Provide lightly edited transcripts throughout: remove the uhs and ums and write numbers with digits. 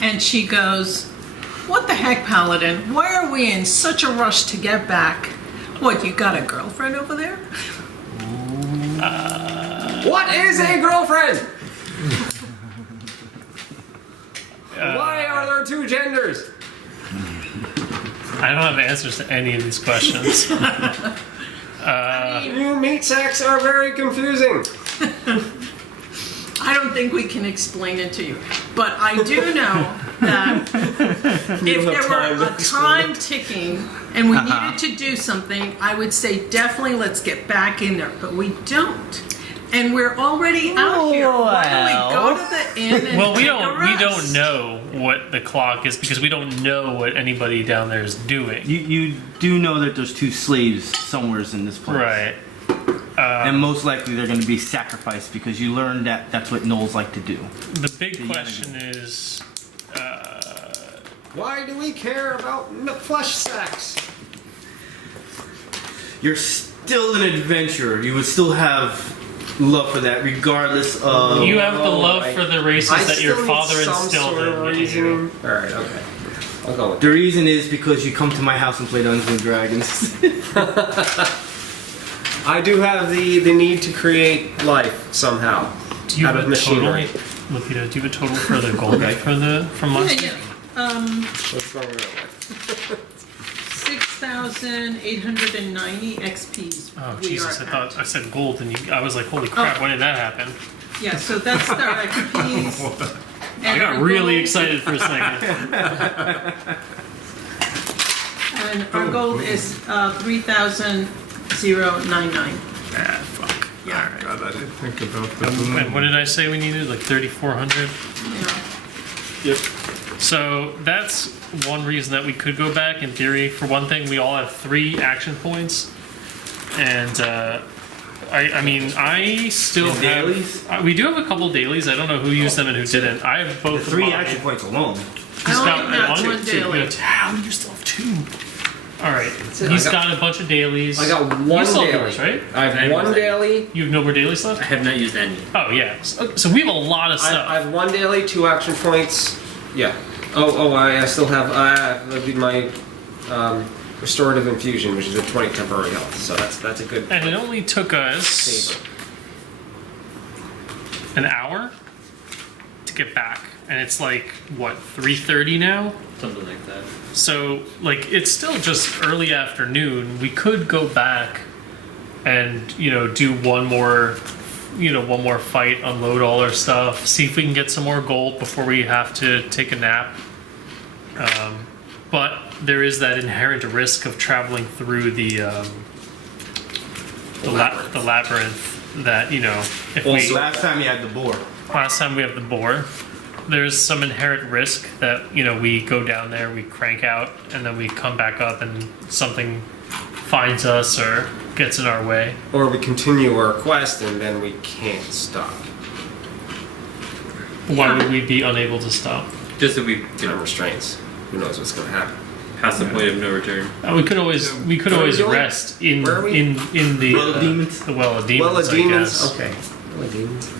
And she goes, "What the heck, Paladin? Why are we in such a rush to get back? What, you got a girlfriend over there?" What is a girlfriend? Why are there two genders? I don't have answers to any of these questions. New meat sacks are very confusing. I don't think we can explain it to you. But I do know that if there were a time ticking and we needed to do something, I would say definitely let's get back in there. But we don't. And we're already out here. Why don't we go to the inn and Well, we take a rest? don't know what the clock is because we don't know what anybody down there is doing. You do know that there's two slaves somewhere in this place. Right. And most likely they're going to be sacrificed because you learned that that's what gnolls like to do. The big question is... Why do we care about flesh sacks? You're still an adventurer. You would still have love for that regardless of... You have the love for the races that your father instilled in you. Alright, okay. I'll go with The reason is because you come to my house and play Dungeons and Dragons. I do have the need to create life somehow. Do you out have of a total? machinery. Lupita, do you have a total for the gold from monsters? Yeah. What's wrong with 6,890 XPs. Oh we Jesus! are I thought at. I said gold, and I was like, "Holy crap! When did that happen?" Yeah, so that's their XPs. I got really excited for a second. And our gold is 3,099. Ah, fuck. Yeah. God, I didn't think about that. And what did I say we needed? Like 3,400. Yeah. Yep. So that's one reason that we could go back. In theory, for one thing, we all have 3 action points, and I mean, I still And have. dailies? We do have a couple dailies. I don't know who used them and who didn't. I have both. The 3 of mine. action points alone. I only got one daily. How do you still have 2? All right. He's got a bunch of dailies. I got one You still have daily. yours, right? I have one daily. You have no more dailies left. I have not used any. Oh yeah. So we have a lot of stuff. I have one daily, 2 action points. Yeah. I still have my restorative infusion, which is a 20 temporary health. So that's a good. And it only took us saver. an hour to get back, and it's like what 3:30 now. Something like that. So like it's still just early afternoon. We could go back and do one more fight, unload all our stuff, see if we can get some more gold before we have to take a nap. But there is that inherent risk of traveling through the labyrinth that if we Last time you had the boar. last time we have the boar. There's some inherent risk that we go down there, we crank out, and then we come back up and something finds us or gets in our way. Or we continue our quest and then we can't stop. Why would we be unable to stop? Just if we Time restraints. Who knows what's going to happen? pass the point of no return. We could always Where are we going? rest in Where are we? in the Well of Demons? the well of demons. Well of I demons. guess. Okay. Well of demons.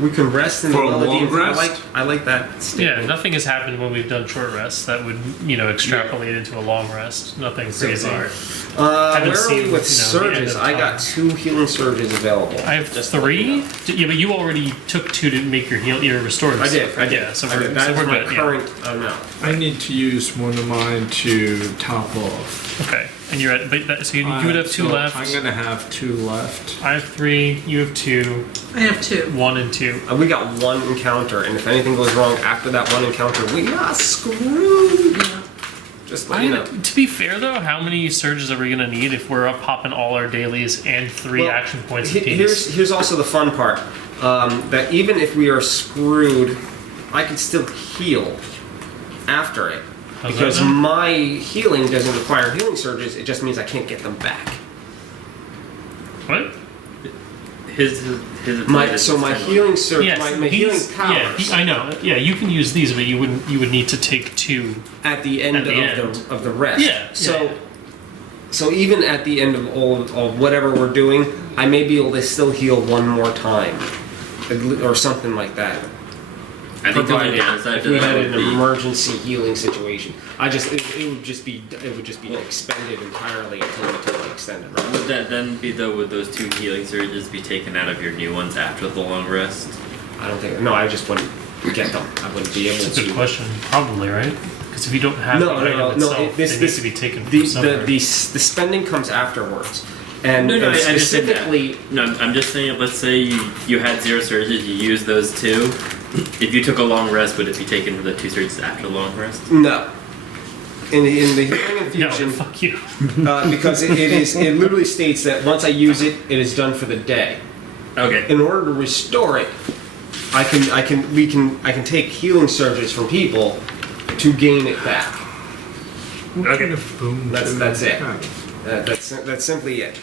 We can rest in For the a well of long demons. rest? I like that Yeah, statement. nothing has happened when we've done short rests that would extrapolate into a long rest. Nothing So crazy. far. Haven't Where are seen, we with the end surges? of I time. got 2 healing surges available. I have Just to let you 3. know. Yeah, but you already took 2 to make your restorative. I did. Yeah, so I we're, did. That so is we're my good. current amount. I need to use one of mine to top off. Yeah. Okay, and you're at. But so you would have 2 So left. I'm gonna have 2 left. I have 3. You have 2. I have 2. 1 and 2. We got 1 encounter, and if anything goes wrong after that 1 encounter, we are screwed. Yeah. Just let you know. To be fair though, how many surges are we gonna need if we're up popping all our dailies and 3 Well, action points apiece? Here's also the fun part. That even if we are screwed, I can still heal after it. How's Because that then? my healing doesn't require healing surges, it just means I can't get them back. What? His My ability healing surge, Yes, my healing he's- powers Yeah, I know. Yeah, you can use these, but you would need to take 2. at the end, At the end. of the rest. Yeah, So yeah. so even at the end of whatever we're doing, I may be able to still heal 1 more time, or something like that. I think the only provided downside if to we that had would an be emergency healing situation. It would just be expended entirely until we took the extended rest. would that then be though would those 2 healing surges be taken out of your new ones after the long rest? I don't think. No, I just wouldn't get them. I wouldn't be able That's a to. good question. Probably, right? Because if you don't have the item itself, they need to be taken from somewhere. The spending comes afterwards, and, No, and I understand that. specifically. No, I'm just saying. Let's say you had 0 surges, you used those 2. If you took a long rest, would it be taken from the 2 surges after the long rest? No. In the healing No, infusion, fuck you. because it literally states that once I use it, it is done for the day. Okay. In order to restore it, I can take healing surges from people to gain it back. Okay. Boom. That's it. That's simply it.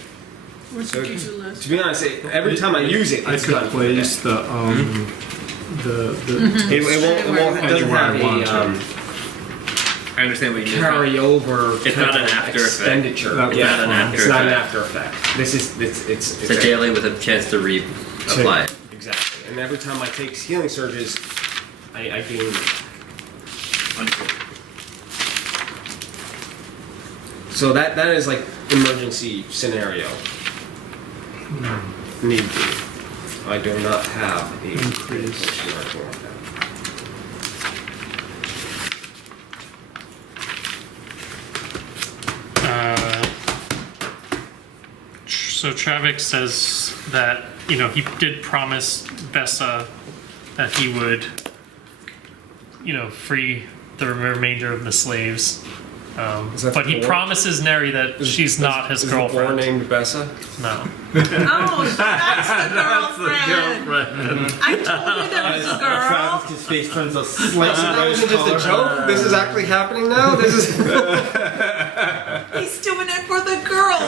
What's So, the to-do list? to be honest, every time I use it, I it's could done. place the It doesn't have a I understand what you mean. carryover It's not an after effect. expenditure. It's Yeah, not an after it's not an effect. after effect. This is it's It's a daily with a chance to reapply it. Exactly. And every time I take healing surges, I gain them. Understood. So that is like emergency scenario. Need be. I do not have a Increase. scenario like that. So Travex says that, he did promise Bessa that he would, free the remainder of the slaves. Is that But the he boar? promises Neri that she's not his Is the boar girlfriend. named Bessa? No. Oh, so that's the girlfriend. I told you there was a girl. Travis's face turns a slightly That reddish wasn't just a color. joke. This is actually happening now. This is. He's doing it for the girl.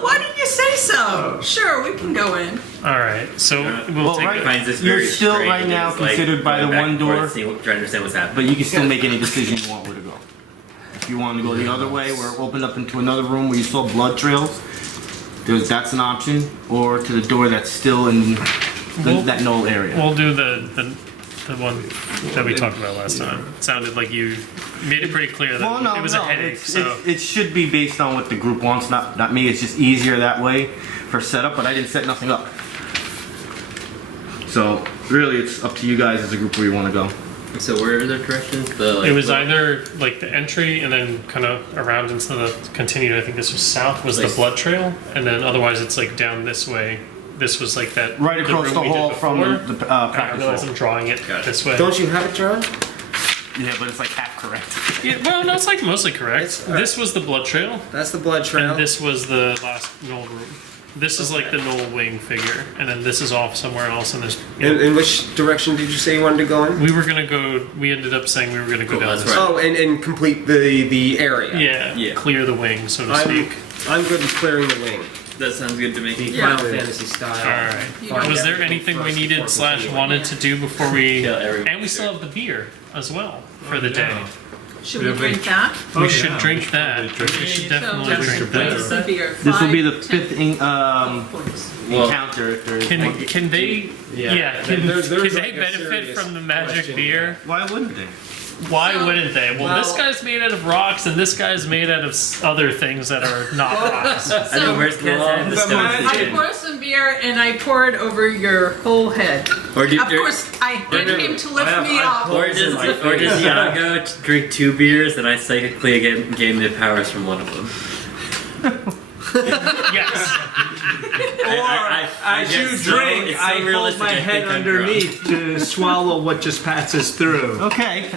Why didn't you say so? Sure, we can go in. All right. So we'll Well, take right- it. Finds this You're very still strange right and now is, like, considered by going the back one and forth, door. trying to understand what's happening. But you can still make any decision you want where to go. If you want to go the other way, where it opened up into another room where you saw blood trails, that's an option. Or to the door that's still in that gnoll area. We'll do the one that we talked about last time. It sounded like you made it pretty clear that it was a headache. It should be based on what the group wants, not me. It's just easier that way for setup, but I didn't set nothing up. So really, it's up to you guys as a group where you want to go. So where are the directions? It was either like the entry and then kind of around into the continued. I think this was south was the blood trail, and then otherwise it's like down this way. This was like that Right across room the we did hall from before. the I practice realize hall. I'm drawing it this way. Don't you have it, John? Yeah, but it's like half correct. Yeah, well, no, it's like mostly correct. It's- This was the blood trail, That's the blood trail. and this was the last gnoll room. This is like the gnoll wing figure, and then this is off somewhere else. And there's In which direction did you say you wanted to go in? we were gonna go. We ended up saying we were gonna go Cool, down that's this. right. Oh, and complete the area. Yeah, clear the wing, so to speak. I'm good with clearing the wing. That sounds good to me. The Yeah. Final Fantasy style. All right. You know, Was there anything we needed / wanted to do before we? Kill everyone. And we still have the beer as well for the day. Should we drink that? We should drink that. We should definitely So, drink what's that. the beer? This will be the 5, fifth 10 points. Well, encounter. If there's one. Can they? Yeah. Can There's they like a benefit serious from the magic question beer? Why wouldn't they? Why So- wouldn't they? Well, this Well- guy's made out of rocks, and this guy's made out of other things that are not rocks. I know where's Ken's and the stone I kitchen. pour some beer and I pour it over your whole head. Or do Of course, I hit him to lift me up. Or does Yago drink 2 beers and I psychically gain the powers from one of them? Yes. I As get you so- drink, it's so I hold realistic, my I head think I'm drunk. underneath to swallow what just passes through. Okay.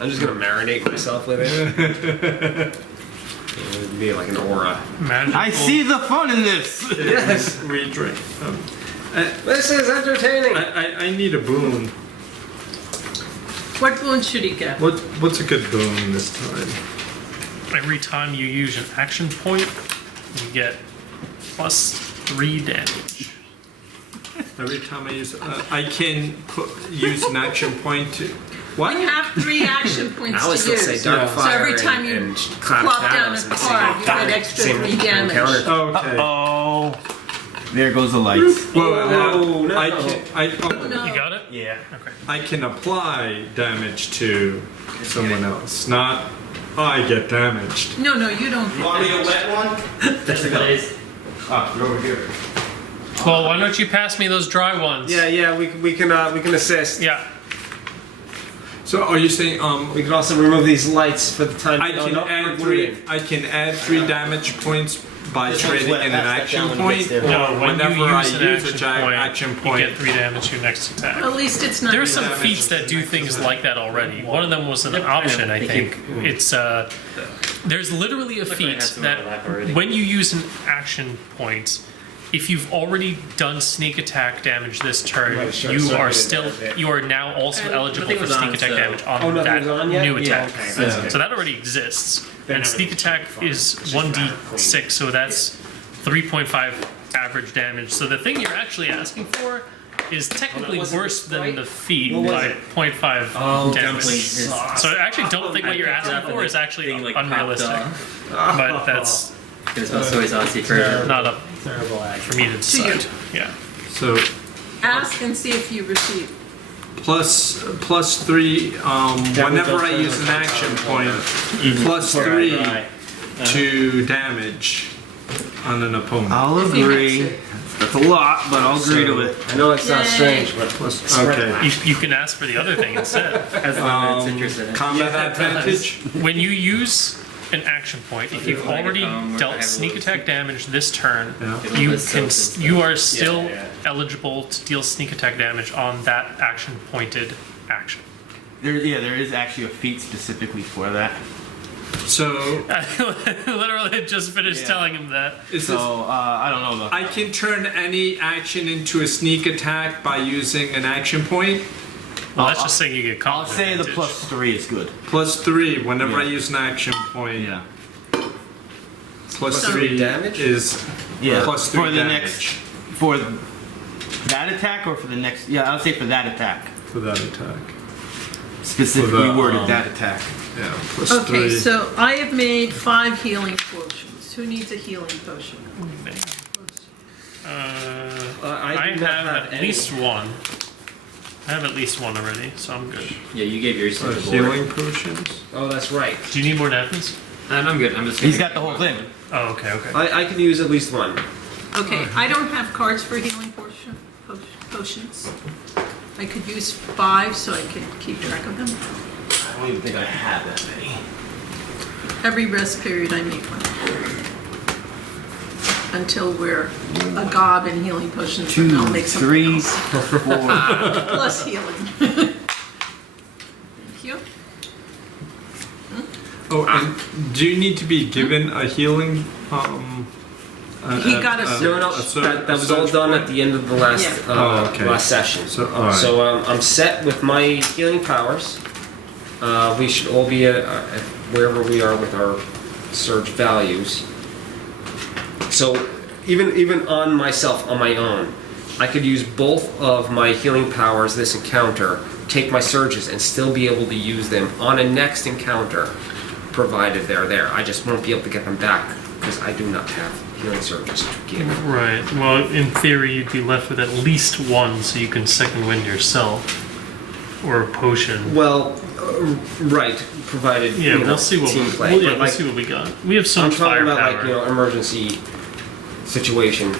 I'm just gonna marinate myself with it. It'd be like an aura. Magical. I see the fun in this. Yes. We drink. This is entertaining. I need a boon. What boon should he get? What's a good boon this time? Every time you use an action point, you get +3 damage. Every time I use, I can use an action point to. What? We have 3 action points I would to still say use. dark So fire every time you and cloud of plop down shadows a and card, you get extra 3 damage. Okay. Oh. There goes the lights. Whoa, no. I can. No. You got it? Yeah. Okay. I can apply damage to someone else, not I get damaged. No, you don't. You want me to wet one? That's the place. Ah, you're over here. Well, why don't you pass me those dry ones? Yeah, we can assist. Yeah. So are you saying We can also remove these lights for the time. I can add 3 damage points by This one's trading wet, in an pass that action down when it point? gets there. No, when Whenever you I use an use action, action point, point. you get 3 damage to your next attack. At least it's not. There are some damage feats that to do the things next like that already. One of them was an option, I think. It's there's literally a Like when I feat had some that overlap already. when you use an action point, if you've already done sneak attack damage this turn, Right, sure, you so are I did still that. you are now also eligible nothing for was sneak on, attack so- damage on Oh, nothing that was on yet? new Yeah, attack. okay, that's good. So that already exists. And sneak attack is 1d6, so that's 3.5 average damage. So the thing you're actually asking for is technically wasn't worse this than right? the feat What was by it? 0.5 Oh, damage. dumplings is- So I actually don't think what I you're picked it up asking and for the is actually thing, like, popped unrealistic. off. But that's It was about soy saucy for not up Terrible act. for me to decide. Yeah. So Ask and see if you receive. plus 3 whenever I use an action point, plus 3 to damage on an opponent. I'll If he agree. makes it. That's a lot, but I'll agree to it. I know it's not Yay. strange, but Okay. You can ask for the other thing instead. has limited citrus in it. Combat advantage. When you use an action point, if you've already dealt sneak attack damage this turn, Yeah. you With can soaks and you are still eligible to deal sneak attack damage on that action pointed action. There is actually a feat specifically for that. So I literally just finished Yeah. telling him that. is So this, I don't know though. I can turn any action into a sneak attack by using an action point. Well, that's just saying you get I'll caught. say the +3 is good. Plus 3 whenever I Yeah. use an action point. Yeah. Plus So- 3 damage? is Yeah. plus 3 for the damage next for that attack or for the next. Yeah, I'll say for that attack. for that attack. Specifically For the, worded that attack. Yeah, plus Okay, 3. so I have made 5 healing potions. Who needs a healing potion? I do not have at any. least one. I have at least one already, so I'm good. Yeah, you gave yours to the board. Healing potions. Oh, that's right. Do you need more napkins? I'm good. I'm just. He's got the whole thing. Oh, okay. I can use at least one. Okay, I don't have cards for healing potions. I could use 5 so I could keep track of them. I don't even think I have that many. Every rest period I make one. Until we're a gob in healing potions, and I'll 2, make something 3, else. 4. Plus healing. Thank you. Oh, and do you need to be given a healing? He got a No, that was all done at the end of the last Yeah. Oh, okay. last session. So, all right. So I'm set with my healing powers. We should all be at wherever we are with our surge values. So even on myself, on my own, I could use both of my healing powers this encounter, take my surges, and still be able to use them on a next encounter, provided they're there. I just won't be able to get them back because I do not have healing surges to give. Right. Well, in theory, you'd be left with at least one, so you can second wind yourself, or a potion. Well, right, provided Yeah, you know, we'll see what team we, play. well, yeah, But, we'll like, see what we got. We have so I'm much talking firepower. about like emergency situation.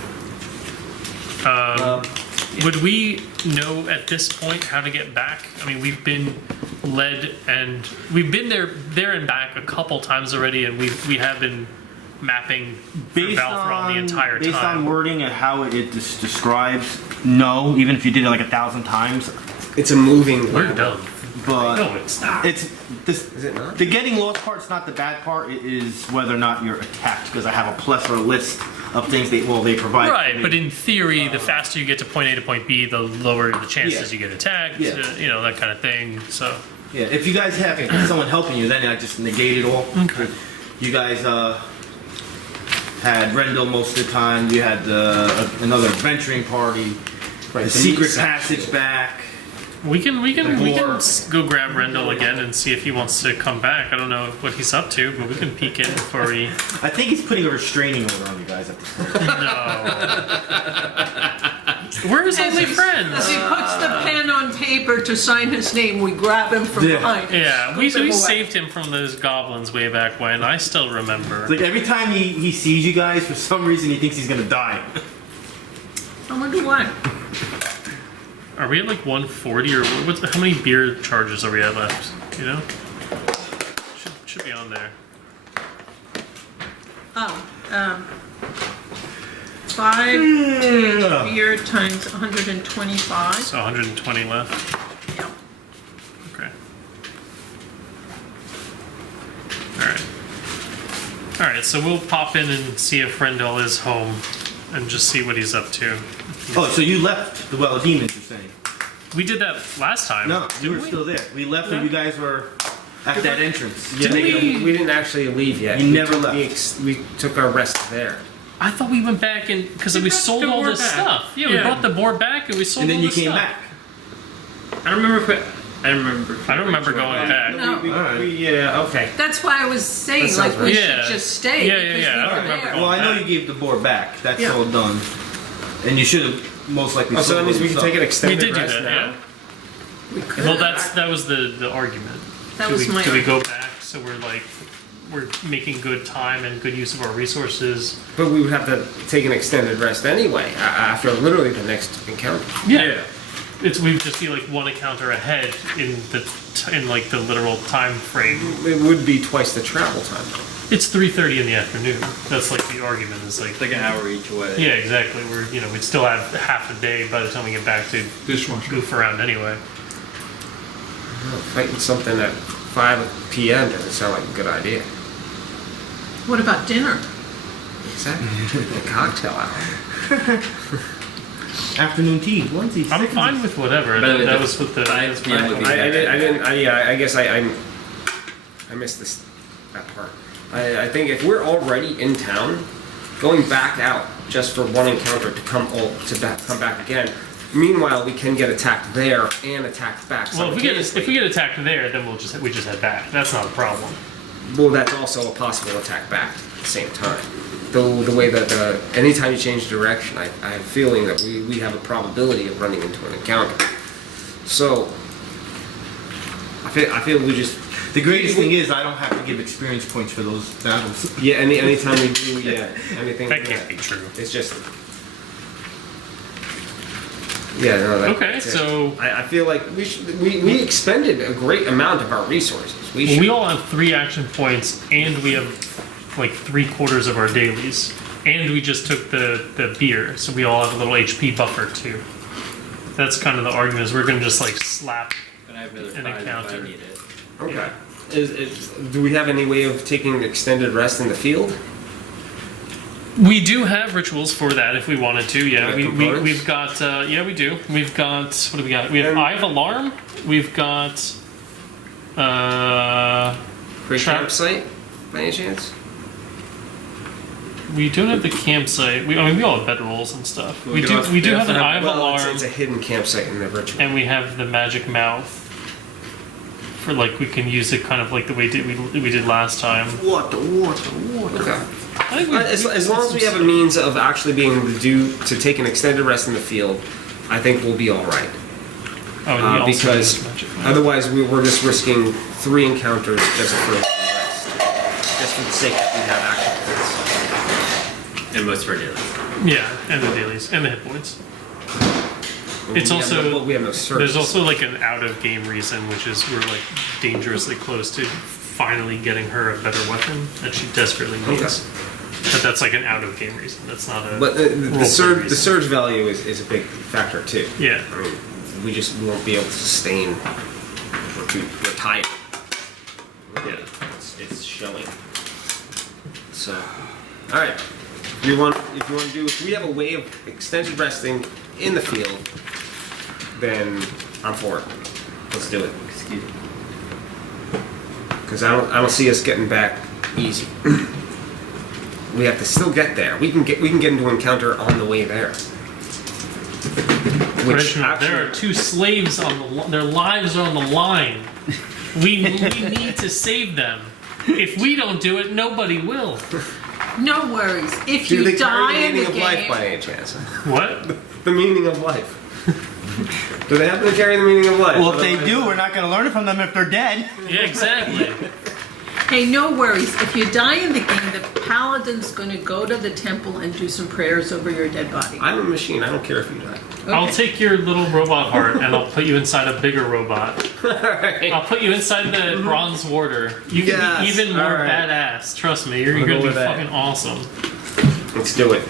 Would we know at this point how to get back? I mean, we've been led and we've been there and back a couple times already, and we have been mapping for Valthron the entire based time. on wording and how it describes, no, even if you did it like 1,000 times, It's a moving. We're done. but No, it's not. it's this. Is it not? The getting lost part's not the bad part. It is whether or not you're attacked, because I have a plethora list of things they provide. Right, but in theory, the faster you get to point A to point B, the lower the chances you get attacked. Yeah. You know, that kind of thing. So Yeah, if you guys have someone helping you, then I just negate it all. Okay. You guys had Rendell most of the time. You had another adventuring party. Right, The the secret meat section. passage back. We can go grab Rendell again and see if he wants to come back. I don't know what he's up to, but we can peek in before we. I think he's putting a restraining order on you guys at this point. No. We're his only As friends. he puts the pen on paper to sign his name, we grab him from behind. Yeah, we Scoop him away. saved him from those goblins way back when. I still remember. It's like every time he sees you guys, for some reason he thinks he's gonna die. I wonder why. Are we at like 140 or how many beer charges are we at left? You know, should be on there. Oh, 5 beer times 125. So 120 left. Yeah. Okay. All right. So we'll pop in and see if Rendell is home, and just see what he's up to. Oh, so you left the Well of Demons, you're saying? We did that last time. No, you were didn't we? still there. We left when you guys were at that entrance. Yeah, Didn't we didn't actually leave yet. You We never took left. we took our rest there. I thought we went back and because we brought sold the all board this back. stuff. Yeah, we Yeah. brought the board back and we sold And then all you this came stuff. back. I don't remember if I remember. I don't remember going back. No. Yeah, okay. That's why I was saying, That sounds like, we right. should Yeah. just stay Yeah, because yeah, I we don't were remember there. going Well, I know you gave the board back. That's Yeah. all done. And you should have most likely Oh, so that sold means all we the can stuff. take an We extended did do rest that. now. Yeah. Well, that was the argument. That do was we, my do we go back so we're making good time and good use of our resources? But we would have to take an extended rest anyway after literally the next encounter. Yeah. We'd just be like one encounter ahead in like the literal time frame. It would be twice the travel time. It's 3:30 in the afternoon. That's like the argument is like. It's like an hour each way. Yeah, exactly. We'd still have half a day by the time we get back to Dishwasher. goof around anyway. Fighting something at 5 p.m. doesn't sound like a good idea. What about dinner? Exactly. A cocktail hour. Afternoon tea, onesie. I'm fine with whatever. By the way, That the was with the. 5 p.m. would be I guess I missed that part. I think if we're already in town, going back out just for one encounter to come back again. Meanwhile, we can get attacked there and attacked back. Well, if we simultaneously. get attacked there, then we just head back. That's not a problem. Well, that's also a possible attack back at the same time. Though the way that anytime you change direction, I have a feeling that we have a probability of running into an encounter. So I feel we just The greatest thing is I don't have to give experience points for those battles. anytime we do anything. That can't be true. It's just no. Okay, that's it. so- I feel like we expended a great amount of our resources. We all have 3 action points, and we have like 3/4 of our dailies, and we just took the beer, so we all have a little HP buffer too. That's kind of the argument. Is we're gonna just like slap. And I have another An 5 if encounter. I need it. Okay. Do we have any way of taking an extended rest in the field? We do have rituals for that if we wanted to. Yeah, Like components? we've got. Yeah, we do. We've got. What do we got? We have Eye of Alarm. We've got. Great Tra- campsite, by any chance? We don't have the campsite. We all have bedrolls and stuff. We can do. also- We do we have also an have- Eye of Well, Alarm, it's a hidden campsite in the ritual. and we have the Magic Mouth. For like we can use it kind of like the way we did last time. Water. Okay. I think As long as we have a means of actually being able to take an extended rest in the field, I think we'll be all right. Oh, and we also Because have Magic Mouth. otherwise we're just risking 3 encounters just for a rest, just for the sake that we have action points. And most of our dailies. Yeah, and the dailies and the hit points. It's also we have no service. there's also like an out of game reason, which is we're like dangerously close to finally getting her a better weapon that she desperately needs. But that's like an out of game reason. That's not a. But the roleplay surge reason. value is a big factor too. Yeah. I mean, we won't be able to sustain. We're tired. Yeah, it's showing. So, all right. If you want to do, if we have a way of extended resting in the field, then I'm for it. Let's do it. Excuse me. Because I don't see us getting back easy. We have to still get there. We can get into encounter on the way there. Reginald, there are 2 slaves on their lives are on the line. We need to save them. If we don't do it, nobody will. No worries. If Do you they die carry the in meaning the of life game, by any chance? What? The meaning of life. Do they happen to carry the meaning of life? Well, if they do, we're not going to learn it from them if they're dead. Yeah, exactly. hey, no worries. If you die in the game, the paladin's going to go to the temple and do some prayers over your dead body. I'm a machine. I don't care if you die. Okay. I'll take your little robot heart and I'll put you inside a bigger robot. Alright. I'll put you inside the bronze warder. You can be Yes, even more alright. badass. Trust me, you're I'll go gonna be with that. fucking awesome. Let's do it.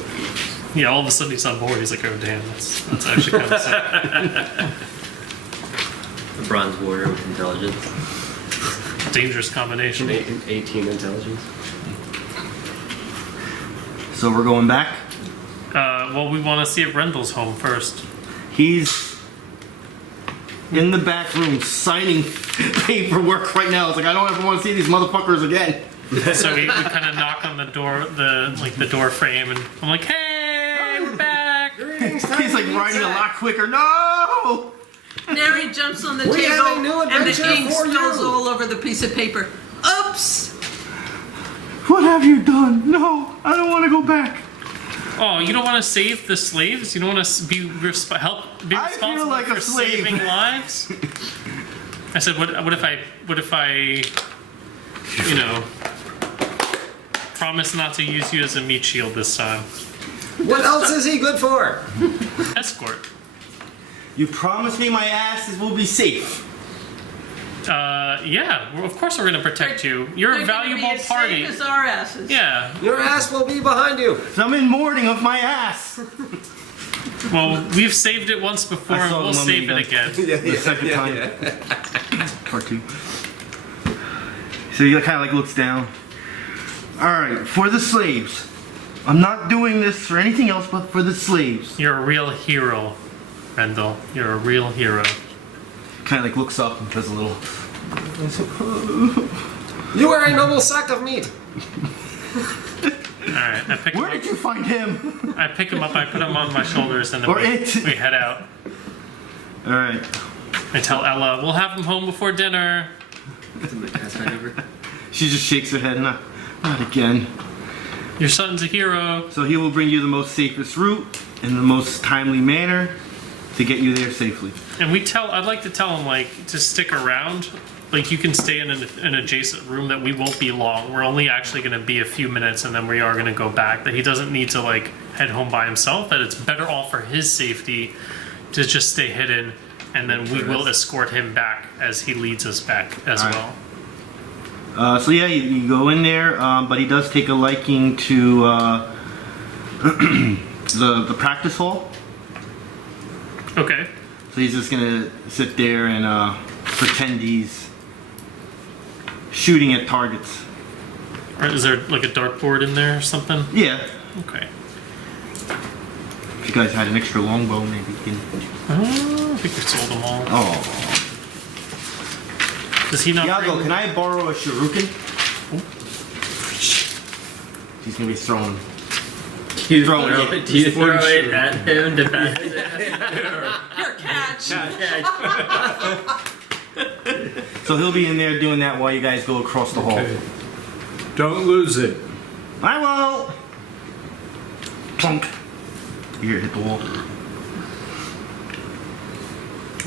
Yeah, all of a sudden he's on board. He's like, oh damn, that's actually kind of sick. The bronze warrior with intelligence. Dangerous combination. 18 intelligence. So we're going back. Well, we want to see if Rendell's home first. He's in the back room signing paperwork right now. It's like, I don't ever want to see these motherfuckers again. So we kind of knock on the door, the door frame, and I'm like, hey, we're back. He's like writing a lot quicker. No! Neri jumps on the We have a table new and the adventure ink for spills you. all over the piece of paper. Oops! What have you done? No, I don't want to go back. Oh, you don't want to save the slaves? You don't want to be I responsible feel like for a slave. saving lives? I said, what if I, you know, promise not to use you as a meat shield this time? What else is he good for? Escort. You promised me my asses will be safe. Yeah, well, of course we're gonna protect you. You're a They're gonna be valuable as party. safe as our asses. Yeah. Your ass will be behind you. So I'm in mourning of my ass. Well, we've saved it once before, I and saw we'll the one save we it done. again. The second time. Part 2. So he kind of like looks down. Alright, for the slaves. I'm not doing this for anything else but for the slaves. You're a real hero, Rendell. You're a real hero. Kind of like looks up and does a little. You are a noble sack of meat. All right, I pick him Where did up. you find him? I pick him up. I put him on my shoulders, and then Or we it. head out. Alright. I tell Ella, we'll have him home before dinner. Somebody pass that over. She just shakes her head. Not again. Your son's a hero. So he will bring you the most safest route in the most timely manner to get you there safely. And I'd like to tell him, like, to stick around. Like, you can stay in an adjacent room that we won't be long. We're only actually going to be a few minutes, and then we are going to go back. That he doesn't need to, like, head home by himself. That it's better all for his safety to just stay hidden, and then we will escort him back as he leads us back as All right. well. So yeah, you go in there, but he does take a liking to the practice hall. Okay. So he's just gonna sit there and pretend he's shooting at targets. Or is there, like, a dartboard in there or something? Yeah. Okay. If you guys had an extra longbow, maybe you can. I think we sold them all. Oh. Does he not Yago, bring... can I borrow a shuriken? He's gonna be throwing. Do you Throw throw it. it, do you throw it at him to pass it? Your catch. So he'll be in there doing that while you guys go across the hall. Okay. Don't lose it. I won't. Plunk. Here, hit the wall.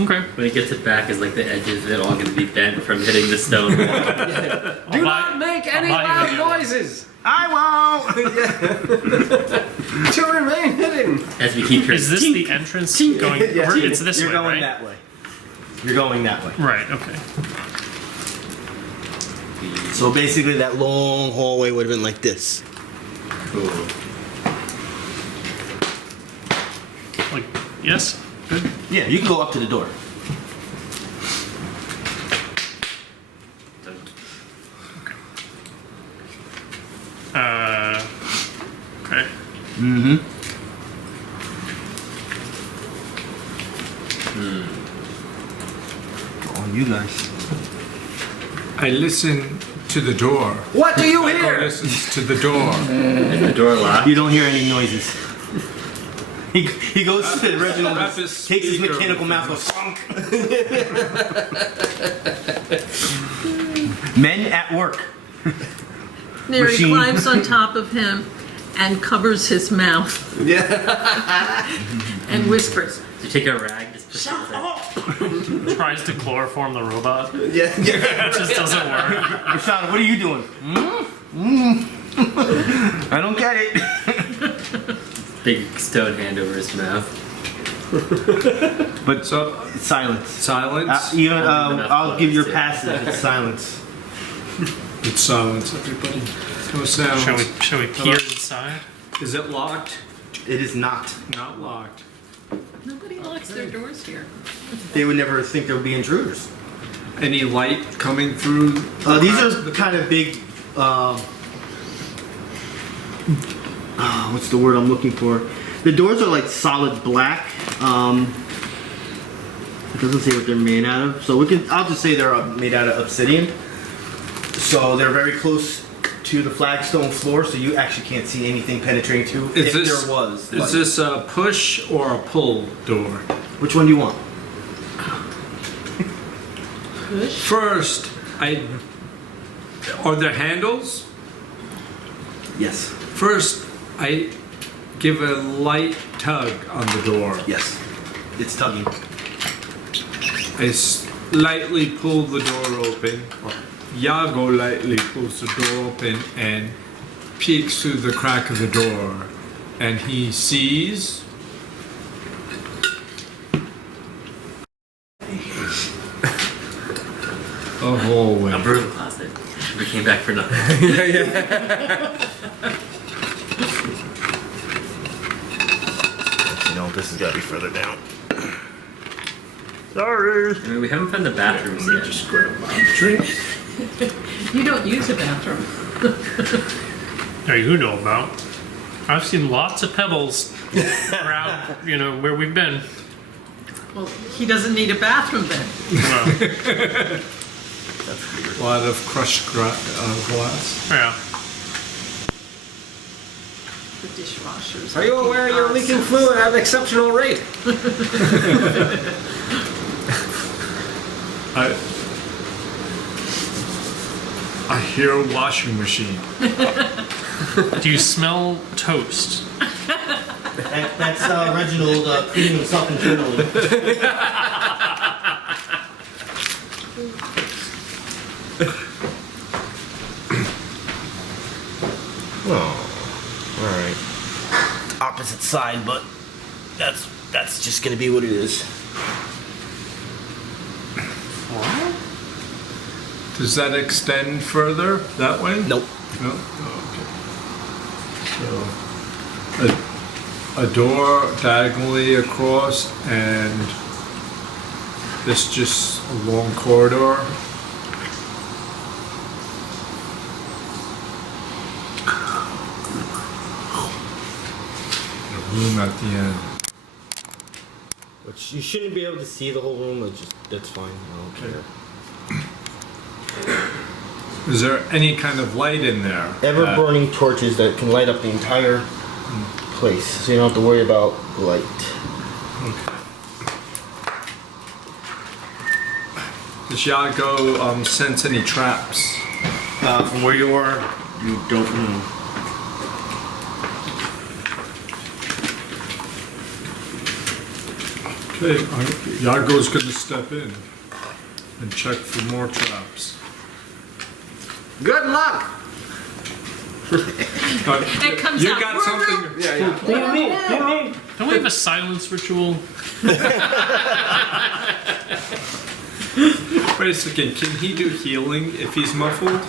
Okay. When he gets it back, is like the edges of it all going to be bent from hitting the stone wall. Do not make any loud noises. I won't. To remain hidden. As we keep Is this the entrance going... Yeah. It's this You're way, going right? that way. You're going that way. Right, okay. So basically, that long hallway would have been like this. Cool. Like, yes? Good. Yeah, you can go up to the door. Okay. Mm-hmm. On you guys. I listen to the door. What do you Yago hear? listens to the door. Is the door locked? You don't hear any noises. He goes to Reginald, Wrap his takes his speaker mechanical with mouth, goes, Men at work. Neri Machine. climbs on top of him and covers his mouth and whispers, You take a rag, just push it with it. Tries to chloroform the robot. Yeah. It just doesn't work. Bashanu, what are you doing? I don't get it. Big stone hand over his mouth. But So silence. silence. I'll give your passive. It's silence. It's silence, everybody. No sound. Shall we peer inside? Is it locked? It is not. Not locked. nobody locks their doors here. They would never think there would be intruders. Any light coming through? These are kind of big. What's the word I'm looking for? The doors are like solid black. It doesn't say what they're made out of, so I'll just say they're made out of obsidian. So they're very close to the flagstone floor, so you actually can't see anything penetrating to. If there was. Is this a push or a pull door? Which one do you want? First, are there handles? Yes. First, I give a light tug on the door. Yes. It's tugging. I lightly pull the door open. Yago lightly pulls the door open and peeks through the crack of the door. And he sees a hallway. A broom closet. We came back for nothing. You know, this has got to be further down. I mean, we haven't found the bathrooms yet. Just grab my drink. You don't use a bathroom. Now you know about. I've seen lots of pebbles around, where we've been. Well, he doesn't need a bathroom then. Well, A lot of crushed glass. yeah. The dishwashers. Are you aware you're leaking fluid at an exceptional rate? I hear a washing machine. Do you smell toast? That's Reginald cleaning himself internally. Oh, all right. Opposite side, but that's just gonna be what it is. Does that extend further that way? Nope. No? Oh, okay. So, a door diagonally across, and this just a long corridor. A room at the end. Which you shouldn't be able to see the whole room. That's fine. I don't care. Is there any kind of light in there? Ever burning torches that can light up the entire place, so you don't have to worry about light. Okay. Does Yago sense any traps? From where you are, you don't know. Okay, Yago's gonna step in and check for more traps. Good luck! It comes You out. got something? Yeah. Don't we have a silence ritual? Wait a second, can he do healing if he's muffled?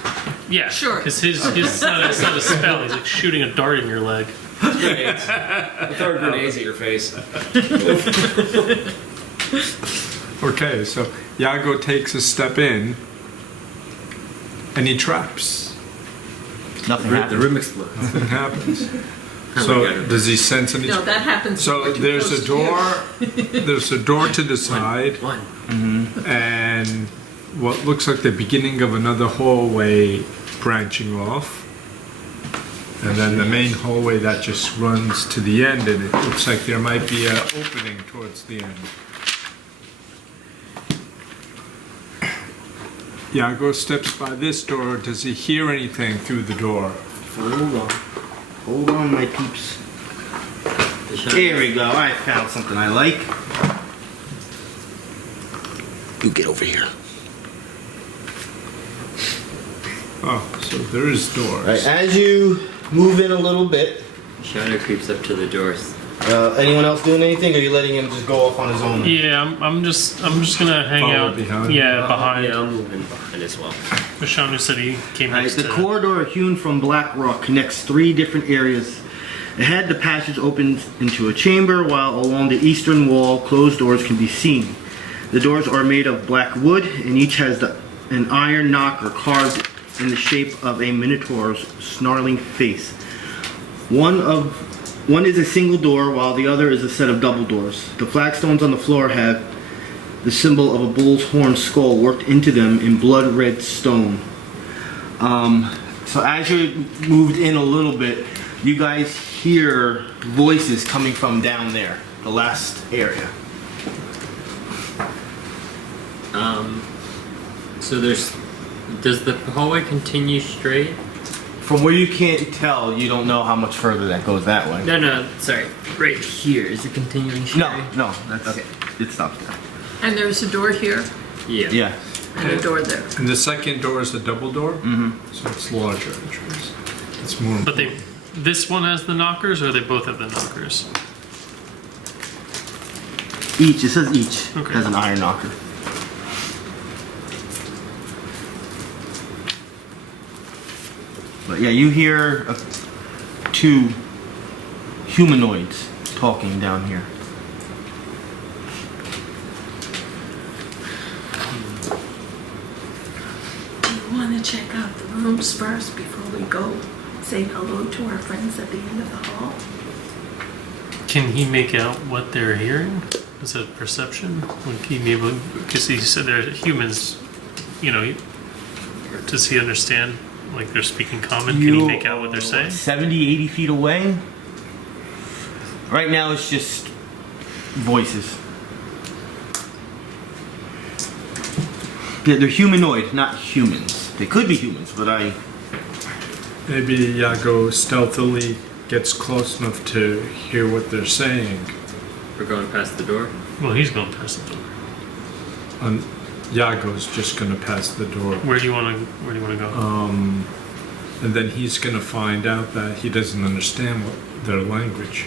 Yeah. Sure. Because it's not a spell. He's like shooting a dart in your leg. Throw grenades at your face. Okay, so Yago takes a step in. Any traps? Nothing The happened. room explodes. Nothing happens. Oh So my God. does he sense any? No, that happens. So when you're there's close a to door. There's a door to the side, One. and what looks like the beginning of another hallway branching off. And then the main hallway that just runs to the end, and it looks like there might be an opening towards the end. Yago steps by this door. Does he hear anything through the door? Hold on, my peeps. There we go. I found something I like. You get over here. Oh, so there is doors. Right, as you move in a little bit, Shadow creeps up to the doors. anyone else doing anything, or are you letting him just go off on his own? Yeah, I'm just gonna hang Follow out. behind. Yeah, behind. Yeah, I'm moving behind as well. Bashanu said he came Right, next the to. corridor hewn from black rock connects 3 different areas. Ahead, the passage opens into a chamber, while along the eastern wall, closed doors can be seen. The doors are made of black wood, and each has an iron knocker carved in the shape of a minotaur's snarling face. One is a single door, while the other is a set of double doors. The flagstones on the floor have the symbol of a bull's horn skull worked into them in blood red stone. So as you moved in a little bit, you guys hear voices coming from down there, the last area. So does the hallway continue straight? From where you can't tell, you don't know how much further that goes that way. No, sorry. Right here, is it continuing straight? No, that's Okay. It stops there. And there's a door here Yeah. Yeah. and a door there. And the second door is a double door? Mm-hmm. So it's larger entrance. It's more But this one has the knockers, or they both have the knockers? It says each Okay. has an iron knocker. But yeah, you hear 2 humanoids talking down here. We want to check out the rooms first before we go say hello to our friends at the end of the hall. Can he make out what they're hearing? Is it perception? Like he be able, because he said they're humans. You know, does he understand? Like they're speaking common? Can he make out what they're saying? 70, 80 feet away. Right now it's just voices. They're humanoid, not humans. They could be humans, but Maybe Yago stealthily gets close enough to hear what they're saying. We're going past the door. Well, he's going past the door. And Yago's just gonna pass the door. Where do you want to go? And then he's gonna find out that he doesn't understand their language.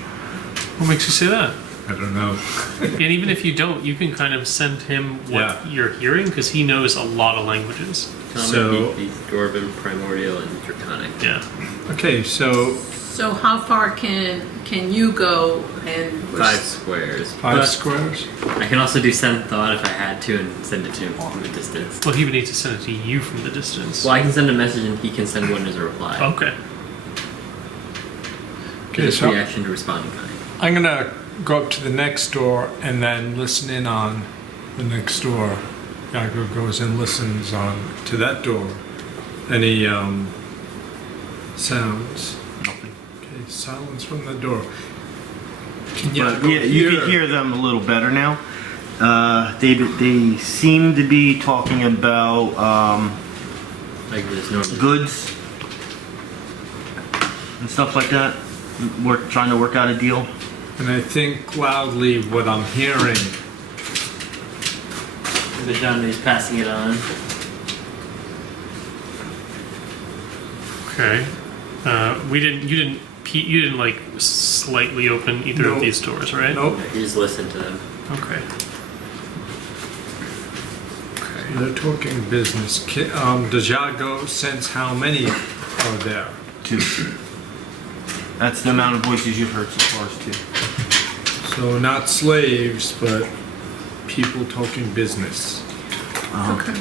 What makes you say that? I don't know. And even if you don't, you can kind of send him what Yeah. you're hearing because he knows a lot of languages. Common, So- Dwarven, Primordial, and Draconic. Yeah. Okay, so So how far can you go and 5 squares. 5 But squares? I can also do send thought if I had to and send it to him from a distance. Well, he would need to send it to you from the distance. Well, I can send a message and he can send one as a reply. Okay. Okay, Just so reaction to respond in kind. I'm gonna go up to the next door and then listen in on the next door. Yago goes and listens on to that door. Any sounds? nothing. Okay, silence from the door. Can But Yago yeah, you can hear them a little better now. They seem to be talking about Like this normal. goods and stuff like that. We're trying to work out a deal. And I think loudly what I'm hearing. Bashanu is passing it on. Okay. You didn't like slightly open either Nope. of these doors, right? Nope. You just listen to them. Okay. They're talking business. Does Yago sense how many are there? 2. That's the amount of voices you've heard so far is 2. So not slaves, but people talking business. Okay.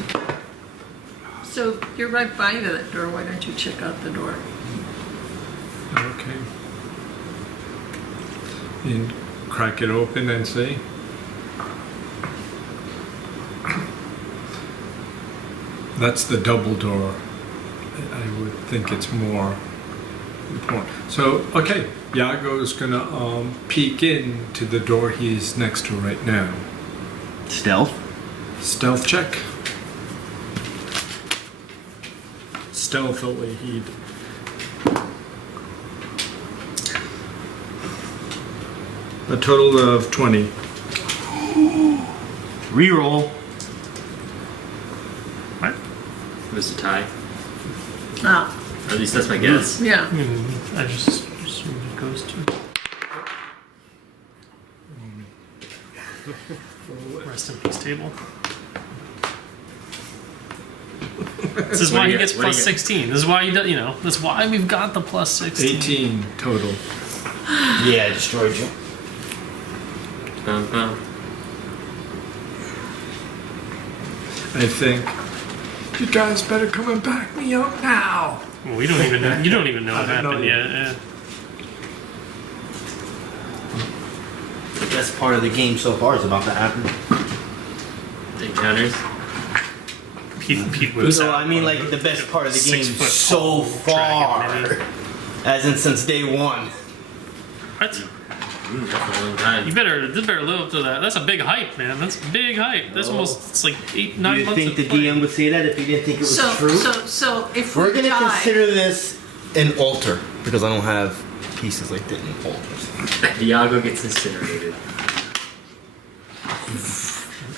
So you're right by that door. Why don't you check out the door? Okay. And crack it open and see. That's the double door. I would think it's more So, okay, Yago's gonna peek into the door he's next to right now. Stealth. Stealth check. Stealthily, he'd. A total of 20. Reroll. What? It was a tie. Ah, Or at least that's my guess. yeah. I just assume it goes to. Rest in peace, table. This is why he gets plus 16. This is why you know. That's why we've got the plus 16. 18 total. Yeah, I destroyed you. Bum, bum. I think. You guys better come and back me up now. Well, we don't even know. You don't even know what I don't know happened yet. yet. Yeah. The best part of the game so far is about to happen. Encounters. Pete whips So out I mean, like the best part of the game 6 foot so tall far, dragon, as in since day one. What? That's a long time. You better live up to that. That's a big hype, man. That's big hype. That's almost it's like 8, 9 You months. think the of play. DM would say that if he didn't think it was So, true? so if We're we gonna die, consider this an altar because I don't have pieces like that in altars. Yago gets incinerated.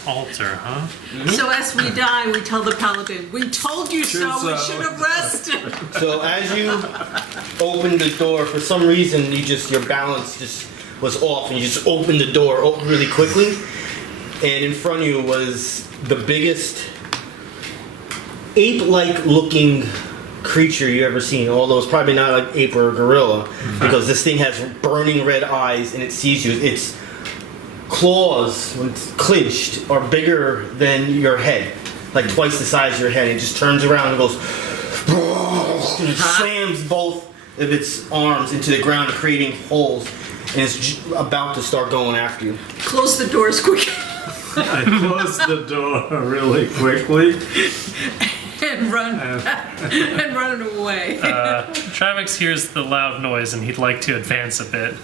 Altar, huh? so as we die, we tell the paladin, "We told you so. We so. should have rested." So as you open the door, for some reason your balance just was off, and you just opened the door really quickly, and in front of you was the biggest ape-like looking creature you ever seen. Although it's probably not like ape or gorilla, because this thing has burning red eyes and it sees you. Its claws, when it's clinched, are bigger than your head, like twice the size of your head. It just turns around and goes, and it slams both of its arms into the ground, creating holes, and it's about to start going after you. Close the doors quick I closed the door really quickly. and run and run away. Travex hears the loud noise and he'd like to advance a bit.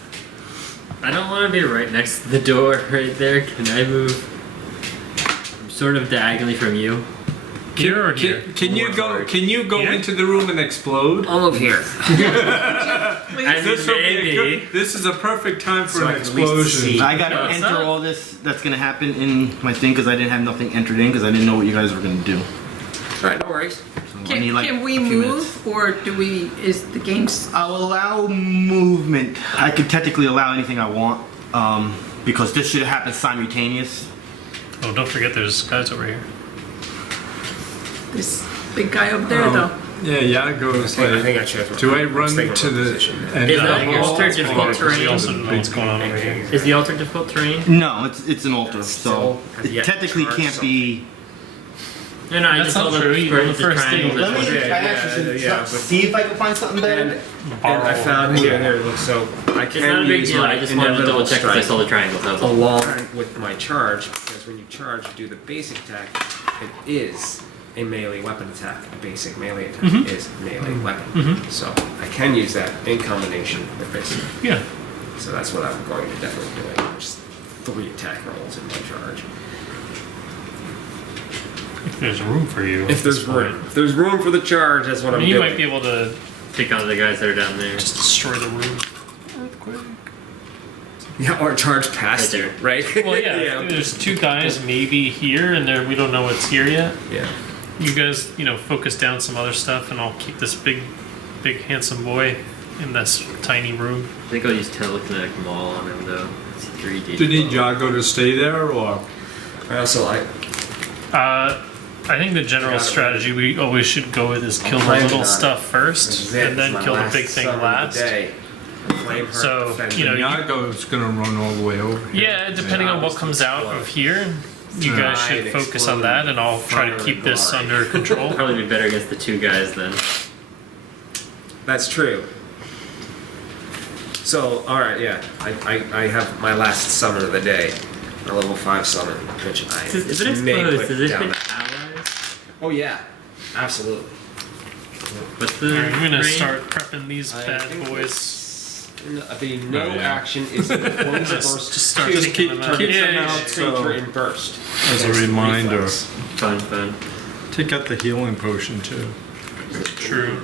I don't want to be right next to the door right there. Can I move sort of diagonally from you? Here or here? Can you go? Can you go Here? into the room and explode? All of here. I This will be a maybe. good- This is a perfect time for So an I can at least explosion. see. I gotta No, it's enter not. all this that's gonna happen in my thing because I didn't have nothing entered in because I didn't know what you guys were gonna do. All right, no worries. So I Can, need, like, can we a few move, minutes. or do we? Is the game? I'll allow movement. I could technically allow anything I want because this should happen simultaneous. Oh, don't forget there's guys over here. This big guy up there, though. Yeah, Yago's I think like. I chose. Do I run to the end Is of that the your hall? third difficult We terrain? also know what's going on over here. Is the altar difficult terrain? No, it's an altar, so Still have it yet to technically charge can't be. No, I That's just not saw true. You know, the the first triangle. thing- Let me. Yeah, I actually should yeah, but- see if I can find something better. And I found here. Look, so I It's can not a big use deal. my I just wanted to double inevitable check because I strike saw the triangle. That was all. along with my charge, because when you charge, you do the basic attack. It is a melee weapon attack. A basic melee attack is melee weapon. So I can use that in combination with this. Yeah. So that's what I'm going to definitely do. There's 3 attack rolls in my charge. If there's room for you. If there's room, if there's room for the charge, that's what I I'm mean, you doing. might be able to Pick on the guys that are down there. just destroy the room. Quick. Yeah, or charge past Right you, there. right? Well, yeah. There's 2 guys maybe here, and we don't know what's here yet. Yeah. You guys, focus down some other stuff, and I'll keep this big, handsome boy in this tiny room. I think I'll use telekinetic maul on him though. It's 3D. Do you need Yago to stay there, or I also like. I think the general Got it. strategy we always should go with is kill the planning little on it. stuff This first, is it. and then It's my kill the last big thing summon of the last. day. Flame Heart So, Defender. you know, Yago's gonna run all the way over here? Yeah, depending on what comes out of here, you guys should Right, focus on that, and I'll try to fire keep this glory. under control. Probably be better against the 2 guys then. That's true. So, alright, yeah. I have my last summon of the day. A level 5 summon, which I Is it may exposed? put Does it down hit that- allies? Oh, yeah. Absolutely. What's the Alright, I'm gonna range? start prepping these I bad think boys. The no Oh, yeah. action is in close Just burst. start Just taking keep- them out. keep Yeah, them yeah, out. yeah. Creature in burst. As a Against reminder. reflex. Fun. Take out the healing potion too. True.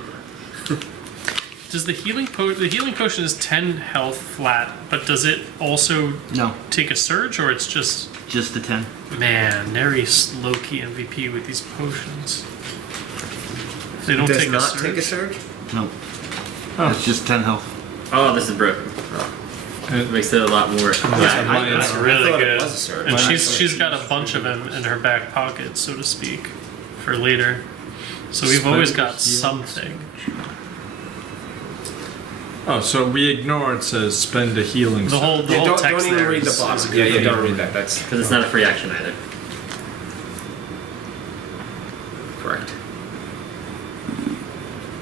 Does the healing potion is 10 health flat, but does it also No, take a surge, or it's just just the 10. man, Neri's low-key MVP with these potions. If they don't Does take not a surge. take a surge? No, Oh. it's just 10 health. Oh, this is broken. And Makes it a lot more. mine That's is- really thought it good. was a surge. And Mine she's got a bunch of them in her back pocket, so to speak, for later. So we've always got something. Oh, so we ignore it says spend a healing. The whole Yeah, don't text even there read the is a bottom. good Yeah, thing. don't read that. That's Because it's not a free action either. correct.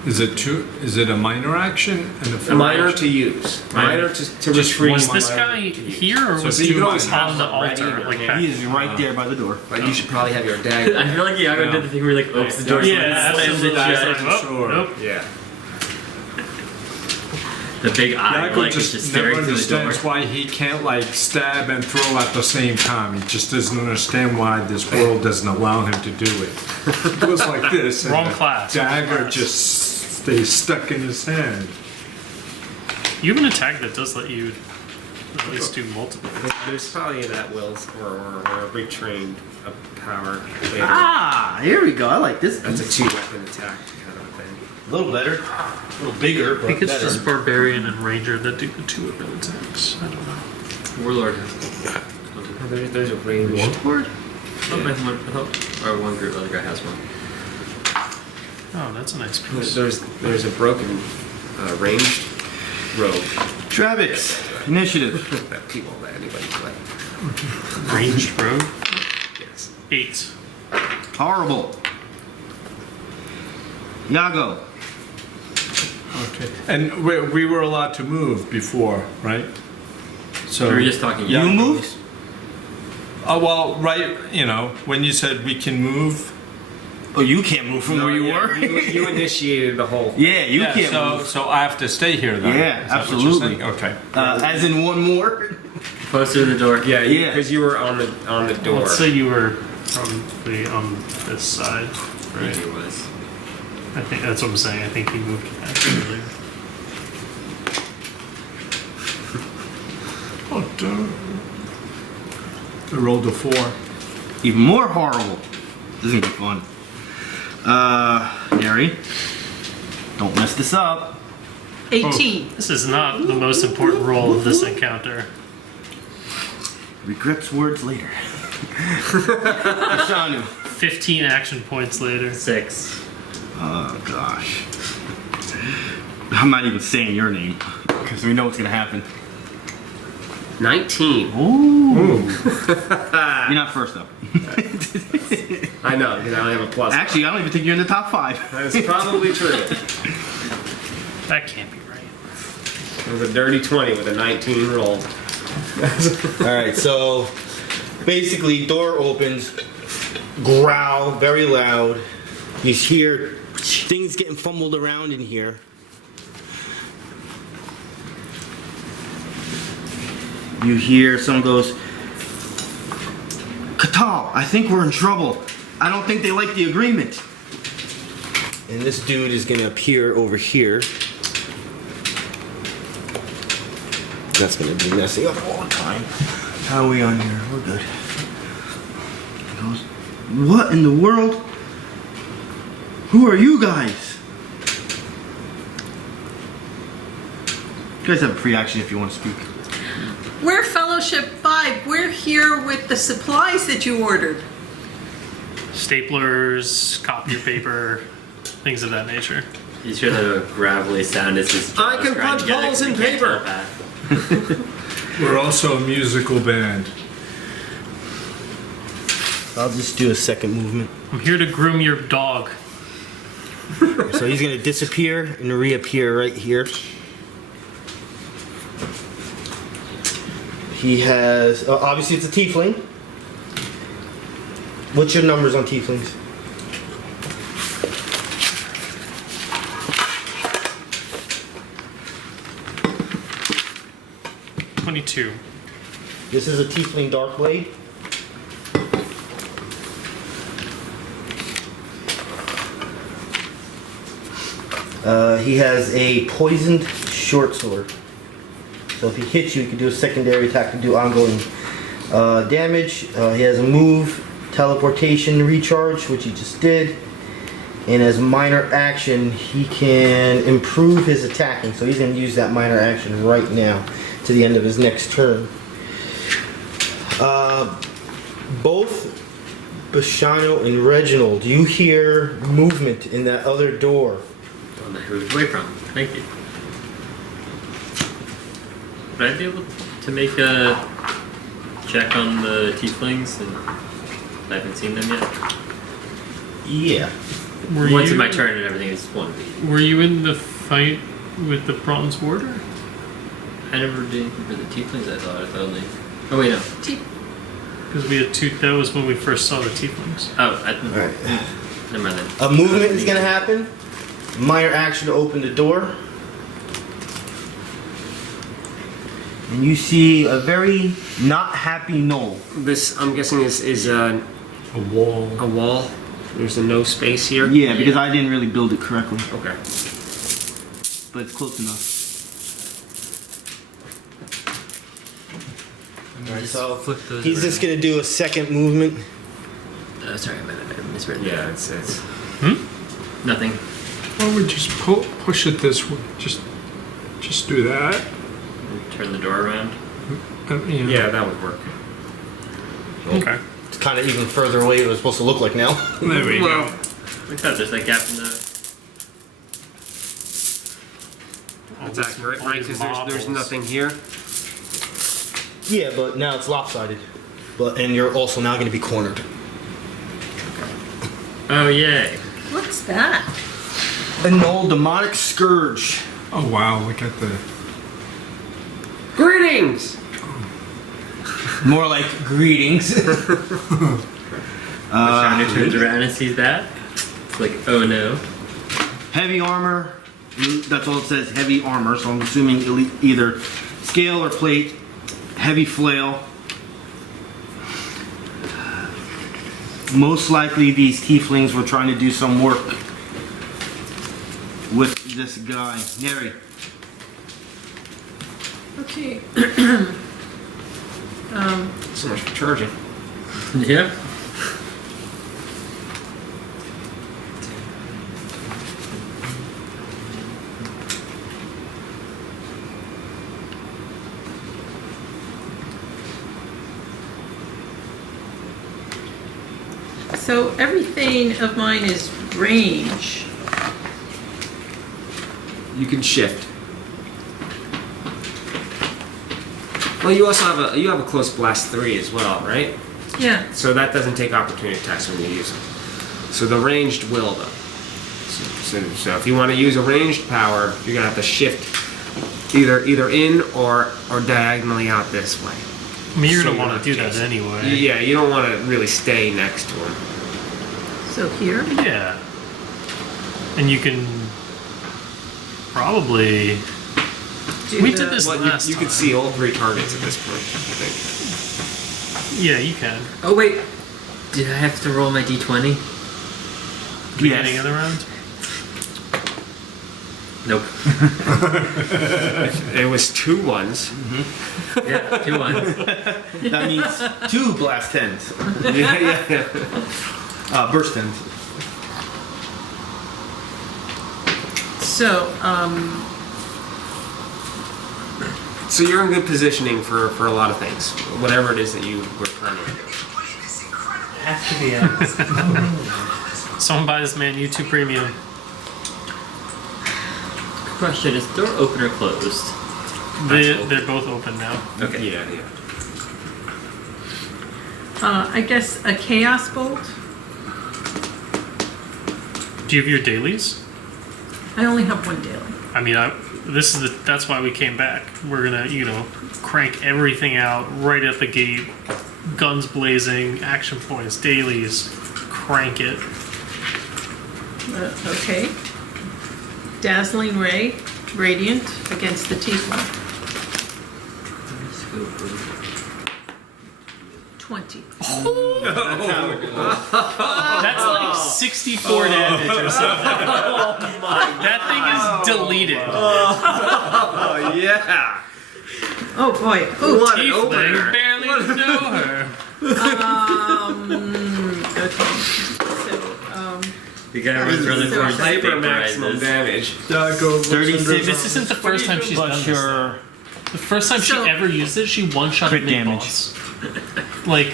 Is it a minor action and a A full minor action? to use. Minor to Just retrieve. Was this minor guy to use. here, or So was you he can always have on the them ready in altar? your Like hand. back? He is right there by the door. But you should probably have your dagger. I feel like Yago did the thing where he like opens the door, Yeah, slams it absolutely. shut. Like, oh, Sure. nope. Yeah. The big eye, Yago like it's just just never staring through the door. understands why he can't like stab and throw at the same time. He just doesn't understand why this world doesn't allow him to do it. It goes like this. and Wrong the class. Dagger just stays stuck in his hand. You have an attack that does let you at least do multiple. There's probably an at-wills or a retrained power later. Ah, here we go. I like this. That's a two-weapon attack kind of a thing. A little better, a little bigger, I but think it's better. just Barbarian and Ranger that do the 2 weapon attacks. I don't know. Warlord. There's a range. Warlord? Or one group, the other guy has one. Oh, that's a nice piece. There's a broken ranged rogue Travex, initiative. that people let anybody play. Ranged rogue? Yes. 8. Horrible. Yago. Okay. And we were allowed to move before, right? So We were just talking. You Yago's- moved? Oh well, right. You know, when you said we can move. Oh, you can't move from No, where you yeah, were. You initiated the whole. Yeah, you Yeah, can't so move. so I have to stay here then. Yeah, Is that what you're absolutely. saying? Okay. As in one more. Closer to the door. Yeah, Yeah. because you were on the door. Let's say you were probably on this side, I right? think it was. I think that's what I'm saying. I think he moved back earlier. Oh, dude. I rolled a 4. Even more horrible. This is gonna be fun. Neri, don't mess this up. 18. This is not the most important role of this encounter. Regrets words later. Bashanu. 15 action points later. 6. Oh gosh. I'm not even saying your name because we know what's gonna happen. 19. Ooh. You're not first though. I know, because I only have a plus. Actually, I don't even think you're in the top 5. That's probably true. That can't be right. It was a dirty 20 with a 19 roll. All right, so basically, door opens, growl very loud. You hear things getting fumbled around in here. You hear someone goes, Katal, I think we're in trouble. I don't think they like the agreement. And this dude is gonna appear over here. That's gonna be messing up all the time. How are we on here? We're good. He goes, what in the world? Who are you guys? You guys have a free action if you want to speak. We're Fellowship 5. We're here with the supplies that you ordered. Staplers, copier paper, things of that nature. You should have a gravelly sound as his I jaws can grind punch together holes 'cause in he can't paper. telepath. We're also a musical band. I'll just do a second movement. I'm here to groom your dog. So he's gonna disappear and reappear right here. He has, obviously it's a tiefling. What's your numbers on tieflings? 2. This is a tiefling dark blade. He has a poisoned short sword. So if he hits you, he can do a secondary attack to do ongoing damage. He has a move, teleportation, recharge, which he just did. And as minor action, he can improve his attacking. So he's going to use that minor action right now to the end of his next turn. Both Bashanu and Reginald, you hear movement in that other door. One that moved away from. Thank you. Would I be able to make a check on the tieflings? And I haven't seen them yet. Yeah. Once in my turn and everything is one. Were you in the fight with the Bronze Warder? I never did for the tieflings. I thought only. Oh wait, no. Because we had 2. That was when we first saw the tieflings. Oh, Alright. never mind then. A movement is going to happen. Minor action to open the door. And you see a very not happy gnoll. This, I'm guessing, is a wall. a wall. There's no space here. Yeah, because I didn't really build it correctly. Okay. But it's close enough. Alright, so flip those he's around. just going to do a second movement. Sorry, I misread that. Yeah, it's Nothing. Why don't we just push it this way? Just do that. Turn the door around. yeah, that would work. Okay. It's kind of even further away than it was supposed to look like now. There we go. Look at that, there's that gap in the. That's accurate, all right? these Because there's marbles. nothing here. Yeah, but now it's lopsided. And you're also now going to be cornered. Oh yay! What's that? A gnoll demonic scourge. Oh wow! Look at the. Greetings! More like greetings. Shiny turns around and sees that. It's like, oh no. Heavy armor. That's all it says, heavy armor. So I'm assuming either scale or plate. Heavy flail. Most likely these tieflings were trying to do some work with this guy. Neri. Okay. So much for charging. Yeah. So everything of mine is range. You can shift. Well, you also have a close blast 3 as well, right? Yeah. So that doesn't take opportunity attacks when you use them. So the ranged will though. So if you want to use a ranged power, you're gonna have to shift either in or diagonally out this way. I mean, you're So going to you're want not to do that just- anyway. Yeah, you don't want to really stay next to him. So here. Yeah. And you can probably. Do We the- did this Well, last you time. can see all 3 targets at this point, I think. Yeah, you can. Oh wait, did I have to roll my d20? Beginning of the round. Nope. It was 2 ones. Yeah, 2 ones. That means 2 blast 10s. Burst 10s. So, So you're in good positioning for a lot of things, whatever it is that you were planning to do. Has to be Someone buy this man YouTube Premium. Question: is the door open or closed? They're both open now. Okay. Yeah. I guess a chaos bolt. Do you have your dailies? I only have 1 daily. I mean, that's why we came back. We're gonna, crank everything out right at the gate. Guns blazing, action points, dailies, crank it. Okay. Dazzling ray, radiant against the tiefling. 20. That's like 64 damage or something. That thing is deleted. Oh yeah. Oh boy. Oh, What an Tiefling opener. barely even know her. okay. So, You gotta run through So the it's Hyper maximum damage. Yago, 36. This isn't the first time she's done Plus this. your The first time So- she ever used it, she one-shot Crit mid damage. boss. Like,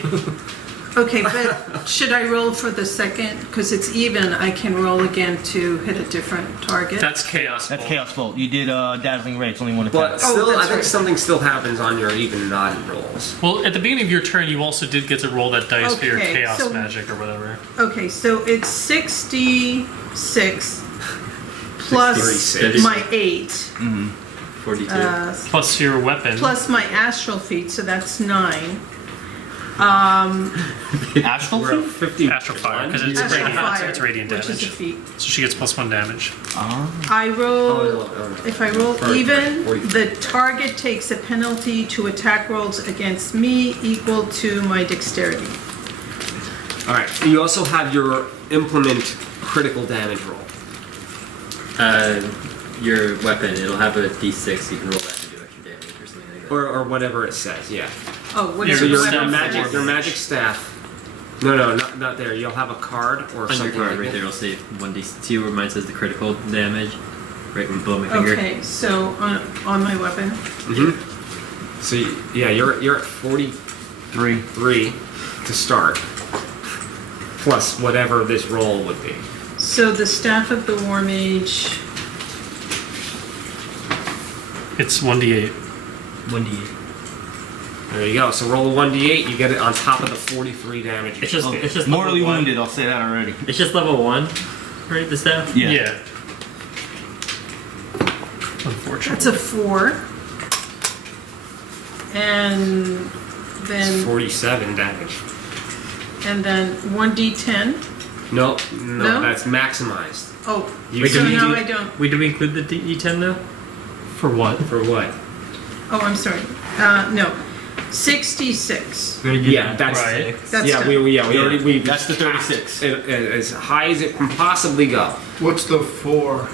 okay, but should I roll for the second? Because it's even, I can roll again to hit a different target. that's chaos. that's Bolt. Chaos Bolt. You did Dazzling Ray. It's only one But attack. still, that's I think right. something still happens on your even non rolls. Well, at the beginning of your turn, you also did get to roll that dice for your Okay, chaos so- magic or whatever. Okay, so it's 66 plus 36. my 8, 42. Plus your weapon. plus my astral feet, so that's 9. Astral We're at Feet? 50. Astral Fire, because it's Astral radiant, fire, it's radiant which is a damage. feat. So she gets plus 1 damage. I roll, Oh, if I roll Sorry, even, 40. the target takes a penalty to attack rolls against me equal to my dexterity. All right. You also have your implement critical damage roll. Your weapon, it'll have a d6. You can roll that to do extra damage or something like that. Or whatever it says, yeah. Oh, whatever. So Your your, the staff your weapon magic, says. your magic staff. No, not there. You'll have a card or On your something card like right that. there, it'll say 1d2 where mine says the critical damage. Right below my finger. Okay, so on my weapon. So yeah, you're at 43 3. to start, plus whatever this roll would be. So the staff of the War Mage. It's 1d8. 1d8. There you go. So roll a 1d8. You get it on top of the 43 damage. you It's just, did. it's just Mortally level 1. wounded. I'll say that already. It's just level 1, right? The staff. Yeah. Unfortunately. That's a 4. And then 47 damage. 1d10. No, No? that's maximized. Oh, You so can now do- I don't. Wait, do we include the d10 though? For what? For what? Oh, I'm sorry. No, 66. Yeah, that's Right. That's yeah. done. We already That's the 36. as high as it can possibly go. What's the 4?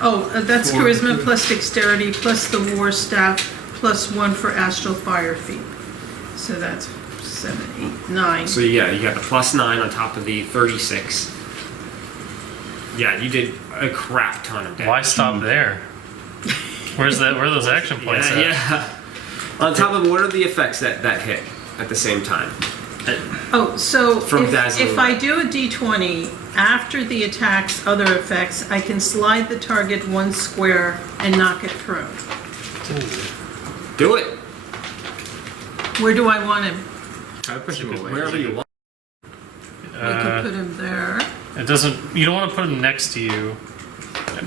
Oh, that's 4. charisma plus dexterity plus the war staff plus 1 for astral fire feat. So that's 7, 8, 9. So yeah, you got the +9 on top of the 36. Yeah, you did a crap ton of damage. Why stop there? Where are those action points at? Yeah. On top of what are the effects that hit at the same time? Oh, so From Dazzling if I Light. do a d20, after the attack's other effects, I can slide the target 1 square and knock it prone. Do it Where do I want him? I would push him away. wherever you want. We could put him there. It doesn't. You don't want to put him next to you,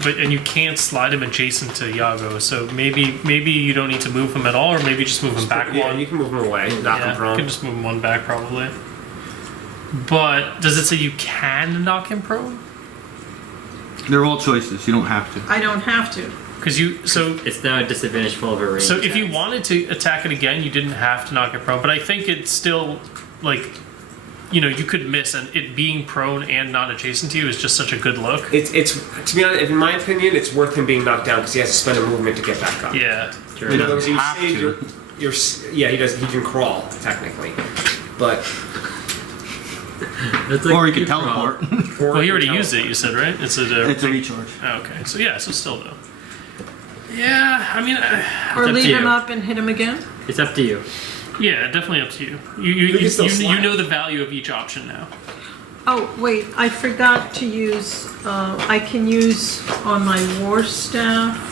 and you can't slide him adjacent to Yago. So maybe you don't need to move him at all, or maybe just move him back Yeah, one. you can move him away, knock him You prone. can just move him one back probably. But does it say you can knock him prone? They're all choices. You don't have to. I don't have to. Because It's now a disadvantage full of a range. So if you attacks. wanted to attack it again, you didn't have to knock it prone. But I think it's still like, you could miss, and it being prone and not adjacent to you is just such a good look. It's to be honest, in my opinion, it's worth him being knocked down because he has to spend a movement to get back up. Yeah. He In other words, doesn't you have save to. yeah, he does. He can crawl technically, but That's like Or he could crawl. teleport. Well, he already used it. You said, right? It's a. It's a recharge. Oh, okay. So yeah. So still though. Yeah. I mean. Or up to leave him you. up and hit him again? It's up to you. Yeah. Definitely up to you. You can still You slap. know the value of each option now. Oh, wait, I forgot to use, I can use on my war staff.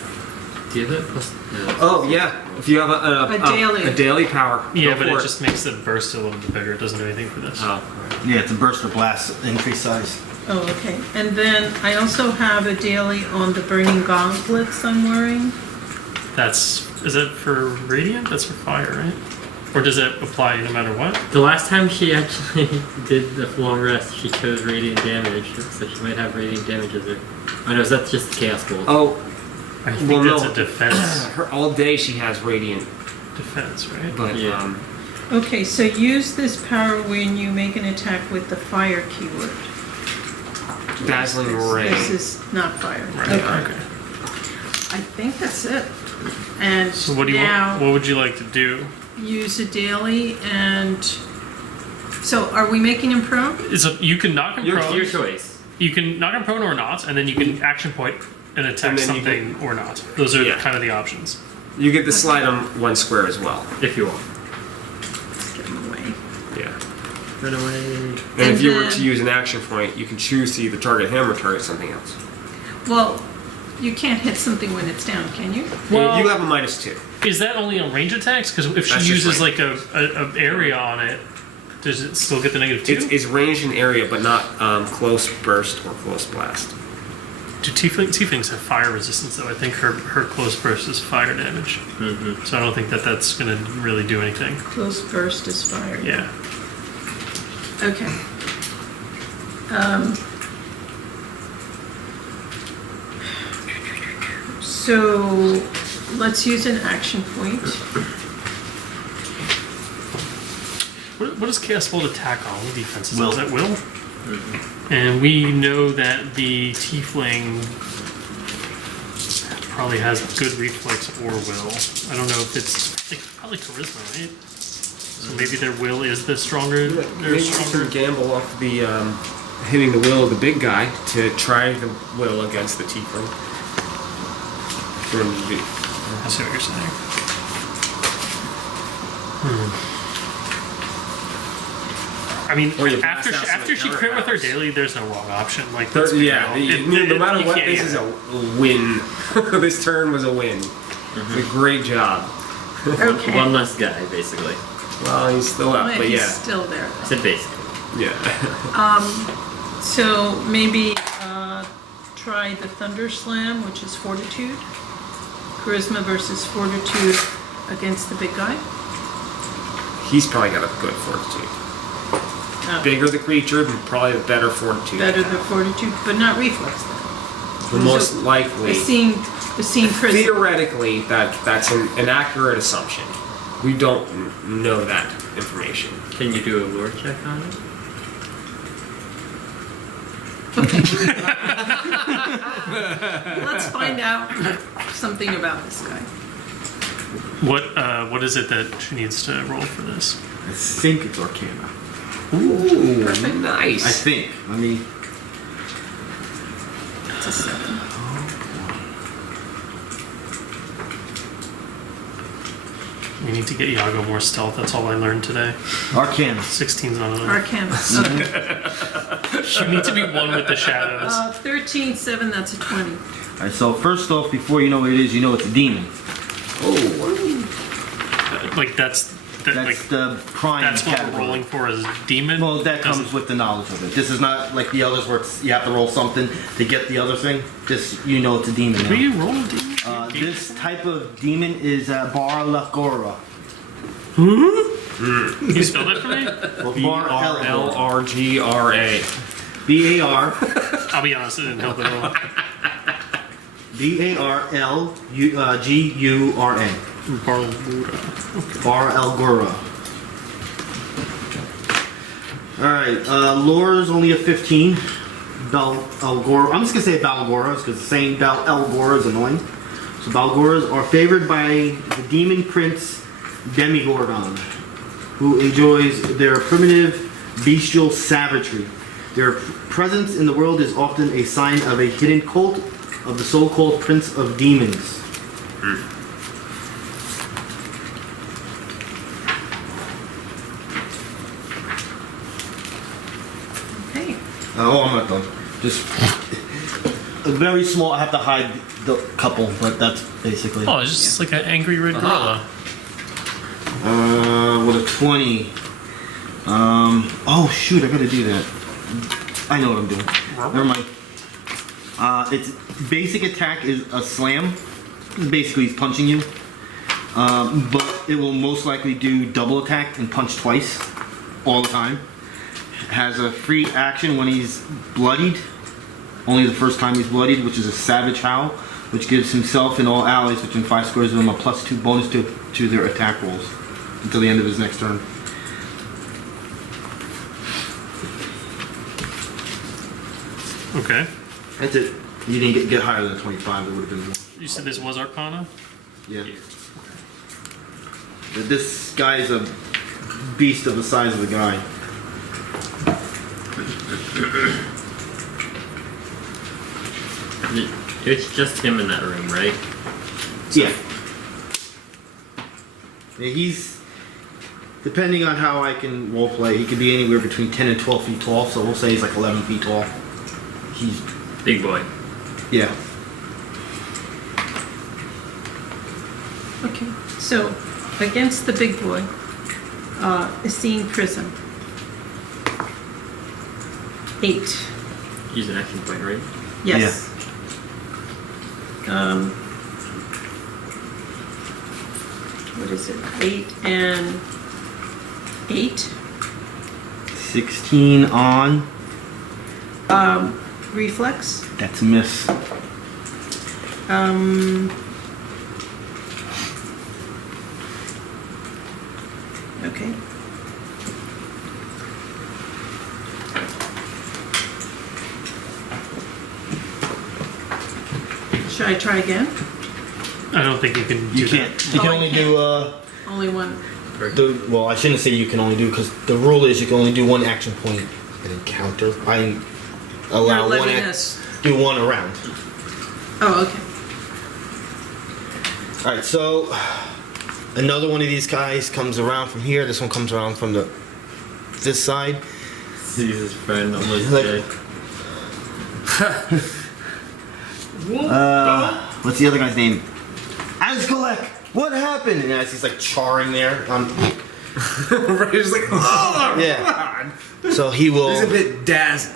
Do you have it? Plus, no. oh yeah, if you have A daily. a daily power, Yeah, go but for it just makes the burst a little bit bigger. It doesn't do anything for this. Oh, Yeah, it's a burst or blast, increased size. Oh, okay. And then I also have a daily on the burning gauntlets I'm wearing. Is it for radiant? That's for fire, right? Or does it apply no matter what? The last time she actually did the long rest, she chose radiant damage, so she might have radiant damage as her. Oh no, that's just the chaos bolt. oh, I think Well, that's no. a defense. her all day she has radiant defense, right? But Yeah. Okay, so use this power when you make an attack with the fire keyword. dazzling ray. This is not fire. Right. Okay. Okay. I think that's it. And So what do you now want, what would you like to do? use a daily and. So are we making him prone? You can knock him Your prone. choice. You can knock him prone or not, and then you can action point and attack And then you something or not. Those are Yeah. kind of the options. You get to slide him one square as well. If you want. Let's get him away. Yeah. Run away. And if you were then- to use an action point, you can choose to either target him or target something else. Well, you can't hit something when it's down, can you? Well, you have a -2. is that only on range attacks? Because if she That's just uses range. like a area on it, does it still get the -2? It's ranged in area, but not close burst or close blast. Do tieflings have fire resistance though? I think her close burst is fire damage. Mm-hmm. So I don't think that's going to really do anything. Close burst is fire. Yeah. Okay. So let's use an action point. What does Chaos Bolt attack on? What defenses? Will. Is that will? And we know that the tiefling probably has good reflex or will. I don't know if it's probably charisma, right? So maybe their will is the stronger. They're Maybe you stronger. can gamble off the hitting the will of the big guy to try the will against the tiefling. For him to do. I see what you're saying. I mean, Or you blast after out some after she counter crit with her powers. daily, there's no wrong option. Like, There- let's be yeah, real. no matter you what, can't- this is a win. This turn was a win. It's a great job. Okay. One less guy, basically. Well, he's still up, Well, but he's yeah. still there. I said basically. Yeah. So maybe try the Thunder Slam, which is Fortitude. Charisma versus Fortitude against the big guy. He's probably got a good fortitude. Oh, Bigger the creature, probably the better fortitude. better than Fortitude, but not Reflex then. The most So likely. The scene Charisma. Theoretically, that's an accurate assumption. We don't know that information. Can you do a lore check on it? Let's find out something about this guy. What is it that she needs to roll for this? I think it's Arcana. Ooh, Perfect. nice. I think. I mean, It's a 7. We need to get Yago more stealth. That's all I learned today. Arcana. 16's not enough. Arcana. You need to be one with the shadows. 13, 7, that's a 20. Alright, so first off, before you know what it is, you know it's a demon. Like that's That's the prime that's what category. we're rolling for as demon. Well, that Doesn't- comes with the knowledge of it. This is not like the others where it's, you have to roll something to get the other thing. Just, you know it's a demon Will now. you roll a demon? This type of demon is Barlgura. Can you spell that for me? BRLRGRA. B-A-R. I'll be honest, it didn't help at all. B-A-R-L-G-U-R-A. Barlgura. Barlgura. Alright, lore is only a 15. Balgora. I'm just gonna say Balgora because saying Balgora is annoying. So Balgoras are favored by the demon prince Demigorgon, who enjoys their primitive bestial savagery. Their presence in the world is often a sign of a hidden cult of the so-called Prince of Demons. Okay. Oh, I'm not done. Just a very small. I have to hide the couple, but that's basically. Oh, it's just like an angry red gorilla. With a 20. Oh shoot! I gotta do that. I know what I'm doing. Never mind. Its basic attack is a slam. Basically, he's punching you. But it will most likely do double attack and punch twice, all the time. Has a free action when he's bloodied. Only the first time he's bloodied, which is a savage howl. which gives himself and all allies within 5 squares of him a +2 bonus to their attack rolls until the end of his next turn. Okay. That's it. You didn't get higher than 25. It would have been more. You said this was Arcana? Yeah. This guy's a beast of the size of the guy. It's just him in that room, right? Yeah. Yeah, he's, depending on how I can roleplay, he could be anywhere between 10 and 12 feet tall, so we'll say he's like 11 feet tall. He's, Big boy. yeah. Okay, so against the big boy, Essene Prism. 8. Use an action point, right? Yes. What is it? 8 and 8. 16 on. Reflex. That's a miss. Okay. Should I try again? I don't think you can do You can't. You Oh, can I only can't. do, Only one. well, I shouldn't say you can only do, because the rule is you can only do one action point an encounter. I allow Not one letting us. do one around. Oh, okay. Alright, so another one of these guys comes around from here. This one comes around from this side. Sees his friend almost Like- dead. What's the other guy's name? Azkalek! What happened? And as he's like charring there. Right, he's like, oh, Yeah. So he will. he's a bit dazzled.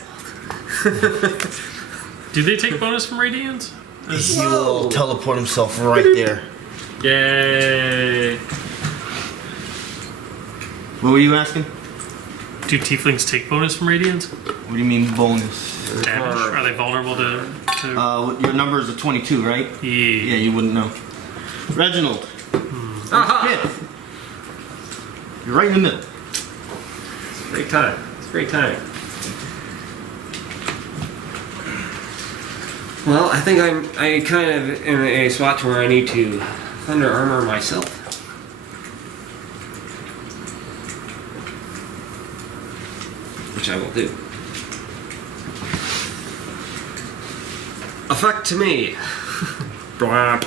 Do they take bonus from Radiant? He will teleport himself right there. Yay! What were you asking? Do tieflings take bonus from Radiant? What do you mean bonus? Damage? Are they vulnerable to Your number is a 22, right? yeah. Yeah, you wouldn't know. Reginald. Aha! Fifth. You're right in the middle. It's a great time. It's a great time. Well, I think I kind of in a spot where I need to thunder armor myself. Which I will do. Effect to me. Blah.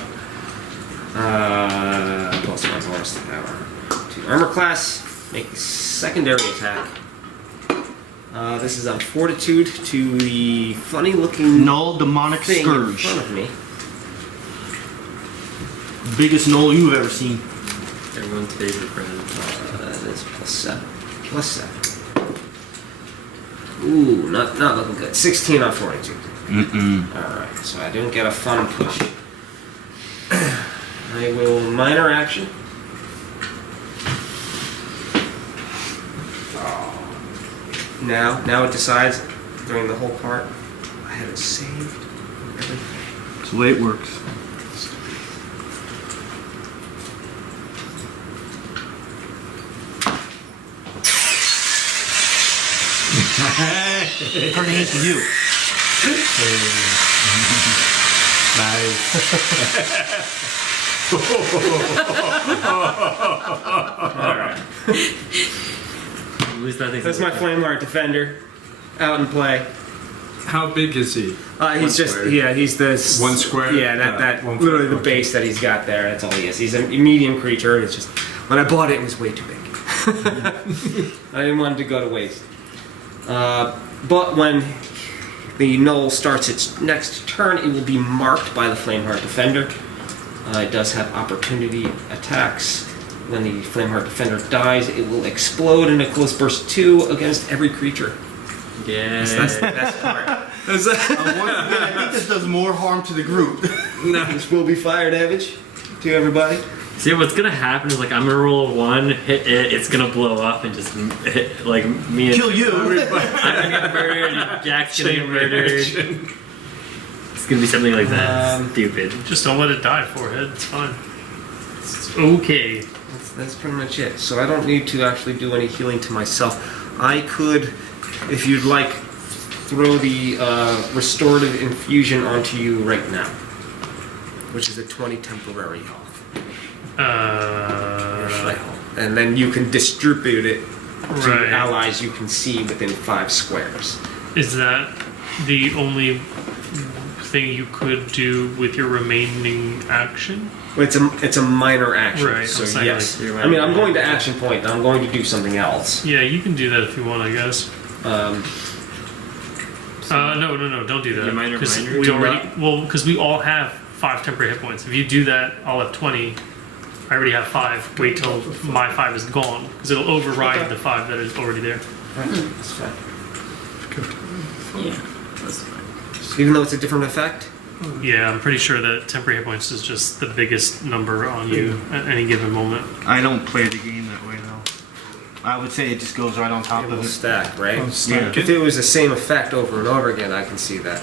Plus my bonus power. To armor class, make a secondary attack. This is on fortitude to the funny looking Gnoll demonic thing in scourge. front of me. Biggest gnoll you've ever seen. Everyone's favorite friend. That's +7. +7. Ooh, not looking good. 16 on fortitude. Alright, so I don't get a fun push. I will minor action. Now it decides during the whole part. I have it saved. Everything. That's the way it works. Turning into you. Alright. At least I think That's my Flameheart Defender. Out in play. How big is he? He's just square. he's the 1 square? Yeah, that 1 literally foot, the okay. base that he's got there. That's all he is. He's a medium creature, and it's just when I bought it, it was way too big. I didn't want it to go to waste. But when the gnoll starts its next turn, it will be marked by the Flameheart Defender. It does have opportunity attacks. When the Flameheart Defender dies, it will explode in a close burst 2 against every creature. Yeah. That's the best part. I think this does more harm to the group. This will be fire damage to everybody. See, what's gonna happen is like I'm gonna roll a 1, hit it, it's gonna blow up and just hit like me and Kill you. I'm gonna get murdered. Jack's gonna get murdered. gonna be something like that. Stupid. Just don't let it die, forehead. It's fine. It's okay. That's pretty much it. So I don't need to actually do any healing to myself. I could, if you'd like, throw the restorative infusion onto you right now, which is a 20 temporary health. And then you can distribute it to Right. allies you can see within 5 squares. Is that the only thing you could do with your remaining action? It's a minor action, Right, so I'm saying, yes. like, I mean, I'm going to action point, and I'm going to do something else. Yeah, you can do that if you want, I guess. No, don't do that. Your minor 'Cause minor? we Do already because we all have 5 temporary hit points. If you do that, I'll have 20. I already have 5. Wait till my 5 is gone, because it'll override the 5 that is already there. That's fine. Yeah, that's fine. Even though it's a different effect? Yeah, I'm pretty sure that temporary hit points is just the biggest number on you at any given moment. I don't play the game that way though. I would say it just goes right on top It will of it. stack, right? Oh, stack If it was the same effect over and over again, I can see that.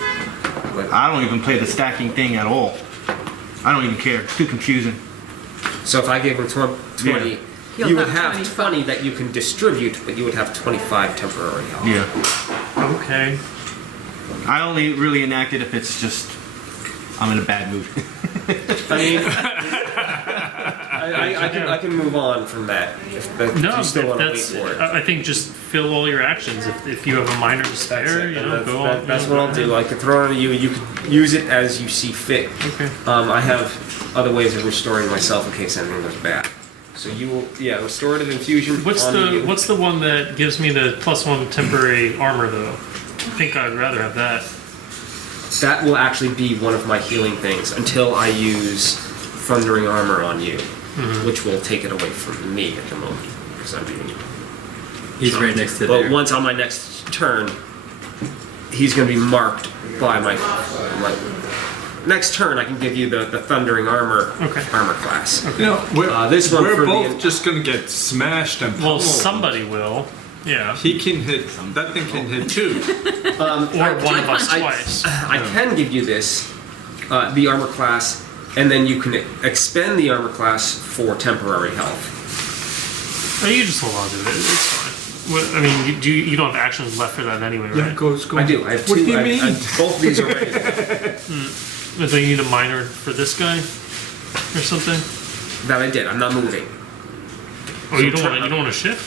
But, I don't even play the stacking thing at all. I don't even care. It's too confusing. so if I gave him 20, He'll you would have have 25. 20 that you can distribute, but you would have 25 temporary health. Yeah. Okay. I only really enact it if it's just I'm in a bad mood. I mean, I can move on from that if No, you still want to wait that's. for it. I think just fill all your actions. If you have a minor to That's spare, it. you And know, go on. that's what I'll do. I can throw it on you. You can use it as you see fit. Okay. I have other ways of restoring myself in case anything goes bad. So you will, restorative infusion. What's onto you. the one that gives me the +1 temporary armor though? I think I'd rather have that. That will actually be one of my healing things until I use thundering armor on you, which will take it away from me at the moment because I'm being. He's right next to But there. once on my next turn, he's going to be marked by my next turn. I can give you the thundering armor armor class. You know, we're, This one we're for both the- just gonna get smashed and Well, pummeled. somebody will. Yeah. He can hit. That thing can hit too. Or one of us I- twice. I can give you this, the armor class, and then you can expend the armor class for temporary health. Oh, you just hold on to it. It's fine. What, I mean, you don't have actions left for that anyway, right? Yeah, go. I do. I have two. What do you mean? Both of these are ready. But then you need a minor for this guy or something. That I did. I'm not moving. Oh, you don't want to shift?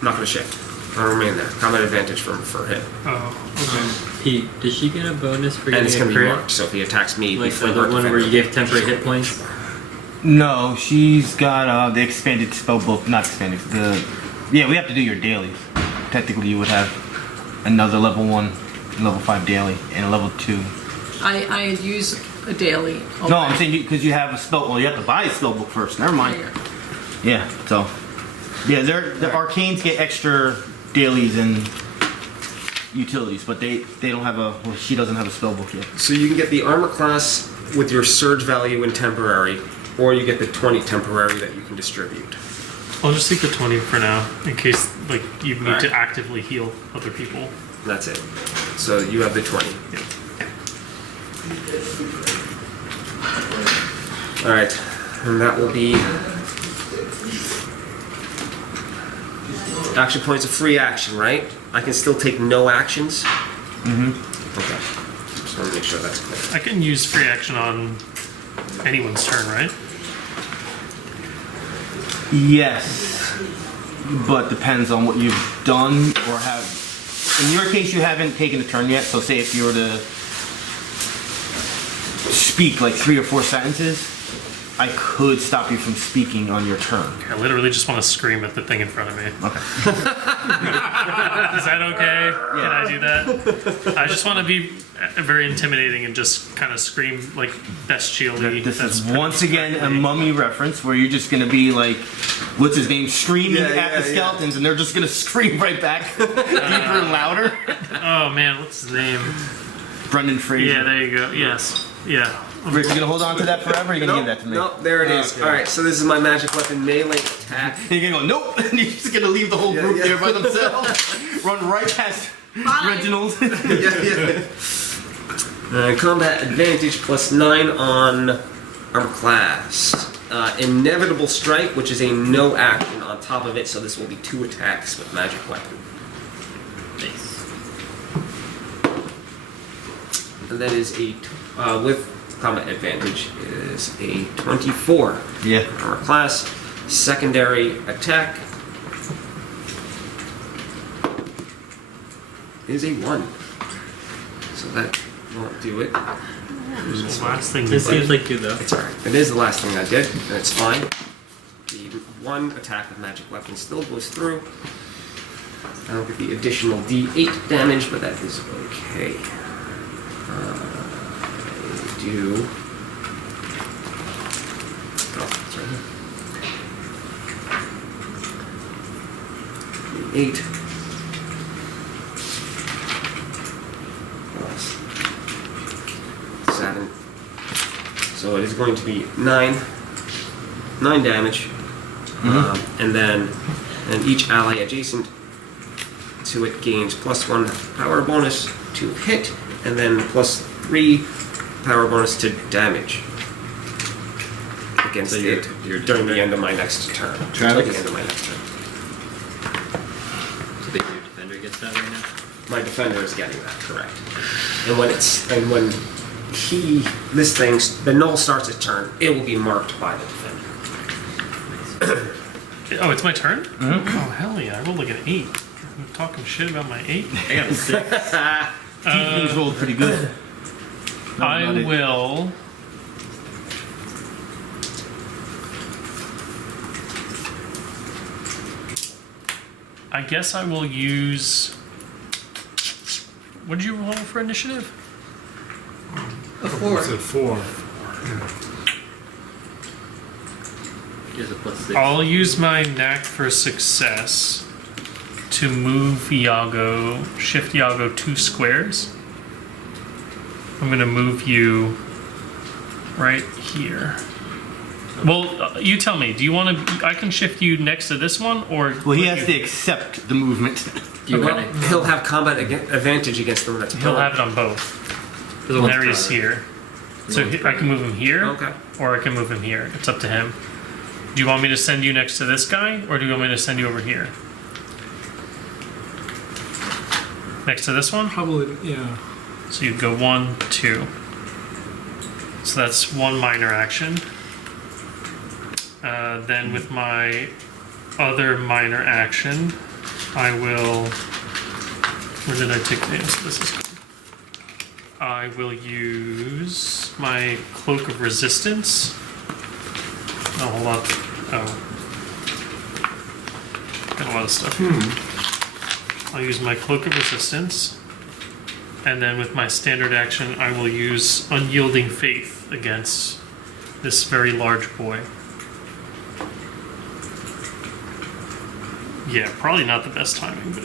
I'm not going to shift. I'll remain there. Combat advantage for a hit. Oh, okay. Pete, does she get a bonus for And getting it's a going to be crit? marked, so if he attacks me Like before the marked one where you effect- give temporary hit points? No, she's got the expanded spell book. Not expanded. We have to do your dailies. Technically, you would have another level 1, level 5 daily, and a level 2. I had used a daily. No, I'm saying because you have a spell. Well, you have to buy a spell book first. Never mind. Yeah. So, yeah, the arcanes get extra dailies and utilities, but they don't have a. Well, she doesn't have a spell book yet. So you can get the armor class with your surge value in temporary, or you get the 20 temporary that you can distribute. I'll just take the 20 for now, in case like you need Alright. to actively heal other people. That's it. So you have the 20. Alright, and that will be action points of free action, right? I can still take no actions? Okay. Just want to make sure that's clear. I can use free action on anyone's turn, right? Yes, but depends on what you've done or have. In your case, you haven't taken a turn yet. So, say if you were to speak like 3 or 4 sentences, I could stop you from speaking on your turn. I literally just want to scream at the thing in front of me. Okay. Is that okay? Can I do that? I just want to be very intimidating and just kind of scream like bestially. This That's is pretty once again a correctly. mummy reference where you're just gonna be like, what's his name, screaming at the skeletons, and they're just gonna scream right back, deeper and louder. Oh man, what's his name? Brendan Fraser. Yeah, there you go. Yes. Yeah. Rick, you gonna hold on to that forever? Or you gonna give that to me? Nope, there it is. Okay. Alright, so this is my magic weapon melee attack. And you're gonna go, nope, and you're just gonna leave the whole group there by themselves, run right past Bye. Reginald. Yeah. Combat advantage +9 on armor class. Inevitable strike, which is a no action on top of it, so this will be 2 attacks with magic weapon. Nice. And that is with combat advantage is a 24. Yeah. Armor class. Secondary attack is a 1. So that won't do it. The last thing This seems like you though. It's alright. It is the last thing I did, and it's fine. The 1 attack with magic weapon still goes through. I don't get the additional D8 damage, but that is okay. I do. Oh, it's right here. D8. Plus 7. So it is going to be 9 damage. And each ally adjacent to it gains +1 power bonus to hit, and then +3 power bonus to damage against So it you're during the end of my next turn. Travex? Until the end of my next turn. So basically your defender gets that right now. My defender is getting that, correct. And when the gnoll starts its turn, it will be marked by the defender. Oh, it's my turn? Oh, hell yeah. I rolled like an 8. I'm talking shit about my 8. I got a 6. Tieflings rolled pretty good. I will. I guess I will use. What did you roll for initiative? It's a 4. Here's a +6. I'll use my knack for success to move Yago, shift Yago 2 squares. I'm gonna move you right here. Well, you tell me. Do you want to? I can shift you next to this one, or Well, he has to accept the movement. You Well, kinda- he'll have combat advantage against them. That's he'll have it on both. There's one Neri's further. here, so One's I can move him here, Okay. or I can move him here. It's up to him. Do you want me to send you next to this guy, or do you want me to send you over here? Next to this one? Probably, yeah. So you'd go 1, 2. So that's 1 minor action. Then with my other minor action, I will. Where did I take names? This is. I will use my Cloak of Resistance. Oh, hold on. Oh. Got a lot of stuff. I'll use my Cloak of Resistance. And then with my standard action, I will use Unyielding Faith against this very large boy. Yeah, probably not the best timing, but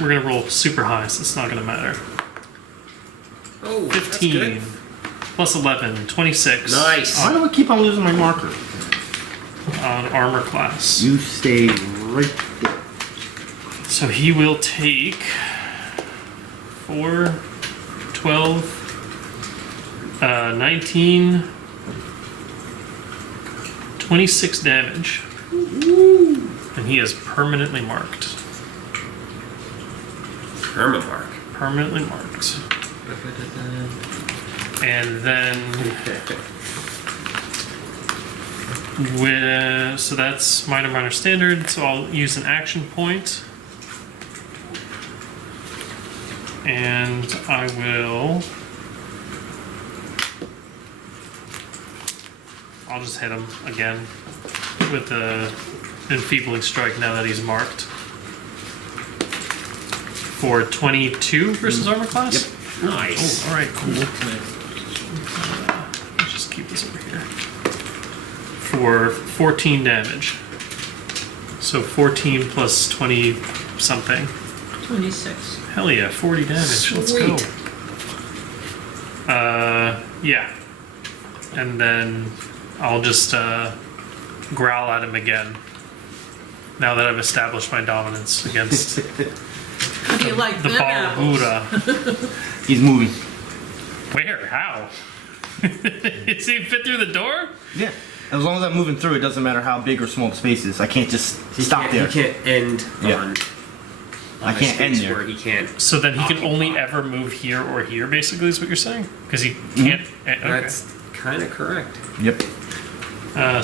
we're gonna roll super high, so it's not gonna matter. Oh, 15 plus 11, 26. Nice. Why do I keep on losing my marker? On armor class. You stay right there. So he will take 4, 12, 19, 26 damage. And he is permanently marked. Permamark. Permanently marked. And then, so that's minor standard. So I'll use an action point, and I will. I'll just hit him again with the enfeebling strike now that he's marked. For 22 versus armor class? Yep. Nice. Oh, alright, cool. Let's just keep this over here. For 14 damage. So 14 plus 20 something. 26. Hell yeah, 40 damage. Let's go. Sweet. Yeah. And then I'll just growl at him again. Now that I've established my dominance against How do you like the them apples? Barlgura. He's moving. Where? How? Is he fit through the door? Yeah. As long as I'm moving through, it doesn't matter how big or small the space is. I can't just stop there. He can't end Yeah. on I a can't end space there. where he can't. So then he can only ever move here or here, basically, is what you're saying? Because he can't. Okay. That's kind of correct. Yep.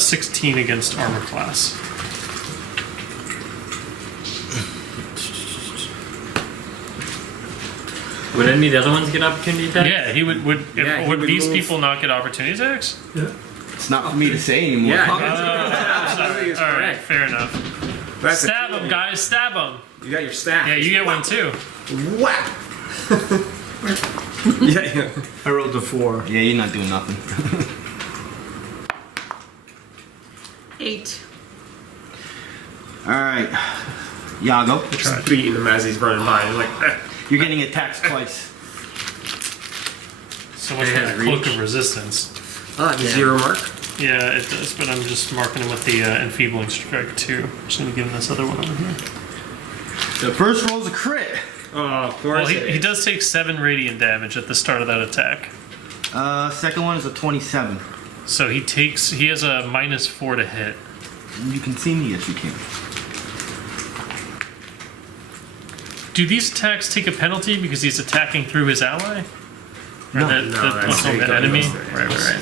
16 against armor class. Would any of the other ones get opportunity attacks? Yeah, he would. Would Yeah, he would would these move. people not get opportunity attacks? It's not for me to say anymore. Yeah, Absolutely is All right, correct. fair enough. That's a Stab him, feeling. guys! Stab him! You got your staff. Yeah, you get one too. Whack. yeah. I rolled a 4. Yeah, you're not doing nothing. 8. All right. Yago. Just beating him as he's running by. He's like, You're getting attacked twice. So much It for has that cloak reach. of resistance. the 0 mark. Yeah, it does, but I'm just marking him with the enfeebling strike too. Just gonna give him this other one over here. The first roll's a crit. Oh, of course. Well, he it is. does take 7 radiant damage at the start of that attack. Second one is a 27. So he has a -4 to hit. You can see me? Yes, you can. Do these attacks take a penalty because he's attacking through his ally? Or No. that's from the going enemy? against the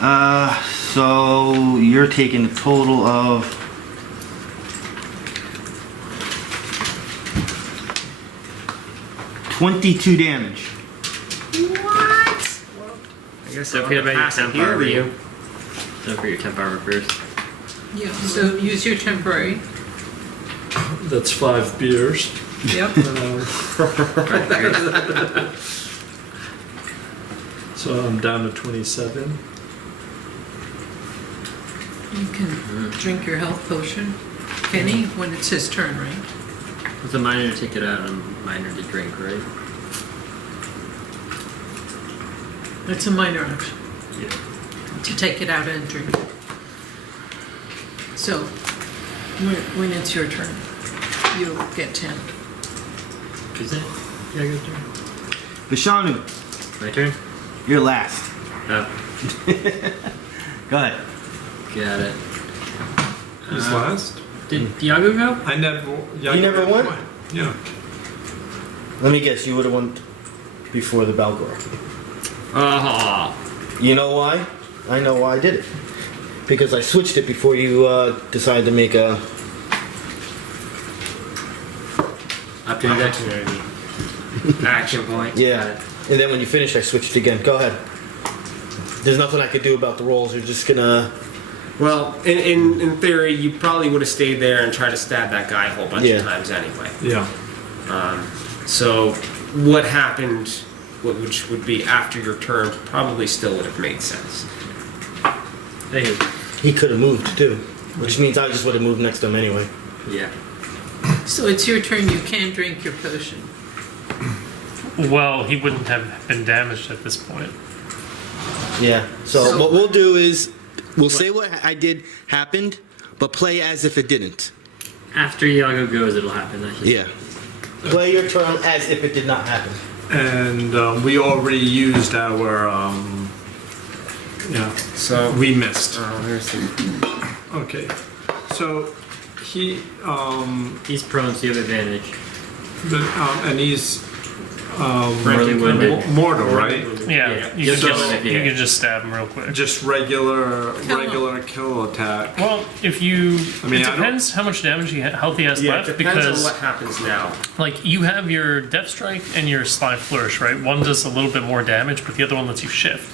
Right. So you're taking a total of 22 damage. What? I guess Don't I'll forget about your pass it temp here armor. to you. Don't forget your temp armor first. Yeah, so use your temporary. That's 5 beers. Yep. So I'm down to 27. You can drink your health potion. Can he? When it's his turn, right? It's a minor to take it out and a minor to drink, right? It's a minor action Yeah. to take it out and drink it. So, when it's your turn, you'll get 10. Is it? Yago's turn? Bashanu, My turn? you're last. Oh, Go ahead. got it. He's last? Did Yago go? I never. You never won? Yeah. Let me guess, you would have won before the Barlgura. You know why? I know why I did it. Because I switched it before you decided to make a... Opportunity. Action point. Yeah. And then when you finish, I switched it again. Go ahead. There's nothing I could do about the rolls. You're just gonna... Well, in theory, you probably would have stayed there and tried to stab that guy a whole bunch Yeah. of times anyway. Yeah. So what happened, which would be after your turn, probably still would have made sense. Thank you. He could have moved, too. Which means I just would have moved next to him anyway. Yeah. So it's your turn. You can drink your potion. Well, he wouldn't have been damaged at this point. Yeah. So So- what we'll do is... We'll say what I did happened, but play as if it didn't. After Yago goes, it'll happen. That's just- Yeah. Play your turn as if it did not happen. And we already used our. Yeah. So We missed. there's the Okay. So he. He's prone, so you have advantage. And he's. Mortally wounded. Mortal, right? Yeah, you You'll can, kill just, him if you you hit. can just stab him real quick. Just regular him. kill attack. Well, if you, I mean, it I don't- depends how much damage health he has yeah. It left depends because, on what happens now. like, you have your Death Strike and your Sly Flourish, right? One does a little bit more damage, but the other one lets you shift.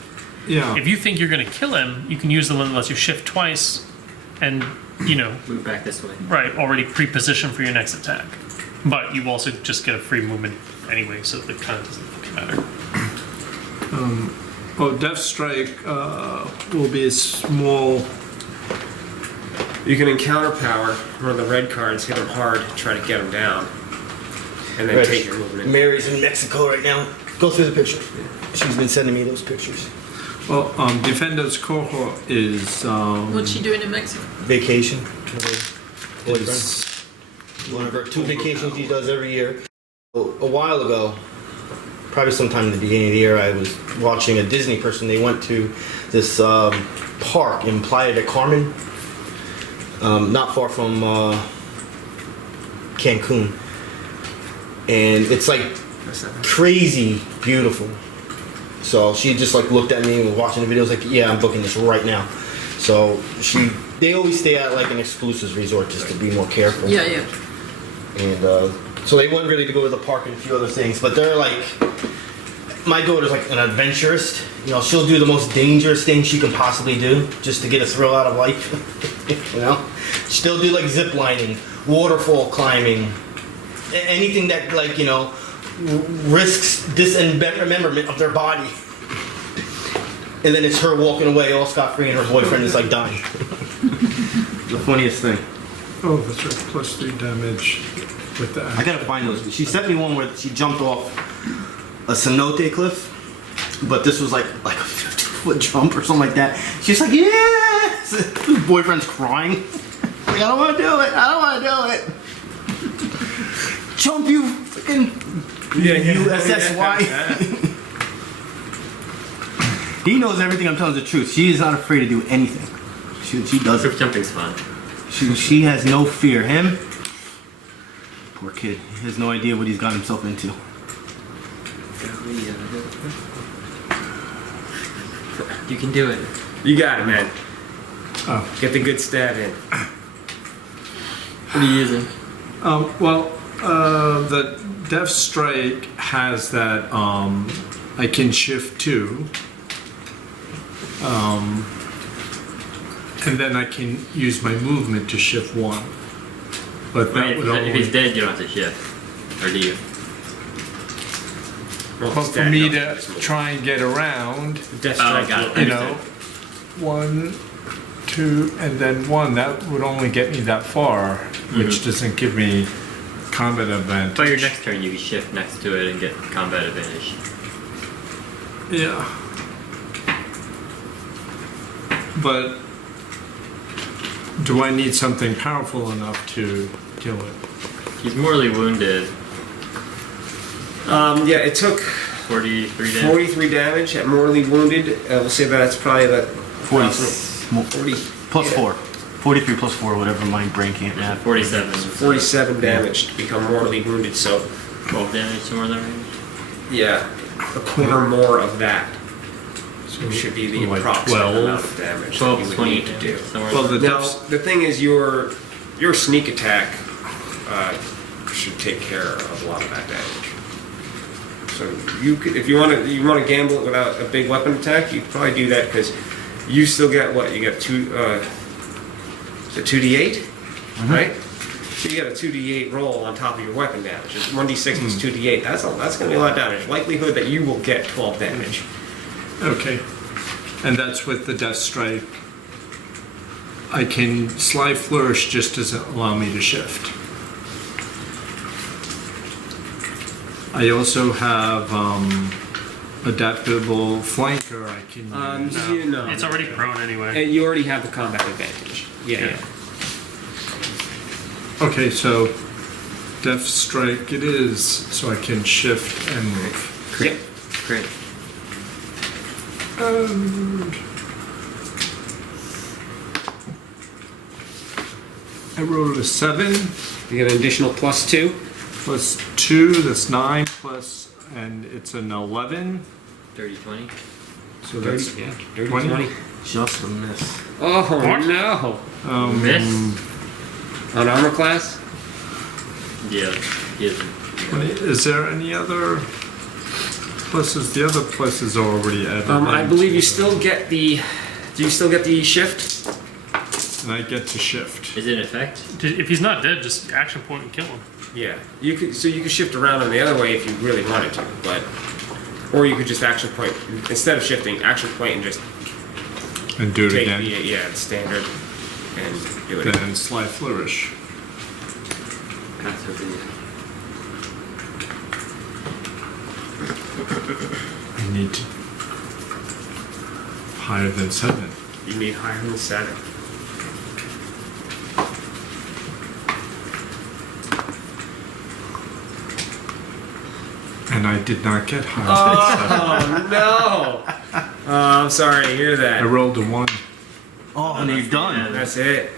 Yeah. If you think you're going to kill him, you can use the one that lets you shift twice, and Move back this way. right, already pre-position for your next attack. But you also just get a free movement anyway, so it kind of doesn't fucking matter. Well, Death Strike will be a small. You can encounter power, one of the red cards, hit him hard, try to get him down, and then Reg, take your movement. Mary's in Mexico right now. Go through the picture. She's been sending me those pictures. Well, Defender's cohort is. What's she doing in Mexico? Vacation. with her boyfriend. is One of her 2 vacations she does every year. A while ago, probably sometime in the beginning of the year, I was watching a Disney person. They went to this park in Playa del Carmen, not far from Cancun, and it's like crazy beautiful. So she just like looked at me and was watching the videos like, yeah, I'm booking this right now. So they always stay at like an exclusive resort just to be more careful. Yeah, yeah. And so they weren't ready to go to the park and a few other things, but they're like, my daughter's like an adventurist. You know, she'll do the most dangerous thing she can possibly do just to get a thrill out of life. You know, she'll do like zip lining, waterfall climbing, anything that like, you know, risks dismemberment of their body. And then it's her walking away all scot-free and her boyfriend is like dying. The funniest thing. Oh, that's right. Plus 3 damage with the I gotta find those. She sent me one where she jumped off a cenote cliff, but this was like a 50-foot jump or something like that. She's like, yes! Her boyfriend's crying. Like, I don't want to do it. I don't want to do it. Jump, you freaking USSY. He knows everything. I'm telling the truth. She is not afraid to do anything. She does Group it. jumping's fun. She has no fear. Him, poor kid. He has no idea what he's got himself into. You can do it. You got it, man. Oh. Get the good stab in. What are you using? The Death Strike has that I can shift 2. And then I can use my movement to shift 1. But that would If he's dead, you don't have to shift. Or do you? But for me to try and get around, Death Oh, Strike. got it. you know, 1, 2, and then 1, that would only get me that far, which doesn't give me combat advantage. By your next turn, you can shift next to it and get combat advantage. Yeah. But do I need something powerful enough to kill it? He's mortally wounded. Yeah, it took 43 damage. 43 damage at mortally wounded. We'll say that's probably about 40 plus 4. 43 plus 4, whatever my brain can't add. 47. 47 damage to become mortally wounded. So 12 damage, somewhere in that range. yeah, a quarter more of that. So should be the like approximate 12. amount of damage 12, that you would 20 need to do. somewhere Well, in the Now, Death the thing is, your sneak attack should take care of a lot of that damage. So you could, if you want to gamble it without a big weapon attack, you could probably do that because you still get what you get 2d8, right? So you get a 2d8 roll on top of your weapon damage. It's 1d6 plus 2d8. That's going to be a lot of damage. Likelihood that you will get 12 damage. Okay. And that's with the Death Strike. I can Sly Flourish just doesn't allow me to shift. I also have adaptable flanker I can use. You know, It's already prone anyway. and you already have the combat advantage. Yeah. Okay, so Death Strike it is, so I can shift and move. Yep. Great. And I rolled a 7 You get an additional +2. plus 2, that's 9 plus, and it's an 11. 30, 20. So that's 30, 20. 20. Just a miss. Oh What? no! Miss? On armor class? Yeah. He isn't. 20. Is there any other pluses? The other pluses are already added. I in. believe you still get the. Do you still get the shift? And I get to shift. Is it in effect? If he's not dead, just action point and kill him. Yeah. You could. So you could shift around on the other way if you really wanted to, but. Or you could just action point instead of shifting, action point and just And do it take again. the standard and do it. Then Sly Flourish. That's over you. I need to higher than 7. You need higher than 7. And I did not get high. Oh no! Oh, I'm sorry to hear I that. rolled a 1. Oh, and you're done. That's it.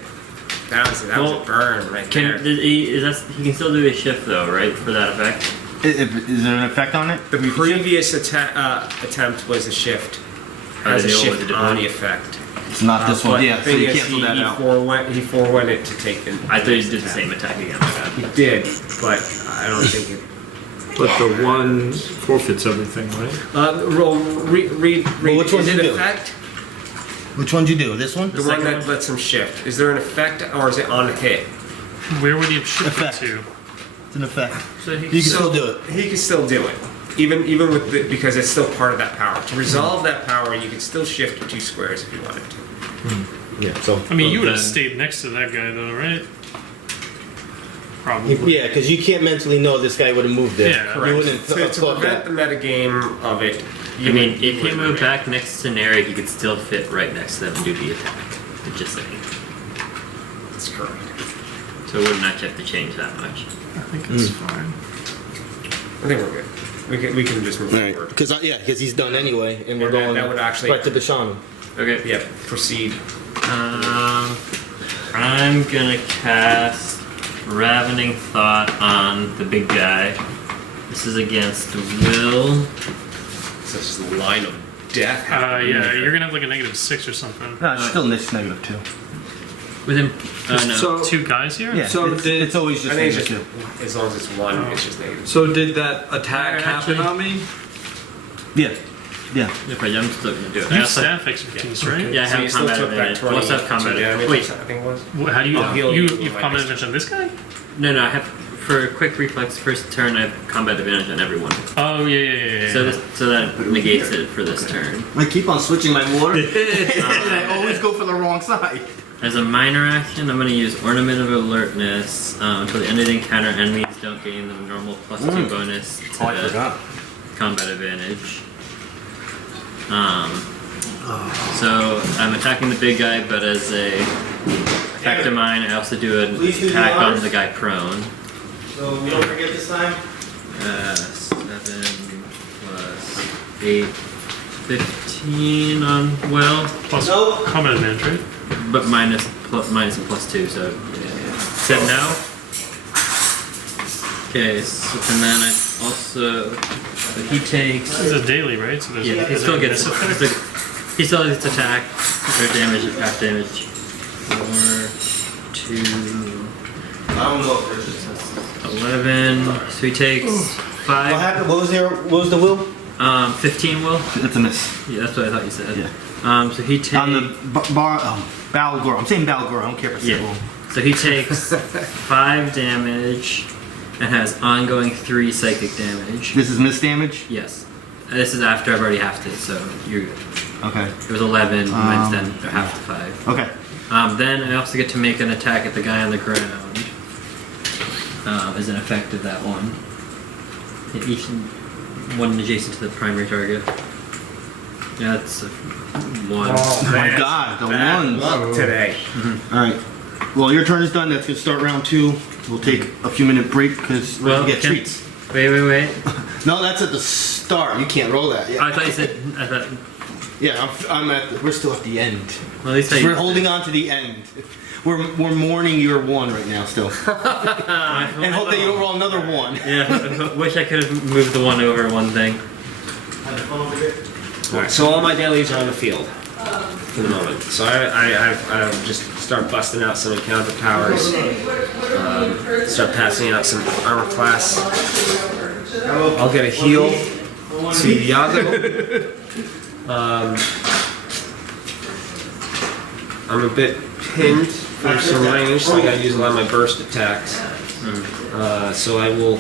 That was a burn right there. He can still do a shift though, right? For that effect. Is there an effect on it? The previous attempt was a shift. Oh, Has the a new one was a shift different on one? the effect. It's not this one. But Yeah, the so thing you is, cancel that out. he forewent it to take the. I thought you did the same attack again. He did, but I don't think it. But the 1 forfeits everything, right? Roll. Read. Well, which one is did it you do? effect? Which one did you do? This one? The one that lets him shift. Is there an effect, or is it on a hit? Where would he have shifted Effect. to? It's an effect. So he, You can still do it. He can still do it, even with because it's still part of that power. To resolve that power, you can still shift 2 squares if you wanted to. Yeah, so. I mean, you would have then- stayed next to that guy though, right? Probably. Yeah, because you can't mentally know this guy would have moved there. Yeah. You wouldn't To thought prevent that. the metagame of it. I mean, if he moved back next to Neri, he could still fit right next to them and do the attack. I'm just saying. That's correct. So it wouldn't actually have to change that much. I think it's fine. I think we're good. We can just move Alright, forward. because he's done anyway, and we're And that- going that would actually- right to Bashanu. Okay. Yeah, proceed. I'm gonna cast Ravening Thought on the big guy. This is against will. Such as the line of death. Yeah, you're gonna have like a -6 or something. No, it's still negative 2. With him. No. So, 2 guys here? Yeah, So it's, did- it's always I just think it's negative just 2. as long as it's 1, it's just negative. so did that attack Alright, happen actually- on me? Yeah. Yeah. If I'm still gonna do it. You have staff expertise, right? Yeah, I So you have still combat took that advantage. 20 Plus I have combat damage, advantage. Wait, I think it was. How do you? I'll heal you You've with my combat next advantage on this guy? no, I have for a quick reflex first turn. I have combat advantage on everyone. Oh yeah. So that negates it for this turn. I keep on switching my water, and I always go for the wrong side. As a minor action, I'm going to use Ornament of Alertness until the end of the encounter. Enemies don't gain the normal +2 bonus to Oh, I forgot. combat advantage. So I'm attacking the big guy, but as a effect of mine, I also do an Please do the attack on honors. the guy prone. So we don't forget this time. 7 plus 8, 15 on will, Plus Nope. combat advantage, right? but minus and +2, so 7 now. Okay, so, and then I also he takes. This is a daily, right? So there's Yeah, he is still there gets this effect? he still gets attack or damage, half damage. 4, 2, I don't know if there's 11. So he takes What 5. happened? What was the will? 15 will. It's a miss. Yeah, that's what I thought you said. Yeah. So he takes. On the Barlgura. I'm saying Barlgura. I don't care if it's Yeah. wrong. So he takes 5 damage and has ongoing 3 psychic damage. This is miss damage. Yes. This is after I've already halved it, so you're good. Okay. It was 11 minus 10, or half to 5. Okay. Then I also get to make an attack at the guy on the ground. As an effect of that one. Hit each one adjacent to the primary target. Yeah, that's a 1. Oh my God, the Bad ones. luck today. All right. Well, your turn is done. That's gonna start round 2. We'll take a few minute break because we're gonna get can- treats. Wait. No, that's at the start. You can't roll that. Oh, Yeah. I thought you said. I thought. Yeah, I'm at. We're still at the end. Well, at least I. We're holding on to the end. We're mourning your 1 right now still, and hope that you don't roll another 1. Yeah, I wish I could have moved the 1 over one thing. Alright, so all my dailies are on the field for the moment. So I'll just start busting out some encounter powers. Start passing out some armor class. I'll get a heal to Yago. I'm a bit pinned for some range, so I gotta use a lot of my burst attacks. So I'll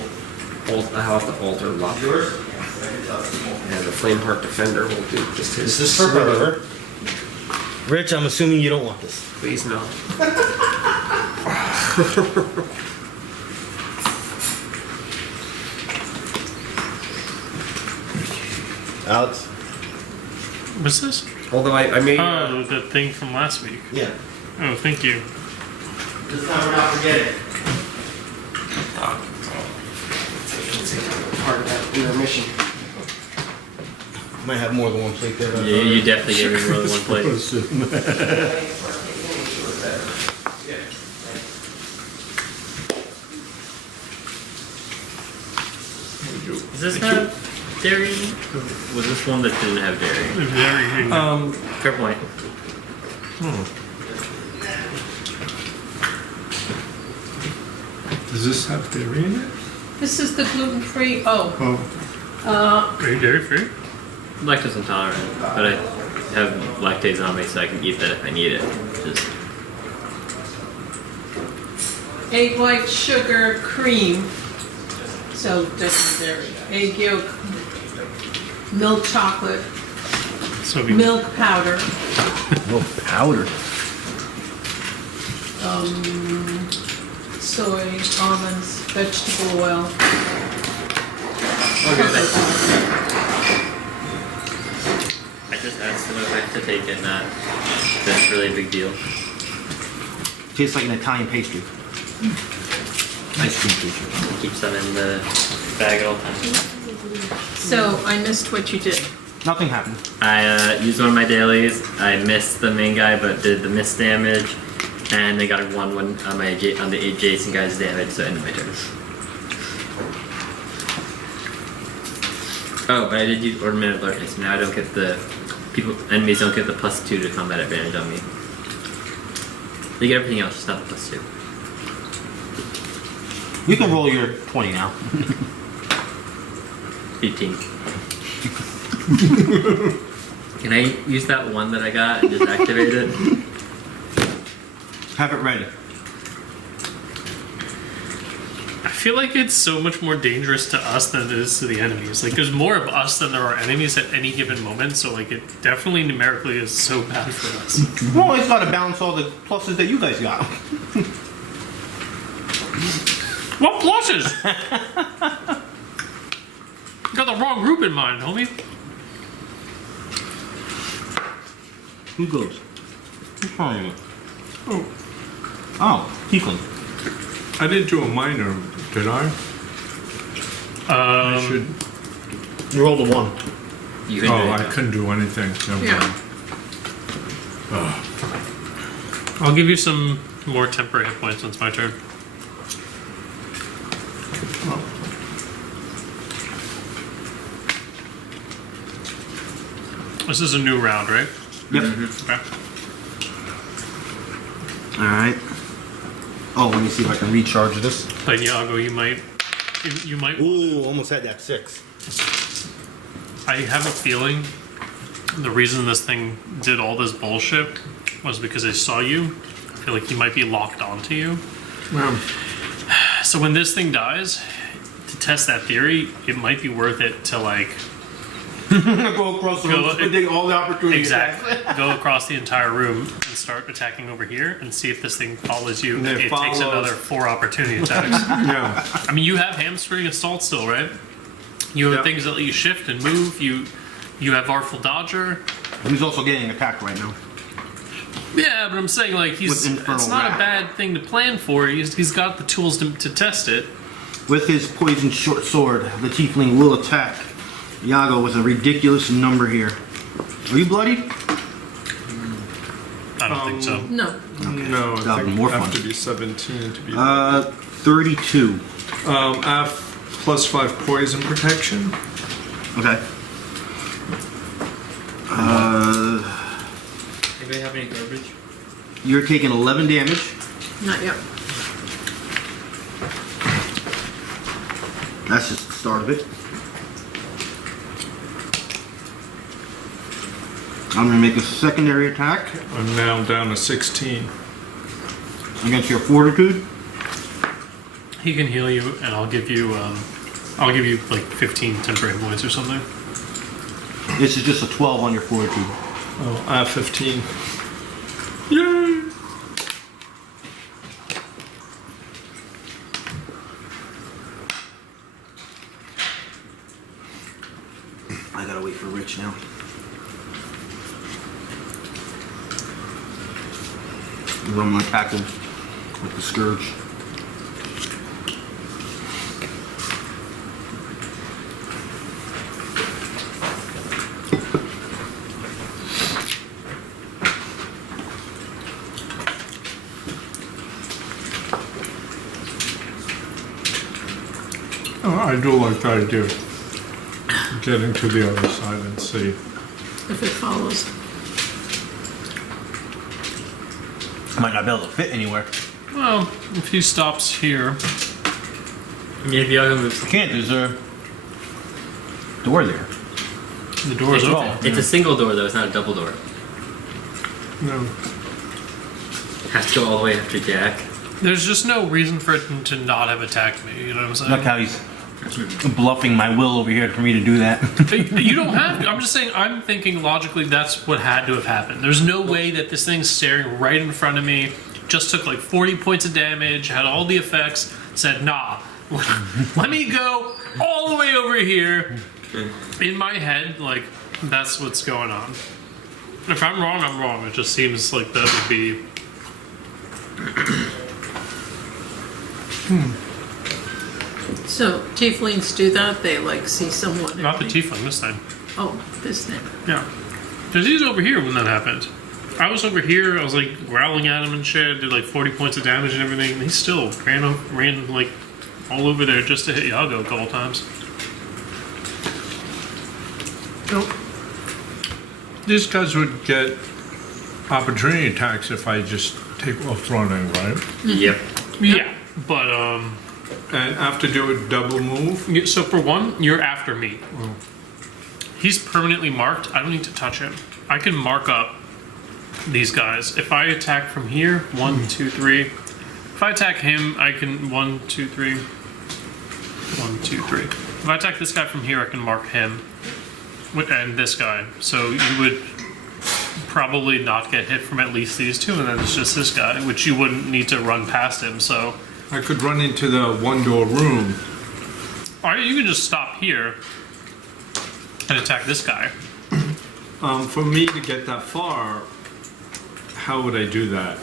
have to alter luck. And the Flameheart Defender will do just his. This is for her. Rich, I'm assuming you don't want this. Please no. Alex? What's this? Although I may. Oh, the thing from last week. Yeah. Oh, thank you. This time we're not forgetting. part of that. intermission. Might have more than one plate there. Yeah, you definitely gave me more than one plate. Does this have dairy? Or was this one that didn't have dairy? Fair point. Does this have dairy in it? This is the gluten-free. Oh. Are you dairy free? Lactose intolerant, but I have lactase on me, so I can eat that if I need it. Just Egg white, sugar, cream. So definitely dairy. Egg yolk, milk chocolate, So we milk powder, Oh, powder. soy, almonds, vegetable oil. okay. I just asked them if I had to take it, not that's really a big deal. Tastes like an Italian pastry. Ice cream pastry. Keeps them in the bag at all times. So I missed what you did. Nothing happened. I used one of my dailies. I missed the main guy, but did the miss damage, and they got a 1/1 on my on the adjacent guy's damage, so ended my turn. Oh, but I did use Ornament of Alertness. Now I don't get the enemies don't get the +2 to combat advantage on me. They get everything else, just not the +2. You can roll your 20 now. 18. Can I use that one that I got and just activate it? Have it ready. I feel like it's so much more dangerous to us than it is to the enemies. Like, there's more of us than there are enemies at any given moment, so, like, it definitely numerically is so bad for us. Well, it's got to balance all the pluses that you guys got. What pluses? You got the wrong group in mind, homie. Who goes? Who's trying it? Oh, Tiefling. I didn't do a minor, did I? I should. You rolled a 1. You can do Oh, it, I though. couldn't do anything. Never Yeah. mind. I'll give you some more temporary hit points once my turn. This is a new round, right? Yep. Okay. Alright. Oh, let me see if I can recharge this. Like Yago, you might. Ooh, almost had that 6. I have a feeling the reason this thing did all this bullshit was because it saw you. I feel like he might be locked onto you. So when this thing dies, to test that theory, it might be worth it to like Go across the room, Go- take all the opportunities. exactly go across the entire room and start attacking over here and see if this thing follows you. And it It takes follows. another 4 opportunity attacks. Yeah. I mean, you have hamstring assault still, right? You have Yep. things that let you shift and move. You have Artful Dodger. He's also getting attacked right now. Yeah, but I'm saying like With it's Infernal not Wrath. a bad thing to plan for. He's got the tools to test it. With his poison short sword, the Tiefling will attack Yago with a ridiculous number here. Are you bloodied? I don't think so. No. No, I That'll be think more I have fun. to be 17 to be. 32. I have +5 poison protection. Okay. Anybody have any garbage? You're taking 11 damage. Not yet. That's just the start of it. I'm gonna make a secondary attack I'm now down to 16. against your fortitude. He can heal you, and I'll give you like 15 temporary points or something. This is just a 12 on your fortitude. Oh, I have 15. Yay! I gotta wait for Rich now. I'm gonna attack him with the scourge. I do like the idea of getting to the other side and see. If it follows. Might not be able to fit anywhere. Well, if he stops here, Yeah, if Yago moves, You can't. There's a door there. the door's It's open. all- it's a single door though. It's not a double door. No. Has to go all the way after Jack. There's just no reason for it to not have attacked me. You know what I'm saying? Look how he's bluffing my will over here for me to do that. You don't have to. I'm just saying, I'm thinking logically that's what had to have happened. There's no way that this thing's staring right in front of me, just took like 40 points of damage, had all the effects, said, nah, let me go all the way over here. In my head, like, that's what's going on. If I'm wrong, I'm wrong. It just seems like that would be... So tieflings do that? They like see someone. Not the tiefling this time. Oh, this thing. Yeah. Because he's over here when that happened. I was over here, I was like growling at him and shit, did like 40 points of damage and everything, and he still ran like all over there just to hit Yago a couple times. Nope. These guys would get opportunity attacks if I just take off running, right? Yep. Yeah. But, And I have to do a double move. so for one, you're after me. He's permanently marked, I don't need to touch him. I can mark up these guys. If I attack from here, 1, 2, 3. If I attack him, I can 1, 2, 3. 1, 2, 3. If I attack this guy from here, I can mark him. And this guy. So you would probably not get hit from at least these two, and then it's just this guy, which you wouldn't need to run past him, so... I could run into the one-door room. Or you can just stop here and attack this guy. For me to get that far, how would I do that?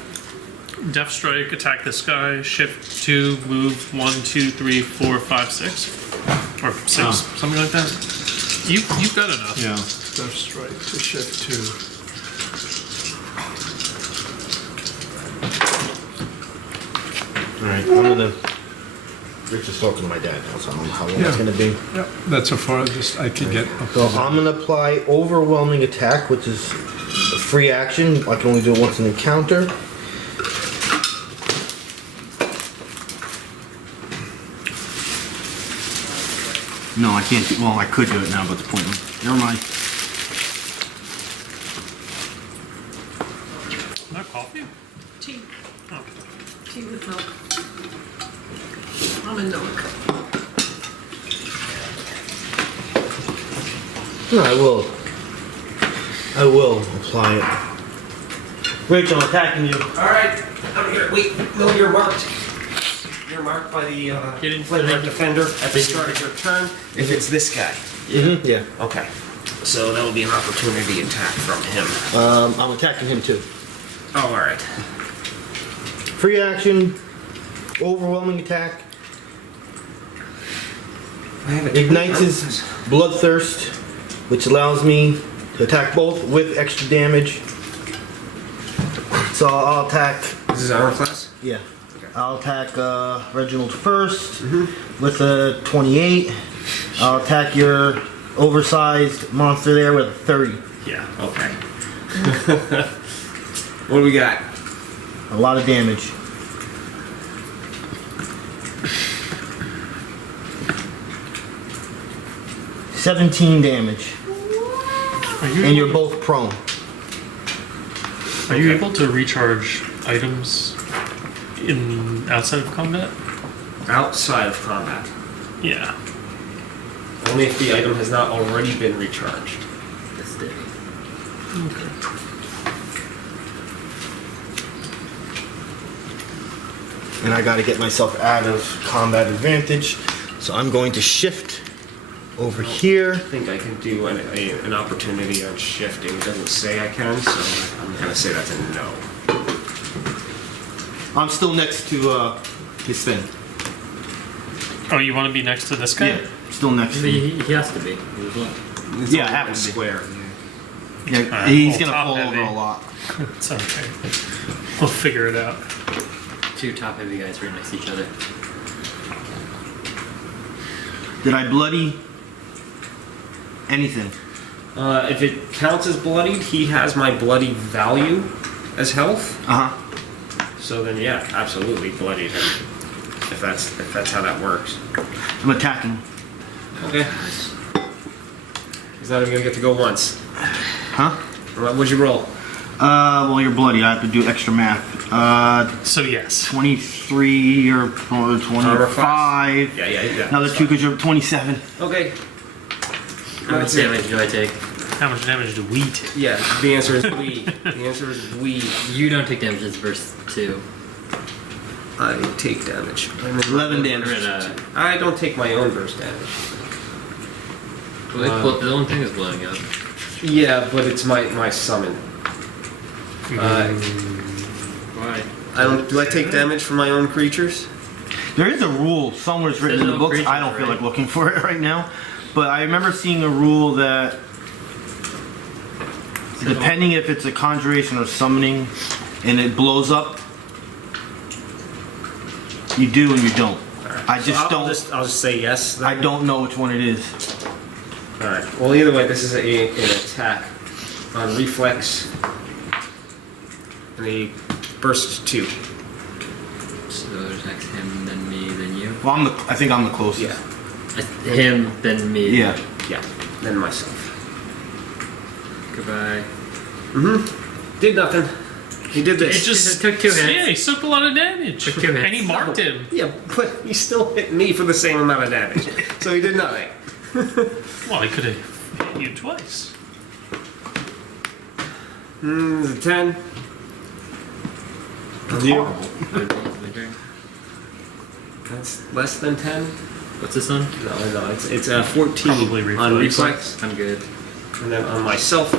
Death Strike, attack this guy, shift 2, move 1, 2, 3, 4, 5, 6. Or 6, something like that. You've got enough. Yeah. Death strike to shift 2. Alright, one of the... Rich is talking to my dad now, so I don't know how long it's gonna be. Yep. That's the farthest I could get. Up So to I'm gonna apply overwhelming attack, which is a free action. I can only do it once an encounter. No, I can't do. Well, I could do it now, but it's pointless. Never mind. Is that coffee? Tea. Oh. Tea with milk. Almond milk. No, I will apply it. Rich, I'm attacking you. Alright, I'm here. Wait, no, you're marked. You're marked by the Get in Flame front. Defender at the start of your turn. If it's this guy. Mm-hmm. Yeah. Okay. So that'll be an opportunity attack from him. I'm attacking him too. Oh, alright. Free action, overwhelming attack. I have Ignites his bloodthirst, which allows me to attack both with extra damage. So I'll attack. This is armor class? Yeah. I'll attack Reginald first with a 28. I'll attack your oversized monster there with a 30. Yeah, okay. What do we got? A lot of damage. $17 damage. And you're both prone. Are you able to recharge items in outside of combat? Outside of combat. Yeah. Only if the item has not already been recharged. That's it. And I gotta get myself out of combat advantage. So I'm going to shift over here. I think I can do an opportunity on shifting. It doesn't say I can, so I'm gonna say that's a no. I'm still next to his thing. Oh, you want to be next to this guy? Yeah, still next to him. He has to be. He was one. It's Yeah, only have one to be. square. Yeah, Alright, he's well, gonna top fall heavy. over a lot. It's okay. We'll figure it out. Two top heavy guys right next to each other. Did I bloody anything? If it counts as bloodied, he has my bloody value as health. Uh huh. So then, yeah, absolutely bloodied him. If that's how that works. I'm attacking. Okay. He's not even gonna get to go once. Huh? What'd you roll? Well, you're bloody. I have to do extra math. So yes. 23 or 25. Yeah. Another 2 because you're 27. Okay. How much damage do I take? How much damage do we take? Yeah, the answer is we. The answer is we. You don't take damage. It's verse 2. I take damage. 11 damage. I don't take my own burst damage. Well, the only thing is blowing up. Yeah, but it's my summon. Why? Do I take damage from my own creatures? There is a rule somewhere written There's in the no books. creatures, I don't feel right? like looking for it right now. But I remember seeing a rule that depending if it's a conjuration or summoning and it blows up, you do and you don't. I just I'll don't. I'll just say yes. Then. I don't know which one it is. All right. Well, either way, this is an attack on reflex, and he burst 2. So it attacks him, then me, then you. Well, I think I'm the closest. Yeah. Him, then me. Yeah. Yeah. Then myself. Goodbye. Did nothing. He did this. It just took 2 hits. Yeah, he took a lot of damage. Took 2 hits. And he marked him. Yeah, but he still hit me for the same amount of damage. So he did nothing. Well, he could have hit you twice. Is it 10? On you? My turn. That's less than 10? What's this on? No, it's 14 Probably on reflex. reflex. I'm good. And then on myself,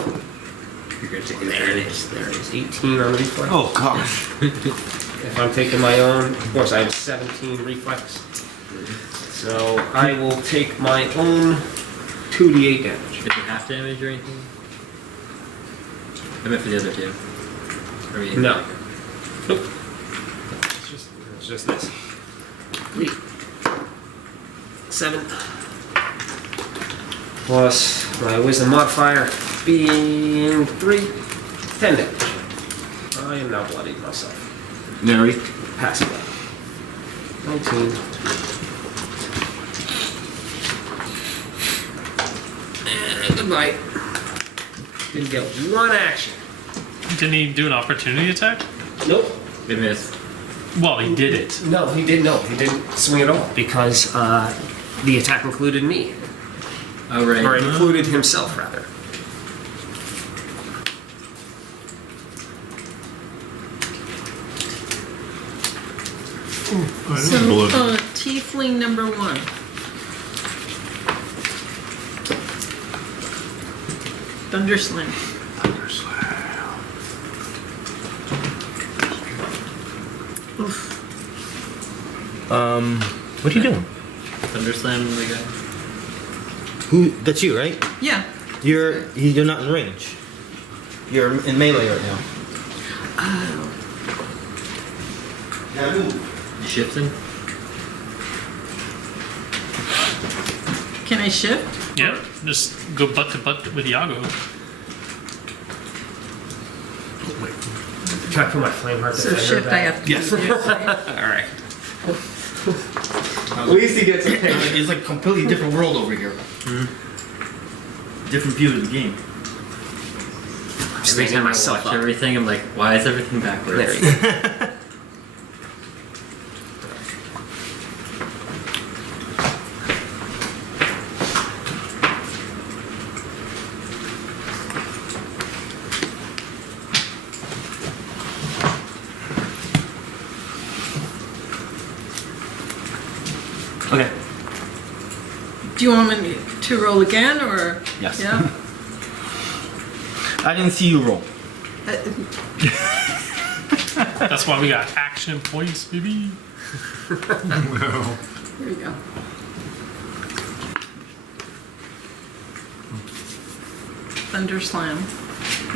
You're gonna take there it is. There it is. 18 on reflex. Oh gosh. If I'm taking my own, of course I have 17 reflex. So I will take my own 2d8 damage. Is it half damage or anything? I meant for the other 2. Or you- No. Nope. It's just this. 3. 7. Plus my wisdom modifier being 3. 10 damage. I am now bloodied myself. Neri. Passive. 19. And goodbye. Didn't get one action. Didn't he do an opportunity attack? Nope. Good miss. Well, he did it. No, he didn't. No, he didn't swing at all because the attack included me, Oh, right. or it included himself rather. So, tiefling number 1. Thunderslam. What are you doing? Thunderslam the guy. Who? That's you, right? Yeah. You're not in range. You're in melee right now. Oh. Yeah, move. You shifting? Can I shift? Yeah, just go butt to butt with Yago. Try to put my flame heart So defender shift I back. have to Yes. do this, right? All right. At least he gets a picture. It's like a completely different world over here. Different view of the game. Every time I watch everything, I'm like, why is everything backwards? There you go. Okay. Do you want me to roll again, or? Yes. Yeah. I didn't see you roll. That's why we got action points, baby. Here we go. Thunderslam.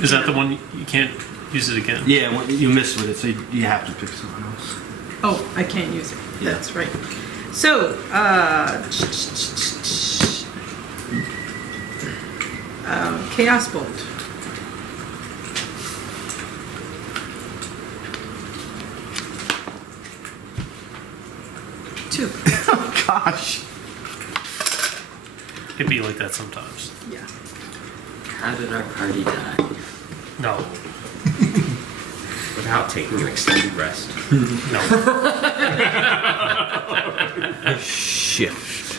Is that the one you can't use it again? Yeah, well, you missed with it, so you have to pick someone else. Oh, I can't use it. Yeah. That's right. So, Chaos Bolt. Two. Oh gosh. It'd be like that sometimes. Yeah. How did our party die? No. Without taking an extended rest. No. Shift.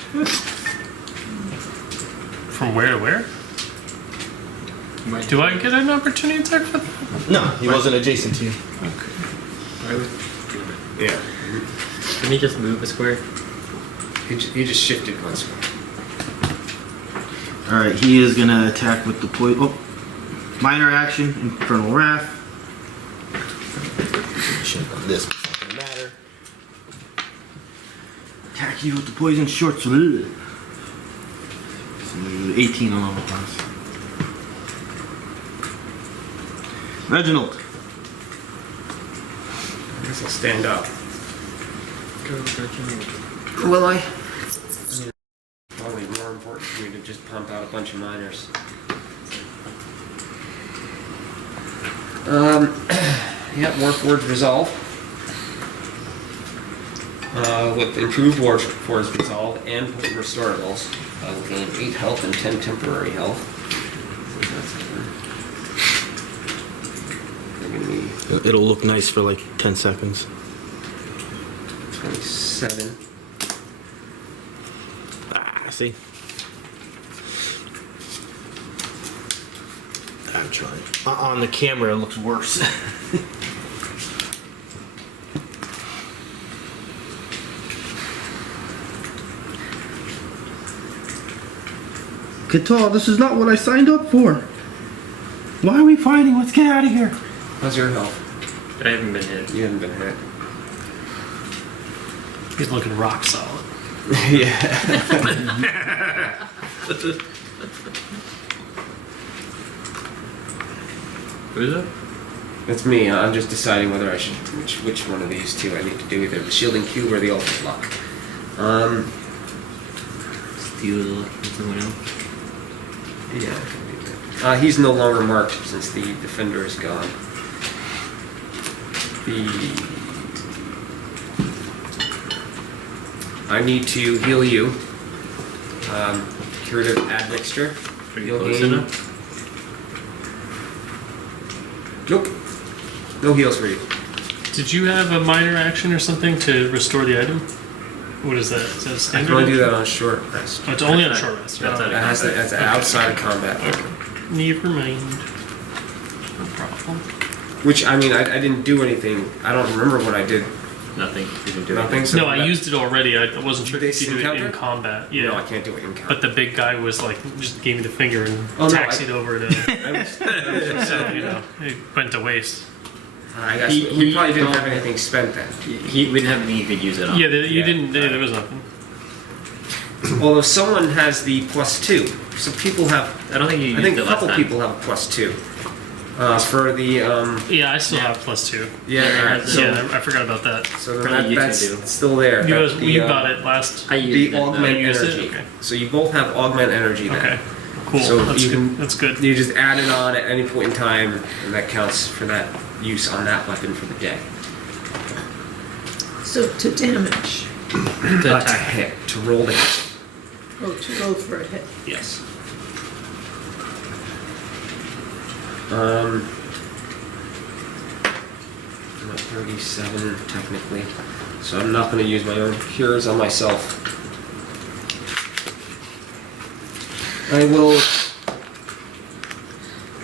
From where to where? Do I get an opportunity attack for that? No, he wasn't adjacent to you. Why would Yeah. Can he just move a square? He just shifted one square. Alright, he is gonna attack with the poison. Oh, minor action, Infernal Wrath. Shit on this doesn't matter. Attack you with the poison short sword. 18 on all the ones. Reginald. I guess I'll stand up. Go, Reginald. Will I? Probably more important for me to just pump out a bunch of miners. Yeah, Warforged Resolve. With improved Warforged Resolve and potent restorables, I will gain 8 health and 10 temporary health. They're gonna be It'll look nice for like 10 seconds. 27. Ah, see? I'm trying. On the camera, it looks worse. Qatar, this is not what I signed up for. Why are we fighting? Let's get out of here. How's your health? I haven't been hit. You haven't been hit. He's looking rock solid. Yeah. Who's that? That's me. I'm just deciding whether I should which one of these two I need to do, either the shielding cube or the ultimate luck. Steal the luck from someone else. Yeah, I can do that. He's no longer marked since the defender is gone. I need to heal you. Curative admixture. Are you You'll close gain- enough? Nope. No heals for you. Did you have a minor action or something to restore the item? What is that? Is that a I standard? can only do that action? on a short rest. Oh, it's only on a short rest. That's Oh, That's outside of combat. never mind. No problem. Which, I mean, I didn't do anything. I don't remember what I did. Nothing. You can do Nothing. So No, I that- used it already. I wasn't sure This if you do it in encounter? combat. Yeah. No, I can't do it in combat. But the big guy was like, just gave me the finger and Oh, no, taxied over to. I was, So, you know, it went to waste. I guess He- we he probably didn't don't- have anything spent then. We didn't have anything you could use it on. Yeah, you Yeah. didn't. There was nothing. Although someone has the +2, some people have. I don't think you used I think it a last couple time. people have a +2. For the Yeah, I still Yeah. have +2. yeah, Yeah, alright, so Yeah, I forgot about that. so Probably then you two that's do. still there. You That- guys, the, you got it last. I used The it. though. augment used it? energy. Okay. So you both have augment energy then. Okay, cool. So that's you good. can- That's good. You just add it on at any point in time, and that counts for that use on that weapon for the day. So to damage. To To attack. hit, to roll the hit. Oh, to go for a hit. Yes. I'm at 37 technically, so I'm not going to use my own cures on myself. I will.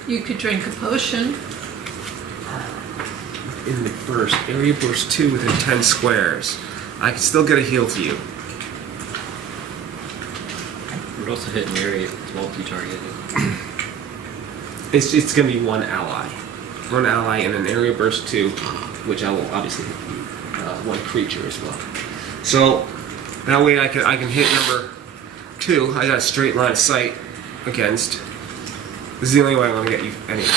You could drink a potion. In the burst, area burst 2 within 10 squares. I can still get a heal to you. We're also hitting Neri if it's multi-targeted. It's going to be one ally. One ally and an area burst 2, which I will obviously hit one creature as well. So that way I can hit number 2. I got a straight line of sight against. This is the only way I'm going to get you anyway.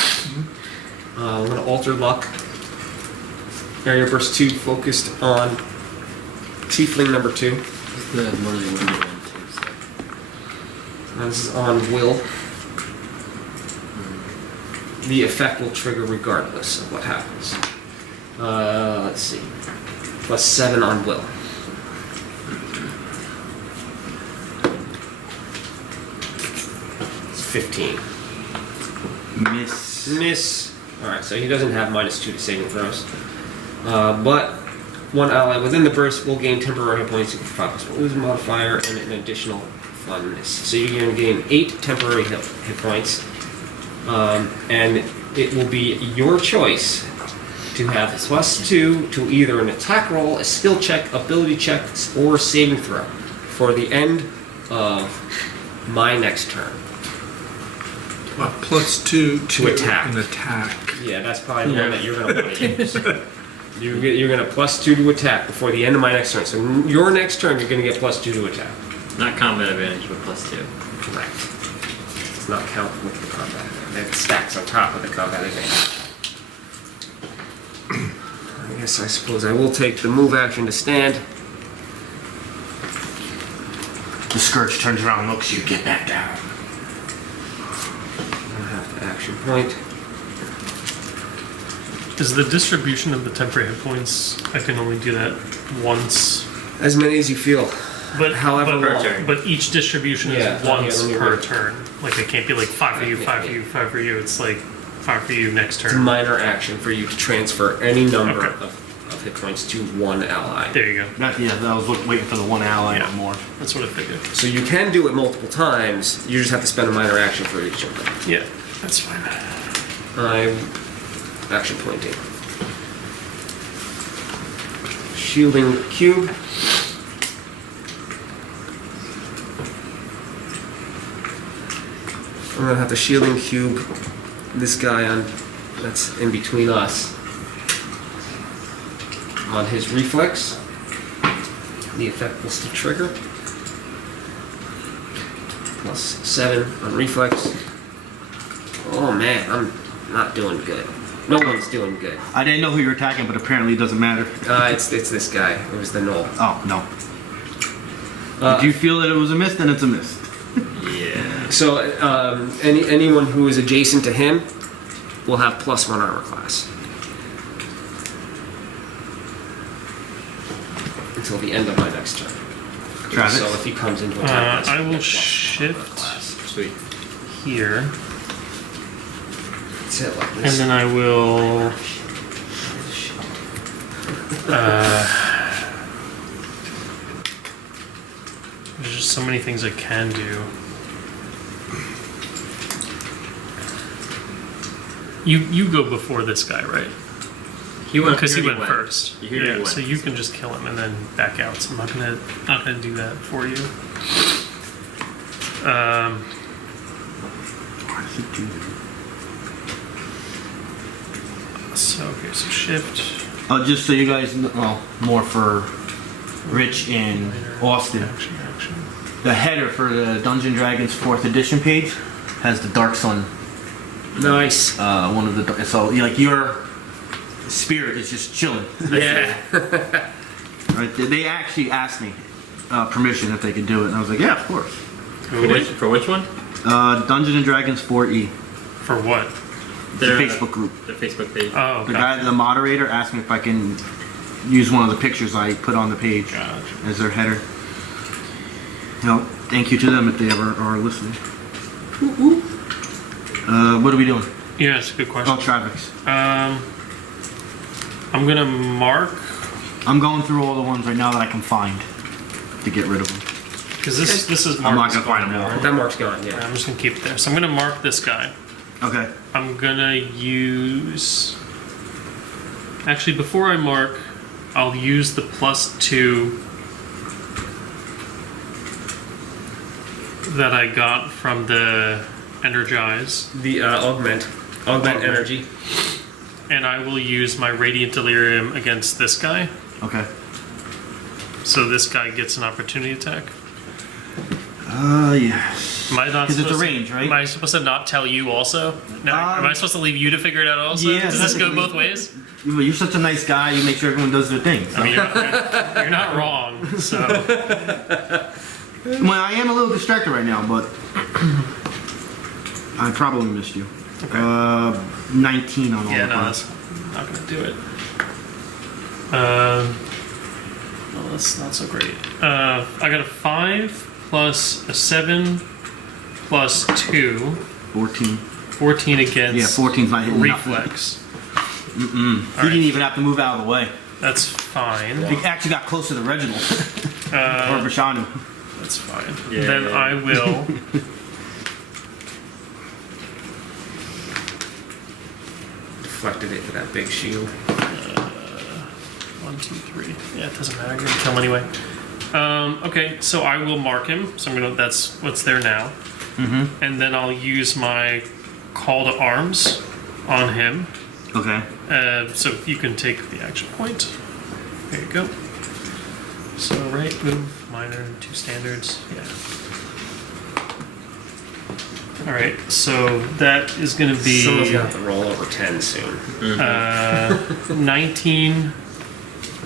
I'm going to alter luck. Area burst 2 focused on tiefling number 2. The morally wounded one too. So. This is on will. The effect will trigger regardless of what happens. Let's see. +7 on will. It's 15. Miss. Alright, so he doesn't have -2 to saving throws. But one ally within the burst will gain temporary hit points equal to 5 plus lose modifier and an additional funness. So you're going to gain 8 temporary hit points. And it will be your choice to have +2 to either an attack roll, a skill check, ability check, or saving throw for the end of my next turn. +2 To attack. An attack. Yeah, that's probably the one that you're going to want to use. You're going to +2 to attack before the end of my next turn. So your next turn, you're going to get +2 to attack. Not combat advantage, but +2. Correct. It's not count with the combat. It stacks on top of the combat advantage. I suppose I will take the move action to stand. The Scourge turns around and looks at you, get back down. I'll have to action point. Is the distribution of the temporary hit points? I can only do that once. As many as you feel. But However but, long. but each distribution Yeah, is once let me per read. turn. Like it can't be like 5 for you, 5 for you, 5 for you. It's like 5 for you next It's a turn. minor action for you to transfer any number Okay. of hit points to one ally. There you go. I was waiting for the one ally Yeah. or more. That's what I figured. So you can do it multiple times, you just have to spend a minor action for each of them. Yeah, that's fine. I'm action pointing. Shielding cube. I'm gonna have to shielding cube this guy on that's in between us. On his reflex. The effect will still trigger. +7 on reflex. Oh man, I'm not doing good. No one's doing good. I didn't know who you were attacking, but apparently it doesn't matter. It's this guy. It was the gnoll. Oh, no. If you feel that it was a miss, then it's a miss. Yeah. So anyone who is adjacent to him will have +1 armor class until the end of my next turn. Travis? So if he comes into attack, I will that's +1 armor shift class. Sweet. here, That's it, like and this. then I will. There's just so many things I can do. You go before this guy, right? He went Because he already went first. He already Yeah, went. so you can just kill him and then back out. So I'm not gonna do that for you. So okay, so shift. Just so you guys know, well, more for Rich and Austin. Action. The header for the Dungeon Dragons 4th edition page has the Dark Sun. Nice. One of the so like your spirit is just chilling. Yeah. Right? They actually asked me permission if they could do it, and I was like, yeah, of course. For which one? Dungeon and Dragons 4E, For what? the Their Facebook group. The Facebook page. Oh, The gotcha. guy, the moderator, asked me if I can use one of the pictures I put on the page Gotcha. as their header. You know, thank you to them if they ever are listening. What are we doing? Yeah, it's a good question. Oh, Travex. I'm gonna mark I'm going through all the ones right now that I can find to get rid of them. because this is I'm not marked. gonna find them all. That mark's gone, yeah. I'm just gonna keep it there. So I'm gonna mark this guy. Okay. I'm gonna use. Actually, before I mark, I'll use the +2 that I got from the Energize, The augment energy. and I will use my Radiant Delirium against this guy. Okay. So this guy gets an opportunity attack. Yes. Am I not 'Cause it's a supposed range, to, right? Am I supposed to not tell you also? No, am I supposed to leave you to figure it out also? Yeah, Does this go technically. both ways? You're such a nice guy. You make sure everyone does their thing. So. I mean, you're not wrong. So Well, I am a little distracted right now, but I probably missed you. Okay. 19 on all yeah, the no, cards. that's not gonna do it. Well, that's not so great. I got a 5 plus a 7 plus 2, 14. 14 against Yeah, 14's not hitting nothing. reflex. He right. didn't even have to move out of the way. That's fine. He actually got closer to Reginald. or Bashanu. That's fine. Yeah. Then I will. Deflected it to that big shield. 1, 2, 3. Yeah, it doesn't matter. You're gonna kill him anyway. Okay, so I will mark him. So I'm gonna. That's what's there now. And then I'll use my call to arms on him. Okay. So you can take the action point. There you go. So right move, minor, 2 standards. Yeah. All right. So that is going to Someone's be gonna have to roll over 10 soon. 19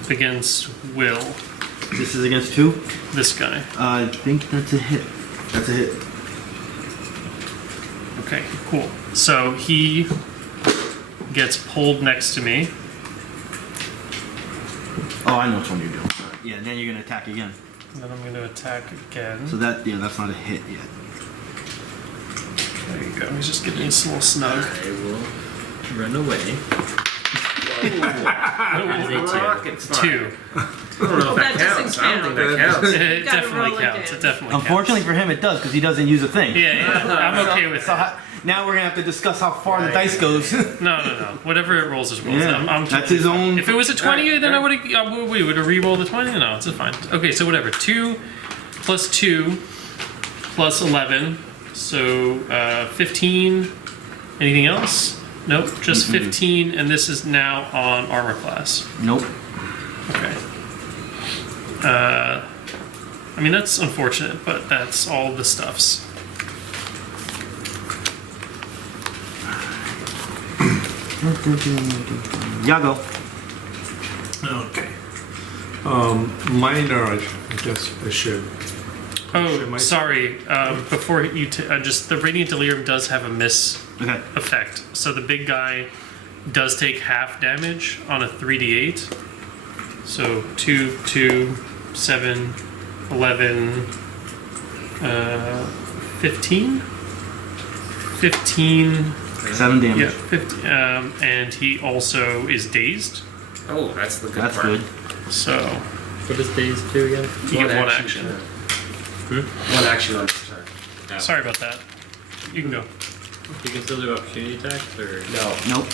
against Will. This is against 2? This guy. I think that's a hit. That's a hit. Okay. Cool. So he gets pulled next to me. Oh, I know which one you're doing. Yeah, then you're gonna attack again. And then I'm going to attack again. So that's not a hit yet. There you go. He's just getting a little snug. I will run away. Rocket fire. 2. I don't know if That that doesn't counts. I don't think count. that counts. It Gotta definitely roll counts. again. It definitely counts. Unfortunately for him, it does because he doesn't use a thing. Yeah, I'm okay with So that. now we're gonna have to discuss how far the dice goes. No. Whatever it rolls is rolls. Yeah, I'm that's his own. If it was a 20, then I would have. We would have re-rolled the 20. No, it's fine. Okay, so whatever. 2 plus 2 plus 11, so 15. Anything else? Nope, just 15, and this is now on armor class. Nope. Okay. I mean, that's unfortunate, but that's all the stuffs. Yago. Okay. Minor, I guess I should. Oh, sorry. Before you, just the Radiant Delirium does have a miss Okay. effect. So the big guy does take half damage on a 3d8. So 2, 2, 7, 11, 15? 15. 7 damage. Yeah, 15. And he also is dazed. Oh, that's the good That's part. good. So What does days do again? you get one action. One action on this turn. Sorry about that. You can go. You can still do opportunity attacks, or No. Nope.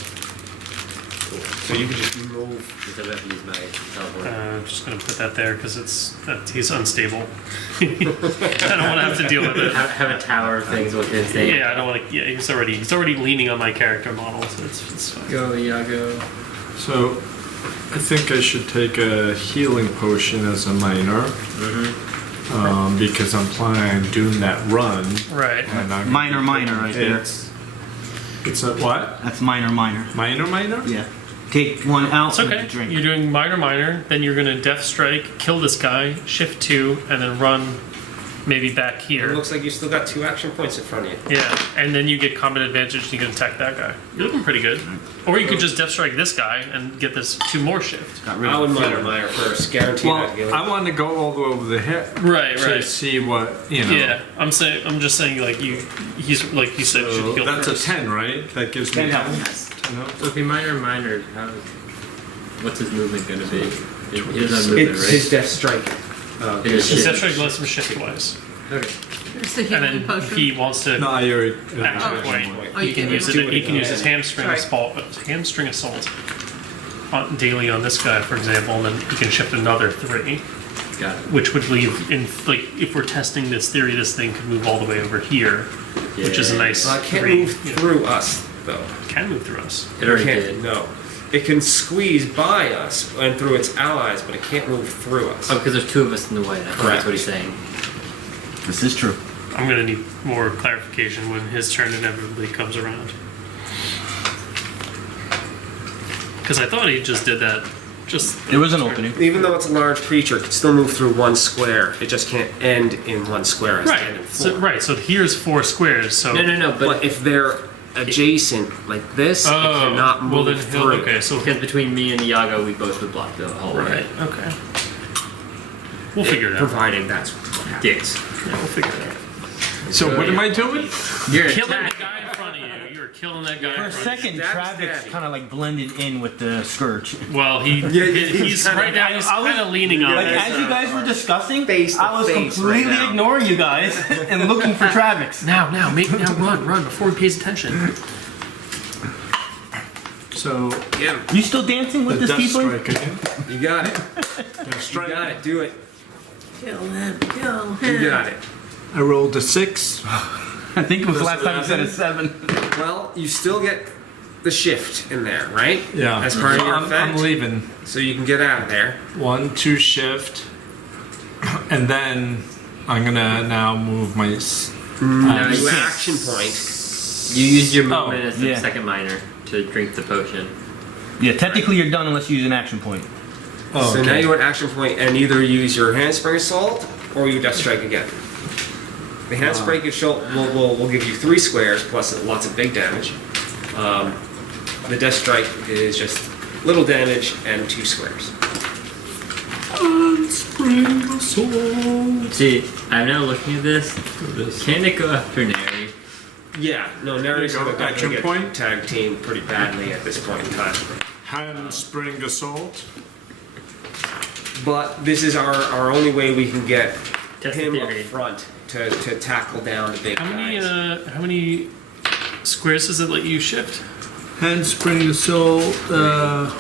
So you can just move. because I have to use my teleport? I'm just gonna put that there because he's unstable. I don't want to have to deal with it. Have a tower of things with his name. Yeah, I don't want to. Yeah, he's already leaning on my character model, so it's fine. Go, Yago. So, I think I should take a healing potion as a minor. Because I'm planning on doing that run. Right. And I'm Minor right there. It's a what? That's minor. Minor? Yeah. Take one out It's and okay. drink. You're doing minor. Then you're gonna death strike, kill this guy, shift 2, and then run maybe back It here. looks like you still got 2 action points in front of you. Yeah, and then you get combat advantage. You can attack that guy. You're looking pretty good. Or you could just death strike this guy and get this 2 more shift. Got rid I of would the minor first. Guaranteed Well, I'd get I want to go all the way over the hip Right. to see what, you know. Yeah, I'm just saying like he's like you said, you should heal That's first. a 10, right? That gives me 10 health. 10 health. So if he minor, what's his movement going to be? He doesn't have movement, It's right? his death strike. It is His shit. death strike lets him shift twice, Okay. There's the and healing then potion. if he wants to No, I already. action point. Oh, He you can can use do it. He can use his again. hamstring Sorry. assault daily on this guy, for example, and then he can shift another 3, Got it. which would leave in like if we're testing this theory, this thing could move all the way over here, which is a nice. Well, it can't 3. move through us, though. Can move through us. It already Can't- did. No. It can squeeze by us and through its allies, but it can't move through us. Oh, because there's 2 of us in the way. I think Correct. that's what he's saying. This is true. I'm gonna need more clarification when his turn inevitably comes around. Because I thought he just did that. There was an opening. Even though it's a large creature, it can still move through one square. It just can't end in one square as Right. standing So, four. right. So here's 4 squares. So No. But if they're adjacent like this, it cannot move well then he'll, through. okay. So Because between me and the Yago, we both would block the whole right. Okay. We'll figure it out. Provided that's what happens. Dicks. Yeah, we'll figure it out. So what am I doing? You're Killing the attacked. guy in front of you. You're killing that guy For a in front of you. second, Stab, Travex stabby. kind of like blended in with the scourge. Well, he's kinda- right now. He's I was- kind of leaning on Like it. as you guys were discussing, face to I was face completely right now. ignoring you guys and looking for Travex. Now, run before he pays attention. So Yeah, You still dancing with the this death tiefling? strike again. you got it. Death You strike. got it. Do it. Kill him. Kill You him. got it. I rolled a 6. I think it was the Was last time you said a 7. Well, you still get the shift in there, right? Yeah. As part of So your I'm effect. leaving. So you can get out of there. 1, 2 shift, and then I'm gonna now move my. No, You you can't. action point. You use your movement as the yeah. second minor to drink the potion. Yeah, technically you're done unless you use an action point. Oh, So okay. now you want action point and either use your handspring assault or you death strike again. The handspring assault will give you 3 squares plus lots of big damage. The death strike is just little damage and 2 squares. See, I'm now looking at this. Can it go after Neri? Yeah, no, Neri's There you going go, to action get point. tag team pretty badly at this point in time. Handspring assault. But this is our only way we can get Test him up theory. front to tackle down the big guys. How many squares does it let you shift? Handspring assault. Oh,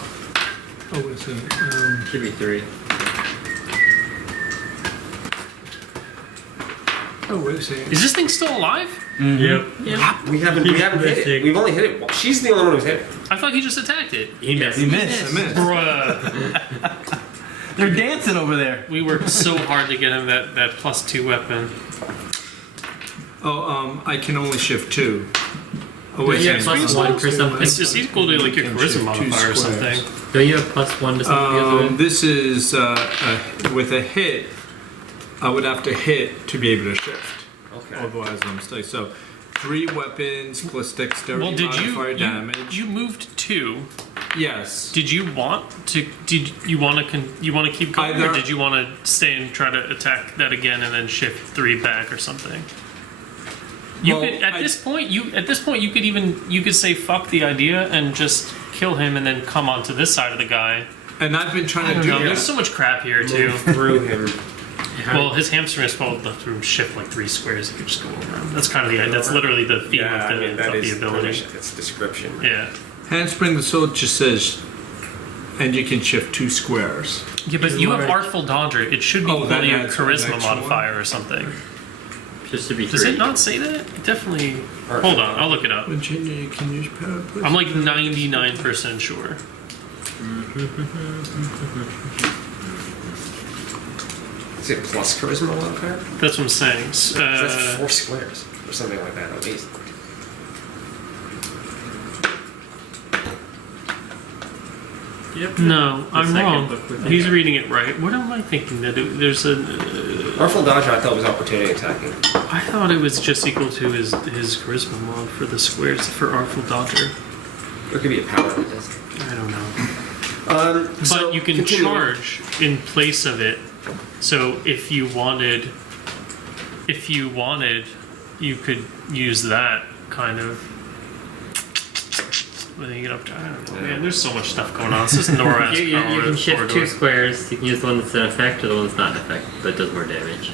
what's it? Should be 3. Oh, wait a second. Is this thing still alive? Yep. We haven't hit it. We've only hit it. Well, she's the only one who's hit it. I thought he just attacked it. He missed. You missed. I missed. Bruh. They're dancing over there. We worked so hard to get him that +2 weapon. Oh, I can only shift 2. Oh, wait a Yeah, second. +1 for something. It's just equal to like your Can charisma shift 2 modifier or squares. something. Don't you have +1 to something the other way? This is with a hit. I would have to hit to be able to shift. Okay. Otherwise, I'm stuck. So, 3 weapons plus dexterity Well, did modifier you damage. you moved 2? Yes. Did you want to? Did you want to? You want to keep going, or Either- did you want to stay and try to attack that again and then shift 3 back or something? You Well, could at this point. You could say fuck the idea and just kill him and then come onto this side of the guy. And I've been I trying to don't do know. that. There's so much crap here too. Move through him. Well, his hamstring is called left him shift like 3 squares. He could just go around. That's kind of the. That's literally the theme Yeah, I mean, of that the is ability. its description. Yeah. Handspring the sword just says, and you can shift 2 squares. Yeah, but you have Artful Dodger. It should be Oh, equal that to your adds an charisma extra modifier or something. Just to be Does 3. it not say that? It definitely. Artful Hold on, I'll look it up. Virginia, you can use power push. I'm like 99% sure. Is it plus charisma modifier? That's what I'm saying. That's 4 squares or something like that at least. Yep. No, I'm second wrong. book with He's that. reading it right. What am I thinking? That there's a. Artful Dodger I thought was opportunity attacking. I thought it was just equal to his charisma mod for the squares for Artful Dodger. There could be a Paladin that does it. I don't know. But But you can charge in place of it. So if you wanted, you could use that kind of. When you get up to, I don't know, man. There's so much stuff going on. It's just Nora. You can shift 2 squares. You can use the one that's an effect or the one that's not an effect, but does more damage.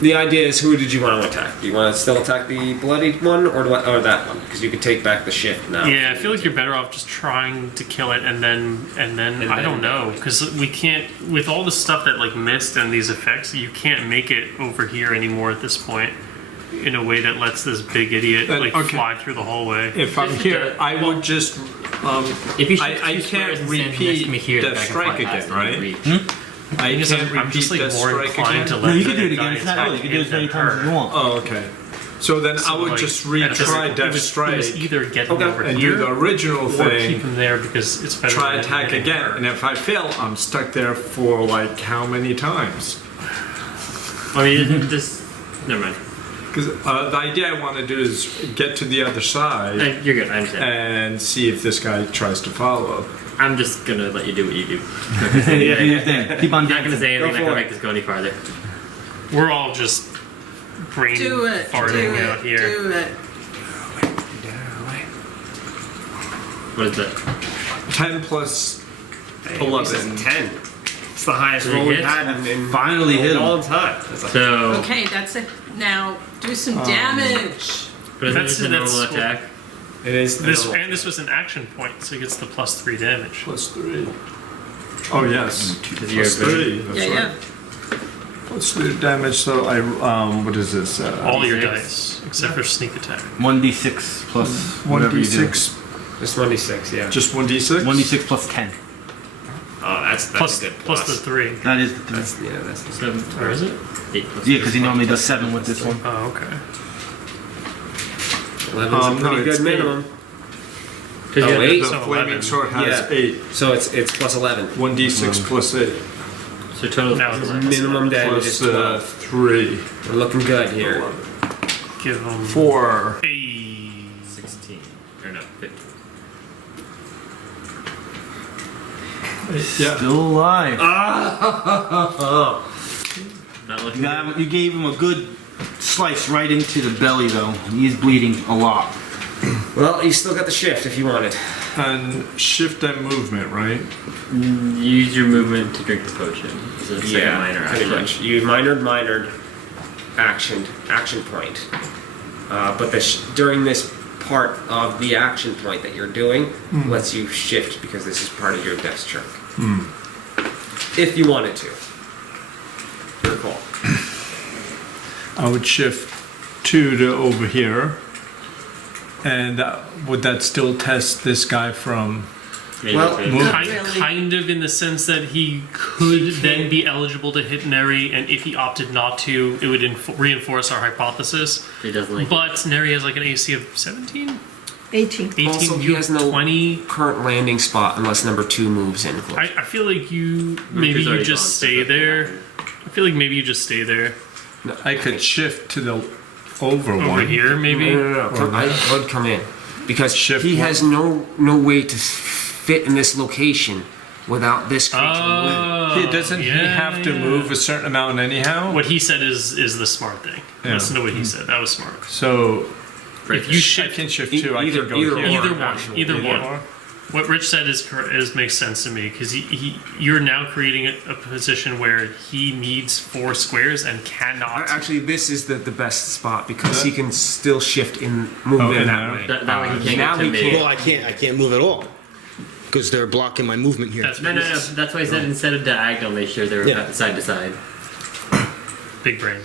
The idea is, who did you want to attack? Do you want to still attack the bloodied one or that one? Because you could take back the shift now. Yeah, I feel like you're better off just trying to kill it and then I don't know, because we can't, with all the stuff that like missed and these effects, you can't make it over here anymore at this point in a way that lets this big idiot like Okay. fly through the hallway. If I'm here, I would just. If you shift I 2 can't squares and stand next to me repeat here, the the guy can strike fly past again, and right? reach. I Because can't I'm just repeat like that more strike inclined to again. let No, you can the do it guy again. It's not attack early. You can do it as many and times as you her. want. Oh, okay. So then I would Like, just and it's retry like, Death it was Strike either get him Okay. over and here do the original or keep thing. him there because it's better. Try than attack hitting again, her. and if I fail, I'm stuck there for like how many times? I mean, just never mind. Because the idea I want to do is get to the other side You're good. I understand. and see if this guy tries to follow. I'm just gonna let you do what you do. Do your thing. Keep on I'm not gonna dancing. say anything. Go Not for gonna it. make this go any farther. We're all just brain Do it. farting Do out it. here. Do it. What is that? 10 plus Hey, 11. 10. It's the highest Did it roll we've hit? had in Finally hit a him. long time. It's like, So, Okay, that's it. Now do some damage. but is it That's- just a normal that's- attack? it is This was an action point, so he gets the +3 damage. Plus 3. Oh, yes. Because you're Plus good. 3. That's Yeah, right. Plus 3 damage, so I, what is this? All your D6. dice except for sneak attack. 1d6 plus whatever you do. 1d6. just 1d6, yeah. Just 1d6? 1d6 plus 10. Oh, that's Plus a good plus the 3. That is the 3. That's, yeah, that's 7 Or is it? 8 plus Yeah, because he normally does 7 with this one. Oh, okay. 11's a no, pretty it's good minimum. Because Oh, you have eight? The So flaming 11. sword has Yeah. 8. So it's plus 11. 1d6 plus 8. so total Now is it's 11. Minimum damage is Plus 12. 3. We're looking good here. Give him 4. a 16. Or no, 15. Yeah. Still alive. Not looking You gave him a good slice right into the belly, though. He's bleeding a lot. Well, you still got the shift if you want it. And shift and movement, right? Use your movement to drink the potion. It's a second minor pretty action. much. You minored, action point. But during this part of the action point that you're doing lets you shift because this is part of your death stroke. If you wanted to. Your call. I would shift 2 to over here. And would that still test this guy from... Maybe Well, it's- move- kind of in the sense that he could then be eligible to hit Neri, and if he opted not to, it would reinforce our hypothesis. It doesn't like But Neri has like an AC of 17? 18. 18, Also, he you has have no 20. current landing spot unless number 2 moves in. I feel like maybe you already just gone, so stay that there. doesn't I feel like maybe you just stay there. I could shift to the over Over one. here, maybe? No. I would come in because Shift he one. has no way to fit in this location without this creature moving. He doesn't he have to move a certain amount anyhow? What he said is the smart thing. Yeah. Listen to what he said. That was smart. So If you I shift can shift E- 2. I either- can go either here. or. either one, actually. either Either one. or. What Rich said makes sense to me because you're now creating a position where he needs 4 squares and cannot. Actually, this is the best spot because he can still shift in, move Oh, in in that there. way. That way he can't Now get to he me. can't. Well, I can't move at all because they're blocking my movement here. That's No. That's why I said instead of diagonal, make sure they were Yeah. side to side. big brain,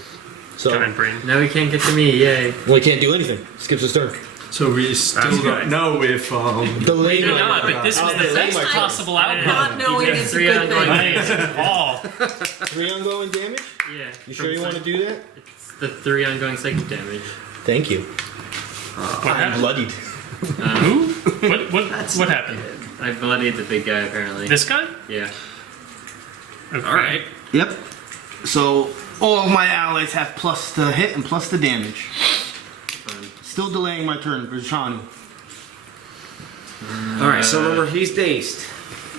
So, giant brain. Now he can't get to me. Yay. well, he can't do anything. Skips his turn. So we still That's don't good. know if Delay Maybe my- not, but this was the delay best my turn. possible outcome. Not knowing You get is a 3 good ongoing thing. damage. All. 3 ongoing damage? Yeah. You sure you want to do that? It's the 3 ongoing psychic damage. Thank you. What I'm happened? bloodied. Who? What happened? I bloodied the big guy apparently. This guy? Yeah. Okay. All right. Yep. So all of my allies have plus the hit and plus the damage. Fun. Still delaying my turn for Bashanu. All right. So remember, he's dazed.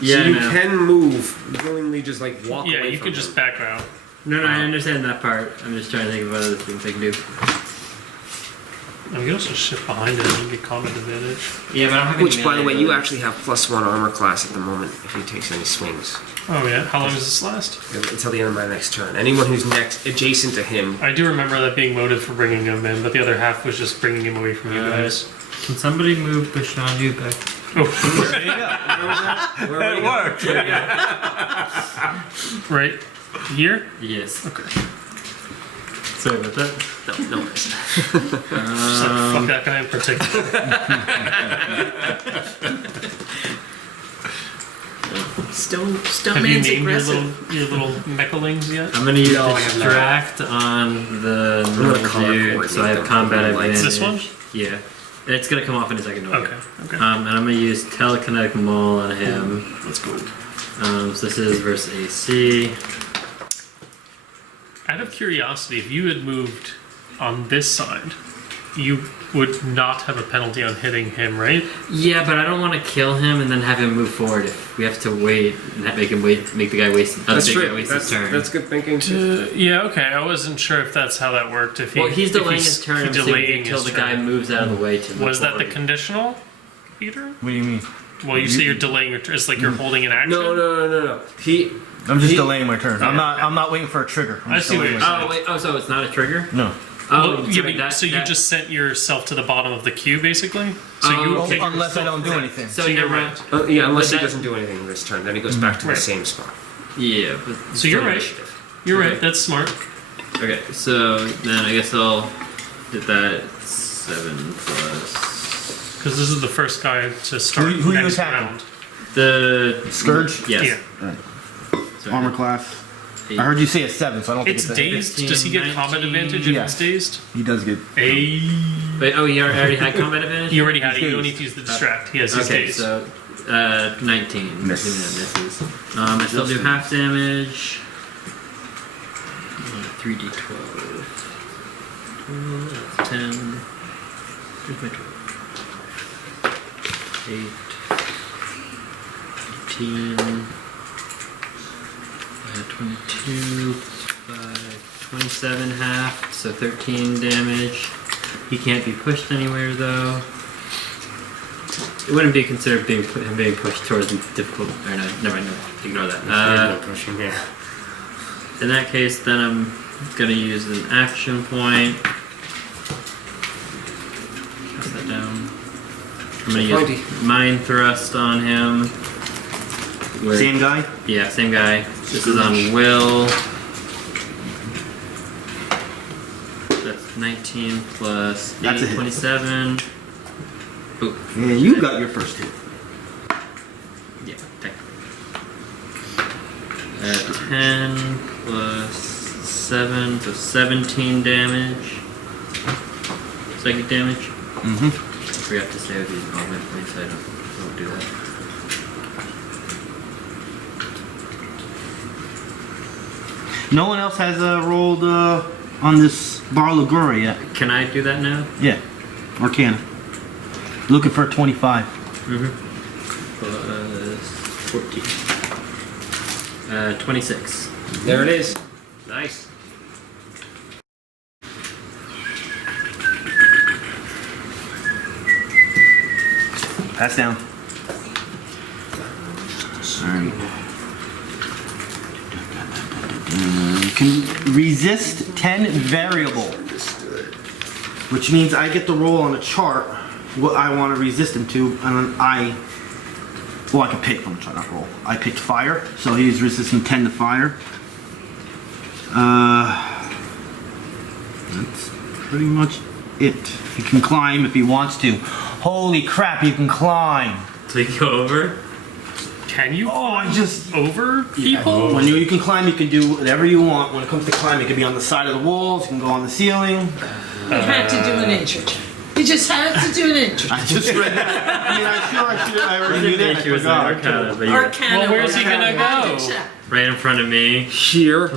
Yeah, so you no. can move willingly, just like walk Yeah, away you from could him. just back out. No, I understand that part. I'm just trying to think of other things I can do. And you can also shift behind it and get combat advantage. Yeah, but I don't have Which, any by the melee way, you abilities. actually have +1 armor class at the moment if he takes any swings Oh yeah. How long does this last? until the end of my next turn. Anyone who's next adjacent to him. I do remember that being motive for bringing him in, but the other half was just bringing him away from you guys. Can somebody move Bashanu back? Oh, Where It worked. right here. Yes. Okay. Sorry about that. No worries. Just like, fuck that guy in particular. Stone Have you man's named aggressive. your little mechalings yet? I'm gonna use No, I have not. distract on the gonna normal color dude, coordinate so I have them. combat advantage. This one? Yeah. It's gonna come off in a second. don't Okay. Okay. And I'm gonna use telekinetic maul on him. Let's go. So this is versus AC. Out of curiosity, if you had moved on this side, you would not have a penalty on hitting him, right? Yeah, but I don't want to kill him and then have him move forward. If we have to wait and make him wait, make the guy waste. That's the guy true. waste That's his turn. that's good thinking too. Yeah. Okay. I wasn't sure if that's how that worked. If he, Well, he's if delaying his turn until the guy moves out of the way to move Was that the forward. conditional, Peter? What do you mean? Well, you say you're delaying your turn. It's like you're holding an action. No. I'm just He- delaying my turn. I'm not waiting for a trigger. I'm I just see what delaying you're my saying. Oh wait. Oh, so it's not a trigger? turn. No. Oh, Well, yeah, but you just sent yourself to the bottom of the queue, basically. So Oh, you okay. hit Unless I yourself. don't do anything. So So you're you're right. Yeah, unless he But that- doesn't do anything this turn, then he goes back to Right. the same spot. Yeah. But So you're right. You're right. That's smart. Okay. So then I guess I'll hit that 7 plus Because this is the first guy to start Who you next attacking? round. the Scourge? Yes. Yeah. So Armor class. eight. I heard you say a 7, so I don't think It's it's a dazed. 15, Does he get combat 19. advantage if Yes. it's dazed? He does get. Wait. Oh, he already had combat advantage. You already had it. He's You don't dazed. need to use the distract. He has his Okay, dazed. so 19. Miss. Assuming that misses. I still do half damage. 3d12. 12, that's 10. Where's my 12? 8. 18. 22. 5. 27 half, so 13 damage. He can't be pushed anywhere though. It wouldn't be considered him being pushed towards difficult. Or no, never mind. No, ignore that. Pushing, yeah. In that case, then I'm gonna use an action point. Pass that down. I'm gonna Pointy. use Mind Thrust on him. With- Same guy? Yeah, same guy. This is on Will. That's 19 plus 8, That's a hit. 27. Ooh. And you got your first hit. Yeah, technically. 10 plus 7, so 17 damage. Psychic damage. Mm-hmm. I forgot to say with these augment points, I don't do that. No one else has rolled on this Barlgura yet. Can I do that now? Yeah. Or can. Looking for a 25. Plus 14. 26. There it is. Nice. Pass down. Alright. You can resist 10 variable. Which means I get to roll on a chart what I want to resist him to, and then I can pick on the chart, not roll. I picked fire, so he's resistant 10 to fire. That's pretty much it. He can climb if he wants to. Holy crap, he can climb! So you go over? Can you? Oh, I just... Over people? When you can climb, you can do whatever you want. When it comes to climbing, you can be on the side of the walls, you can go on the ceiling. You had to do an nature check. You just had to do an nature check. I just read that. I mean, I already knew that. I Nature was an forgot. Arcana, but Arcana. Well, where's was he gonna you had go? to check. right in front of me. Here.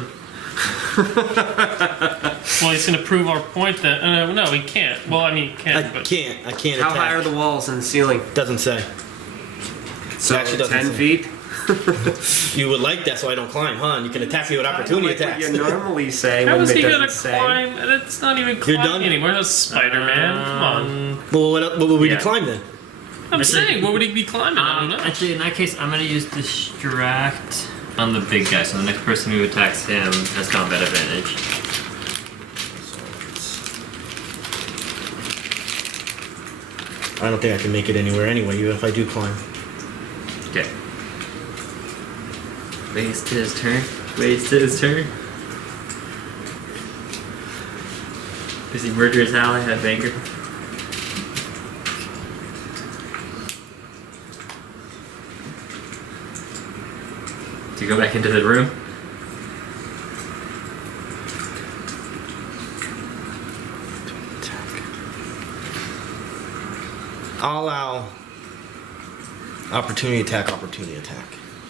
Well, he's going to prove our point that no, he can't. Well, I mean, he can, but I can't How high are the walls and the ceiling? Doesn't say. So actually doesn't 10 say. feet? You would like that so I don't climb, huh? You can attack me with opportunity Like what attacks. you normally say how when is it he doesn't going to say. climb? And it's not even You're climbing done? anymore. That's Spider-Man. Come on. Well, what would Yeah. you climb then? I'm saying, what would he be climbing? I don't know. Actually, in that case, I'm gonna use distract on the big guy, so the next person who attacks him has combat advantage. I don't think I can make it anywhere anyway, even if I do climb. Okay. Waits to his turn. Waits to his turn. Does he murder his ally out of anger? To go back into the room. I'll allow opportunity attack.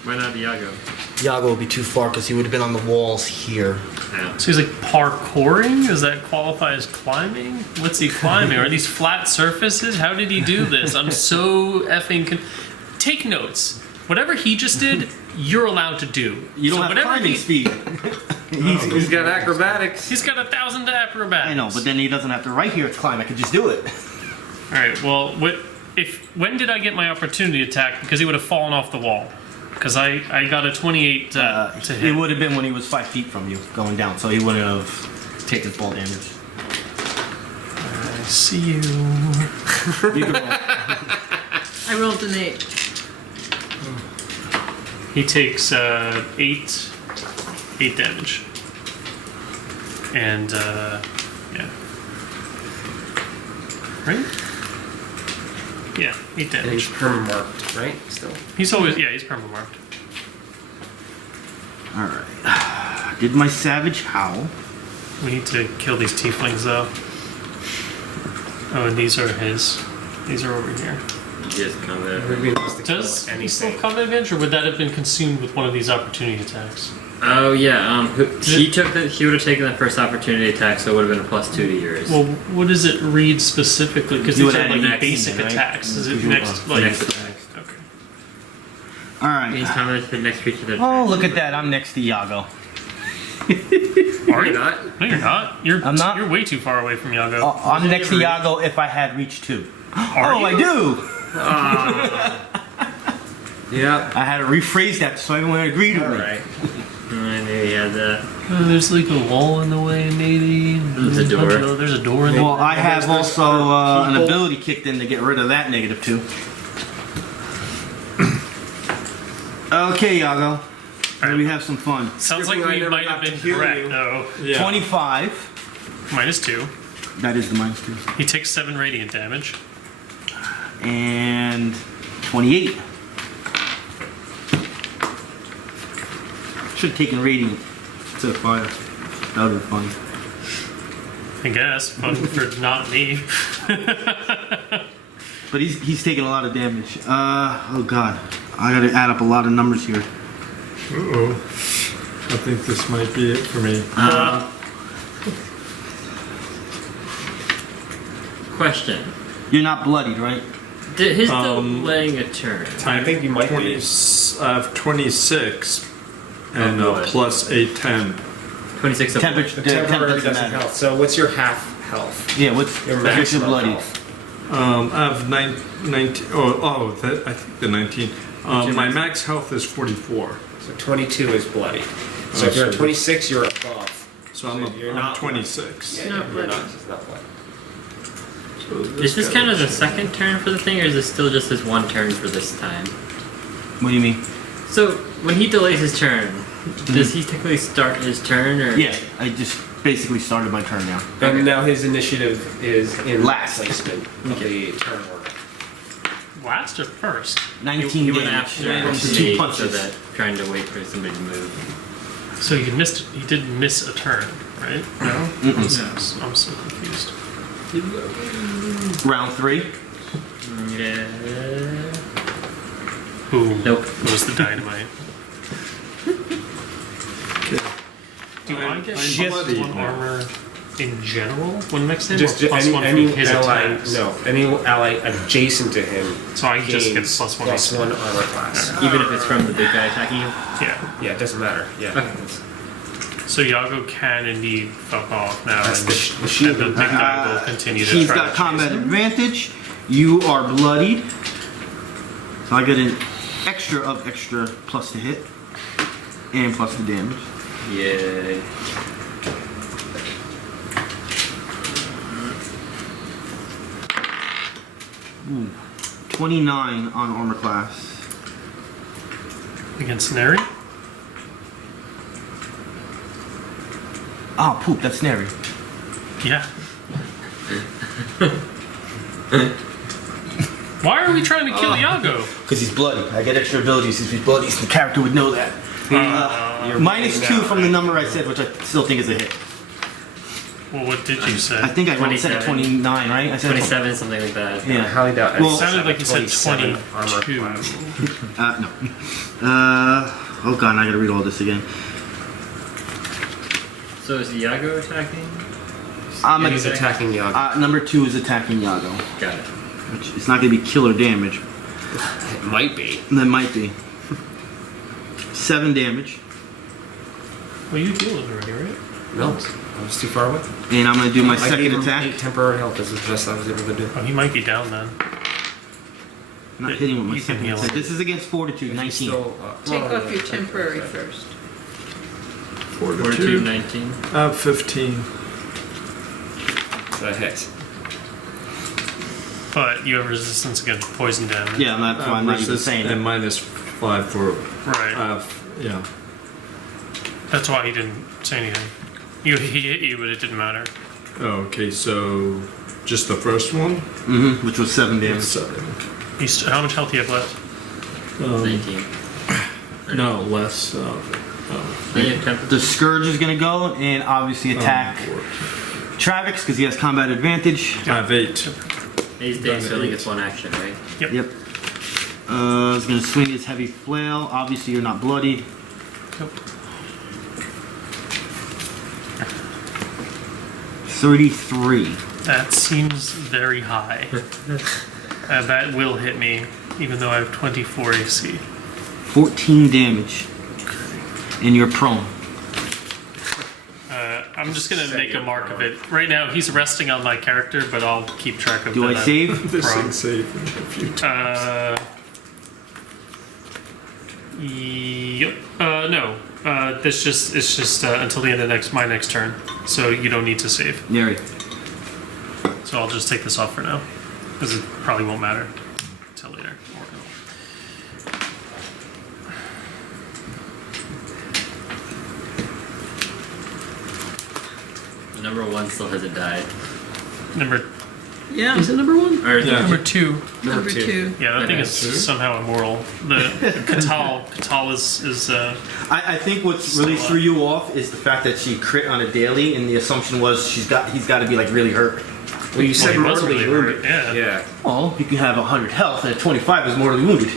Why not Yago? Yago will be too far because he would have been on the walls here. Yeah. So he's like parkouring? Does that qualify as climbing? What's he climbing? Are these flat surfaces? How did he do this? I'm so effing. Take notes. Whatever he just did, you're allowed to do. You don't So have whatever climbing speed. He's got acrobatics. He's got 1,000 acrobatics. I know, but then he doesn't have to write here to climb. I could just do it. All right. Well, when did I get my opportunity attack? Because he would have fallen off the wall. Because I got a 28 to It hit. would have been when he was 5 feet from you, going down, so he wouldn't have taken fall damage. I see you. You can roll. I rolled an 8. He takes 8 damage. And yeah. Right? Yeah, 8 And he's damage. perma-marked, right? Still. He's always he's perma-marked. Alright. Did my savage howl? We need to kill these tieflings though. Oh, and these are his. These are over here. Yes, combat. Ruby wants to kill Does he still anything. have combat advantage, or would that have been consumed with one of these opportunity attacks? Oh yeah. She took that. She would have taken that first opportunity attack, so it would have been a +2 to yours. Well, what does it read specifically? Because You these would are add like next basic in there, right? attacks. Is it Because you- next? Like, next attack. okay. Alright. He's coming to the next creature that. Oh, look at that. I'm next to Yago. Are you not? No, you're not. I'm not? You're way too far away from Yago. Oh, I'm next to Yago if I had reach 2. Are Oh, you? I do! Yeah. I had to rephrase that so everyone agreed with me. Alright. I knew he had that. Oh, there's like a wall in the way, maybe. There's a door. There's a door in the Well, I have There's also an people. ability kicked in to get rid of that -2. Okay, Yago. Maybe have some fun. Sounds like Skipping, I we never might have got to been heal correct, you. though. Yeah. 25. -2. That is the -2. He takes 7 radiant damage. And 28. Should have taken radiant instead of fire. That would have been funny. I guess, but for not me. But he's taking a lot of damage. Oh god. I gotta add up a lot of numbers here. Uh-oh. I think this might be it for me. Question. You're not bloodied, right? Did his delaying a turn? I think you might 20, be. I have 26 and Oh, boy. plus 8, 10. 26 of Temperature. The temporary doesn't doesn't matter. help. So what's your half health? Yeah, what's Your your maximum bloodied? health. I have 19. I think the 19. your My max? max health is 44. So 22 is bloody. So if you're at 26, you're above. So I'm you're I'm not 26. Yeah, Not you're bloody. not. It's not bloody. So Is this guy kind of the should- second turn for the thing, or is this still just his one turn for this time? What do you mean? So when he delays his turn, does he technically start his turn, or Yeah, I just basically started my turn now. And now his initiative is in Last. placement of the turn order. Last or first? 19 he went damage. after from me, 2 so punches. that trying to wait for somebody to move. So you missed. He did miss a turn, right? No. I'm so confused. Round 3. Yeah. Who Nope. was the dynamite? Do I get I'm plus bloodied 1 now. armor in general when next him, Just or plus 1 any from his ally, attacks? no, any ally adjacent to him So I just get gains plus 1. plus 1 armor class. Even if it's from the big guy attacking you. Yeah. Yeah, it doesn't matter. Yeah. Okay. So Yago can indeed fuck off now, That's and, the shield. and the big guy will continue to He's try got to combat chase him. advantage. You are bloodied. So I get an extra plus to hit. And plus the damage. Yay. Ooh. 29 on armor class. Against Neri? Oh, poop, that's Neri. Yeah. Why are we trying to kill Yago? Because he's bloody. I get extra abilities if he's bloody, so the character would know that. You're -2 now, from the right? number I said, which I still think is a hit. Well, what did you say? I think I said 27. 29, right? I said 27, something like that. Yeah. I highly doubt. Well, It sounded like you said 27 armor 22. class. No. Oh god, I gotta read all this again. So is Yago attacking? I'm He's attacking Yago. number 2 is attacking Yago, Got it. which it's not gonna be killer damage. It might be. That might be 7 damage, Well, you healed it already, right? No, I was too far away. and I'm gonna do my I gave second him attack. 8 temporary health as the best I was able to do. Oh, he might be down then. Not hitting with my You can second heal attack. him. This is against Fortitude, 19. Still, Take well, off your yeah, temporary okay. first. 42, 19. 15. That hits. But you have resistance against poison damage. Yeah, that's why I'm not even saying And it. -5 for. Right. Yeah. That's why he didn't say anything. He hit you, but it didn't matter. Okay, so just the first one? Which was 7 damage. 7. How much health do you have left? 19. No, less. Then you have temp- The Scourge is gonna go and obviously attack Travex because he has combat advantage. I have 8. He's dead, so only gets one action, right? Yep. Yep. He's gonna swing his heavy flail. Obviously, you're not bloodied. Nope. 33. That seems very high. That will hit me, even though I have 24 AC. 14 damage. And you're prone. I'm just gonna make a mark of it. Right now, he's resting on my character, but I'll keep track of Do that. I save? This Prone. thing's safe a few times. Yep. No. It's just until the end of my next turn. So you don't need to save. Neri. So I'll just take this off for now, because it probably won't matter until later. The number 1 still hasn't died. Number Yeah, is it number 1? Or Yeah. Number 2. number two. 2. Yeah, that thing is Two? somehow immoral. The Katal is I think what's really threw you off is the fact that she crit on a daily, and the assumption was he's got to be like really hurt. Well, you said he was mortally really wounded. hurt, yeah. Well, you can have 100 health, and at 25 is mortally wounded.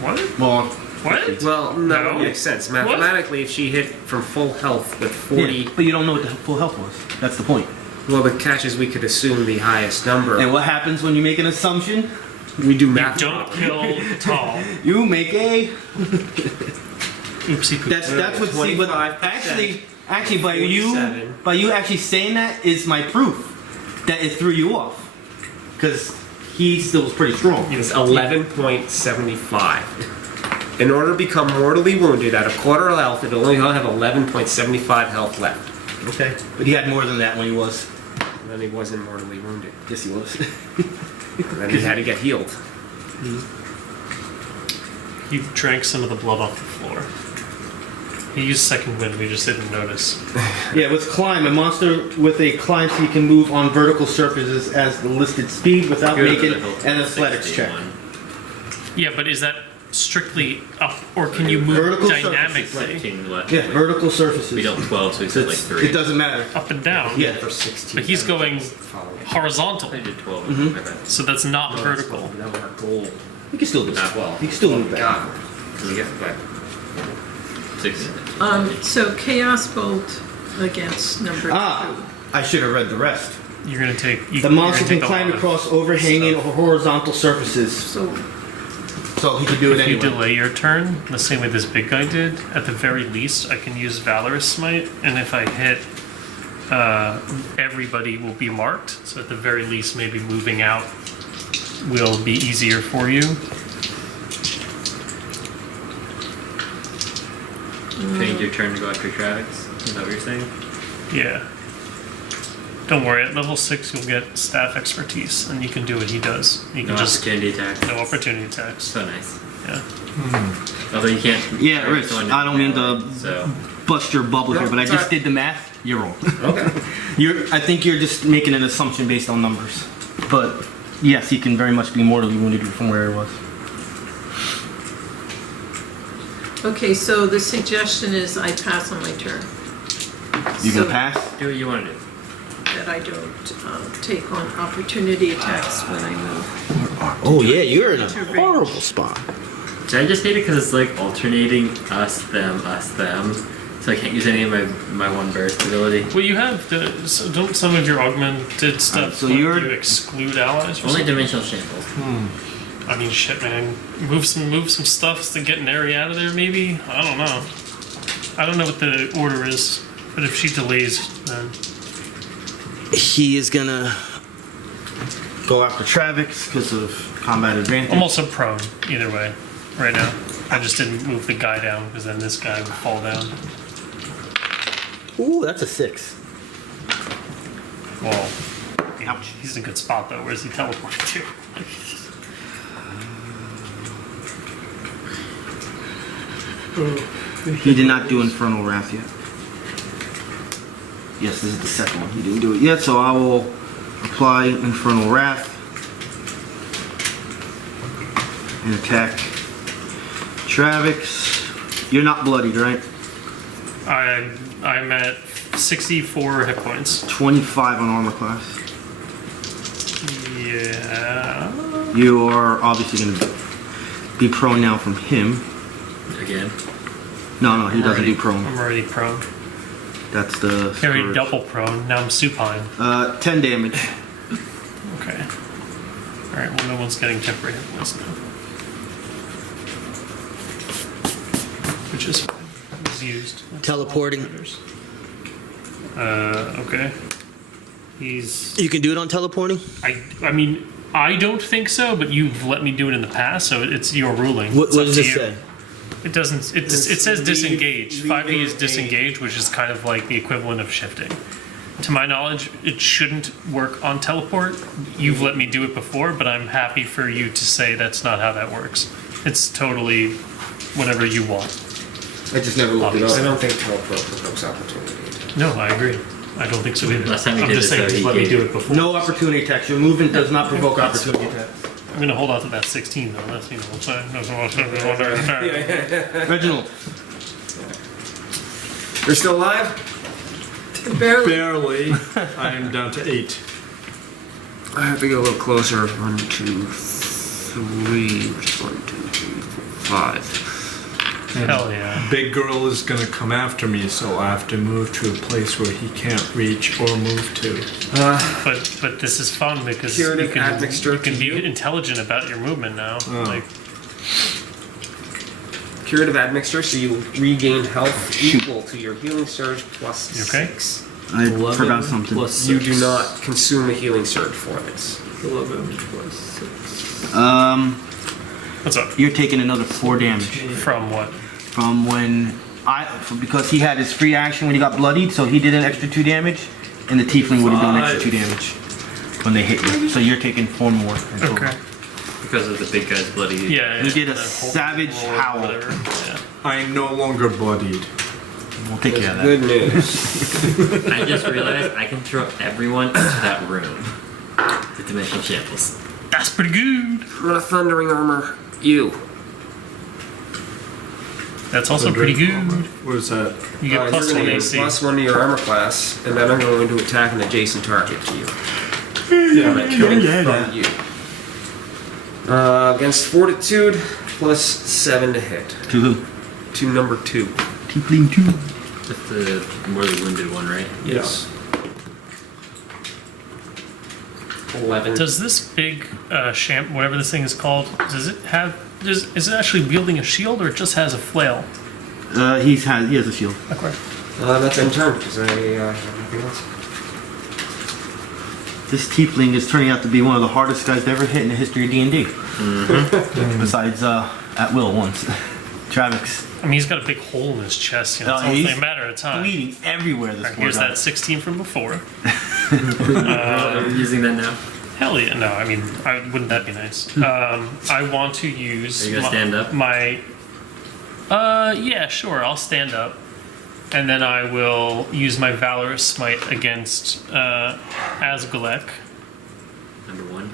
what? Well, What? Well, no, No. that makes sense. Mathematically, if she hit from full health with 40, yeah, but you don't know what the full health was. That's the point. well, the catch is we could assume the highest number. And what happens when you make an assumption? we do math. Don't kill Katal. You make a. Oopsie poopsie. That's what. See, but 25%, actually, 47. by you actually saying that is my proof that it threw you off, because he still was pretty strong. It's 11.75. In order to become mortally wounded at a quarter of health, it only have 11.75 health left. Okay, but he had more than that when he was. And then he wasn't mortally wounded. Yes, he was. And then he had to get healed. He drank some of the blood off the floor. He used second wind, we just didn't notice. Yeah, with climb, a monster with a climb so you can move on vertical surfaces as the listed speed without Good making for the health an athletics check. 61. Yeah, but is that strictly up, or can you move Vertical dynamically 15 left. Yeah, vertical surfaces. We don't 12, so he said like It's- 3. It doesn't matter. up and down? Yeah. For 16. But he's going horizontal, I did 12. Mm-hmm. Okay. so that's not vertical. That was our goal. You can still do that. Well, You can still move back. God. Yeah, but 6. So Chaos Bolt against number 2. I should have read the rest. You're gonna take. The monster can climb across overhanging or horizontal surfaces, So so he can do it If you anyway. delay your turn, the same way this big guy did, at the very least, I can use Valorous Smite, and if I hit, everybody will be marked. So at the very least, maybe moving out will be easier for you. Change your turn to go after Travex. Is that what you're saying? Yeah. Don't worry, at level 6 you'll get staff expertise, and you can do what he does. You can No just opportunity attack. no opportunity attacks. So nice. Yeah. Although you can't. Yeah, Rich, I don't mean to So. bust your bubble here, but I it's just alright. did the math. You're wrong. okay. I think you're just making an assumption based on numbers. But yes, he can very much be mortally wounded from where he was. Okay, so the suggestion is I pass on my turn. You So can pass. Do what you want to do. that I don't take on opportunity attacks when I move. Oh yeah, you're in a horrible spot. So I just hate it because it's like alternating us, them. So I can't use any of my one burst ability. Well, you have don't some of your augmented stuff so let you're- you exclude allies or Only something? dimensional shambles. I mean, shit, man. Move some stuff to get Neri out of there, maybe? I don't know. I don't know what the order is, but if she delays, then... He is gonna Go after Travex because of combat advantage. I'm also prone, either way, right now. I just didn't move the guy down, because then this guy would fall down. Ooh, that's a 6. Well, ouch. He's in a good spot, though. Where's he teleporting to? He did not do Infernal Wrath yet. Yes, this is the second one. He didn't do it yet, so I will apply Infernal Wrath and attack Travex. You're not bloodied, right? I'm at 64 hit points. 25 on armor class. Yeah. You are obviously going to be prone now from him. Again. No, he doesn't do I'm prone. already prone. That's the Carried scourge. double prone. Now I'm supine. 10 damage. Okay. Alright, well, no one's getting temporary hit points now. Which is fine. It was used. That's Teleporting. all that matters. Okay. He's... You can do it on teleporting? I mean, I don't think so, but you've let me do it in the past, so it's your ruling. What It's up does to it you. say? It doesn't. It says disengage. leave 5e is it a- disengage, which is kind of like the equivalent of shifting. To my knowledge, it shouldn't work on teleport. You've let me do it before, but I'm happy for you to say that's not how that works. It's totally whatever you want. I just never looked it I up. don't think teleport provokes opportunity. No, I agree. I don't think so either. Last time you I'm did just it, saying, so just he let me gave do you- it before. No opportunity attacks. Your movement does not provoke opportunity attacks. I'm gonna hold on to that 16 though. That's that's Reginald. You're still alive? Barely. Barely. I am down to 8. I have to get a little closer. 1, 2, 3. Which is 1, 2, 3, 4, 5. Hell yeah. Big girl is gonna come after me, so I have to move to a place where he can't reach or move to. But this is fun because you Curative can admixture be to you? intelligent about your movement now. Like Curative admixture, so you regain health equal to your healing surge plus You okay? 6. I 11 forgot something. plus You 6. do not consume a healing surge for this. 11 plus 6. what's up? You're taking another 4 damage From what? from when because he had his free action when he got bloodied, so he did an extra 2 damage, and the tiefling would have done an extra 2 damage when they hit you. So you're taking 4 more. in total. Okay. Because of the big guy's bloody. Yeah. You did a that whole savage roll or howl. whatever. Yeah. I am no longer bloodied. We'll take care of that. Good news. I just realized I can throw everyone into that room. The dimensional shambles. That's pretty good. I'm gonna thundering armor you. That's also pretty good. What is that? You get plus you're 1 gonna AC. get +1 to your armor class, and then I'm going to attack an adjacent target to you. Yeah, Coming from you. Against fortitude, +7 to hit. To who? To number 2. Tiefling 2. That's the mortally wounded one, right? Yes. 11. Does this big whatever this thing is called, does it have? Is it actually wielding a shield or it just has a flail? He has a shield. Okay. That's in turn, because I have nothing else. This tiefling is turning out to be one of the hardest guys to ever hit in the history of D&D. Besides at will once. Travex. I mean, he's got a big hole in his chest. You know, it's Oh, only he's a matter of time. Bleeding everywhere this Alright, poor here's guy. that 16 from before. Are we using that now? Hell yeah! No, I mean, wouldn't that be nice? I want to use. Are you gonna stand up? Yeah, sure. I'll stand up, and then I will use my Valorous Smite against Asgalek. Number 1.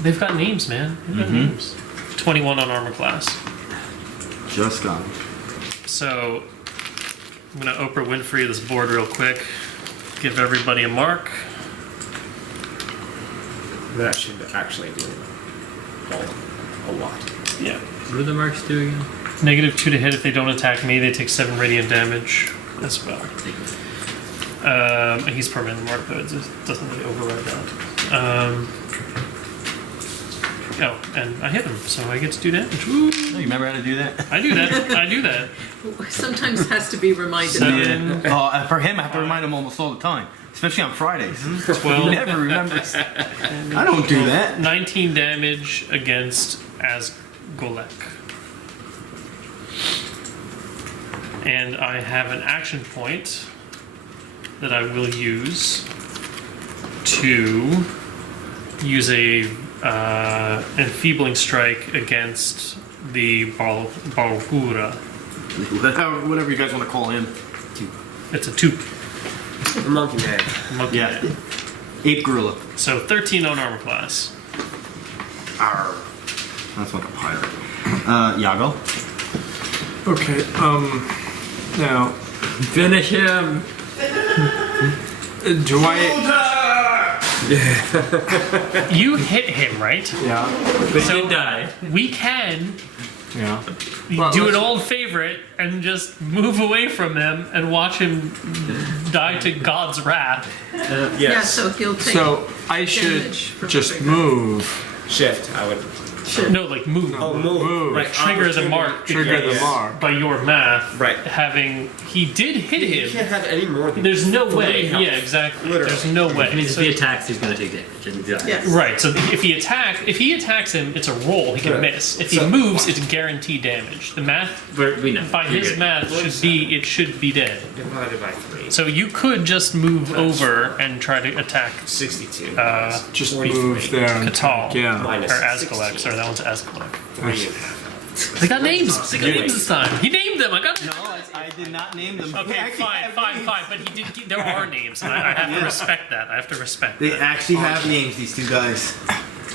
They've got names, man. They've got names. 21 on armor class. Just got him. So I'm gonna Oprah Winfrey this board real quick. Give everybody a mark. That should actually do a lot. Yeah. What do the marks do again? -2 to hit if they don't attack me. They take 7 radiant damage as well. He's permanently marked though. It just doesn't really override that. Oh, and I hit him, so I get to do damage. Woo. Oh, you remember how to do that? I do that. I do that. Sometimes has to be reminded. Seven. Oh, for him, I have to remind him almost all the time, especially on Fridays. 12. He never remembers. I don't do that. 19 damage against Asgolek. And I have an action point that I will use to use a enfeebling strike against the Barlgura. Whatever you guys want to call him. It's a 2. The monkey man. Monkey Yeah. man. Ape gorilla. So 13 on armor class. Arr. That's like a pirate. Yago. Okay. Now, Finish him! do I? You hit him, right? Yeah. But So- he did die. We can Yeah. do an old favorite and just move away from him and watch him die to God's wrath. Yeah, so he'll take. So I should damage from just everything. move. Shift. I would. No, like move. Oh, move. Like trigger the mark. Trigger the because mark. by your math. Right. He did hit You him. can't have any more than. There's no 3 way. health. Yeah, exactly. Literally. There's no way. Which means So- if he attacks, he's gonna take damage and die. Yes. right. So if he attacks him, it's a roll. He can Right. miss. If he So- moves, it's guaranteed damage. The math We know. by You're his good. math it should be dead. Divided by 3. So you could just move over and try to attack 62. Just 43. move there. and Katal. take- Yeah. Minus or Asgolek. 16. Sorry, that one's Asgolek. 3.5. They got names. They got names this time. He named them. I got it. No, I did not name them. Okay, fine. But there are names, and I have to respect that. I have to respect They that. actually have names, these two guys.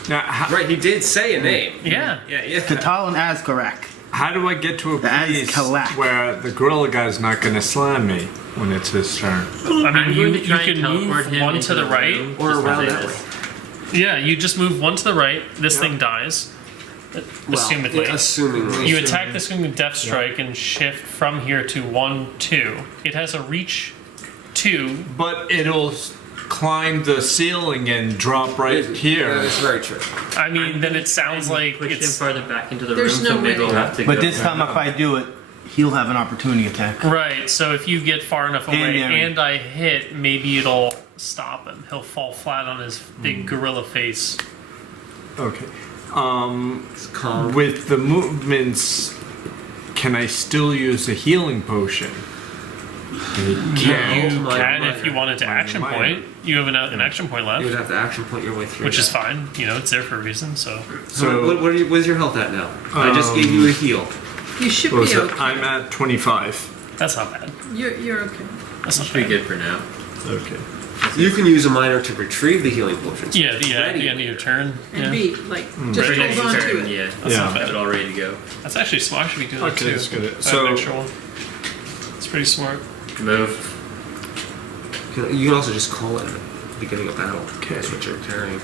Now, Right, he did say a name. Yeah. Yeah. Katal and Azkarak. how do I get to a That is place collect. where the gorilla guy's not going to slam me when it's his turn? I mean, I'm you going to try can and teleport move him one into to the right. room, or just to around say that this. Yeah, you just move one to the right. This thing dies. Assumedly. Assumingly. You attack this thing with Death Strike and shift from here to 1-2. It has a reach 2. But it'll climb the ceiling and drop right That here. is very true. I mean, then it sounds like Push him it's farther back into the There's room, no so maybe way. we'll have to But go. this time, if I do it, he'll have an opportunity attack. right. So if you get far enough away Neri. and I hit, maybe it'll stop him. He'll fall flat on his big gorilla face. Okay. It's calm. With the movements, can I still use a healing potion? You Minor. can if you wanted to action Minor. point. You have an action point You would left, have to action point your way through. which is that. fine. You know, it's there for a reason. So So, what's your health at now? I just gave you a heal. You should What was be it? okay. I'm at 25. that's not bad. You're okay. That's not Should be bad. good for now. Okay. You can use a minor to retrieve the healing potions. Yeah, at the Ready. end of your turn. And Yeah. be like, just Ready. hold on to Turn, it. yeah. That's Yeah. not Have bad. it all ready to go. That's actually smart. I should be doing that Okay, too. that's good. I have So- an extra one. It's pretty smart. Move. You can also just call it at the beginning of battle. Okay. That's what you're carrying.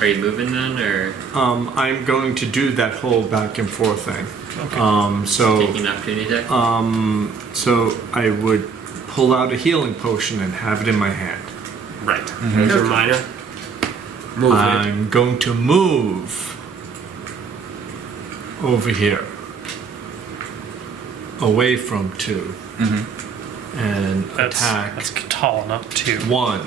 Are you moving then, or I'm going to do that whole back and forth thing. Okay. taking an opportunity attack? So I would pull out a healing potion and have it in my hand. Right. There's your minor. Move it. I'm going to move over here, away from 2, and That's attack tall, not 2. 1.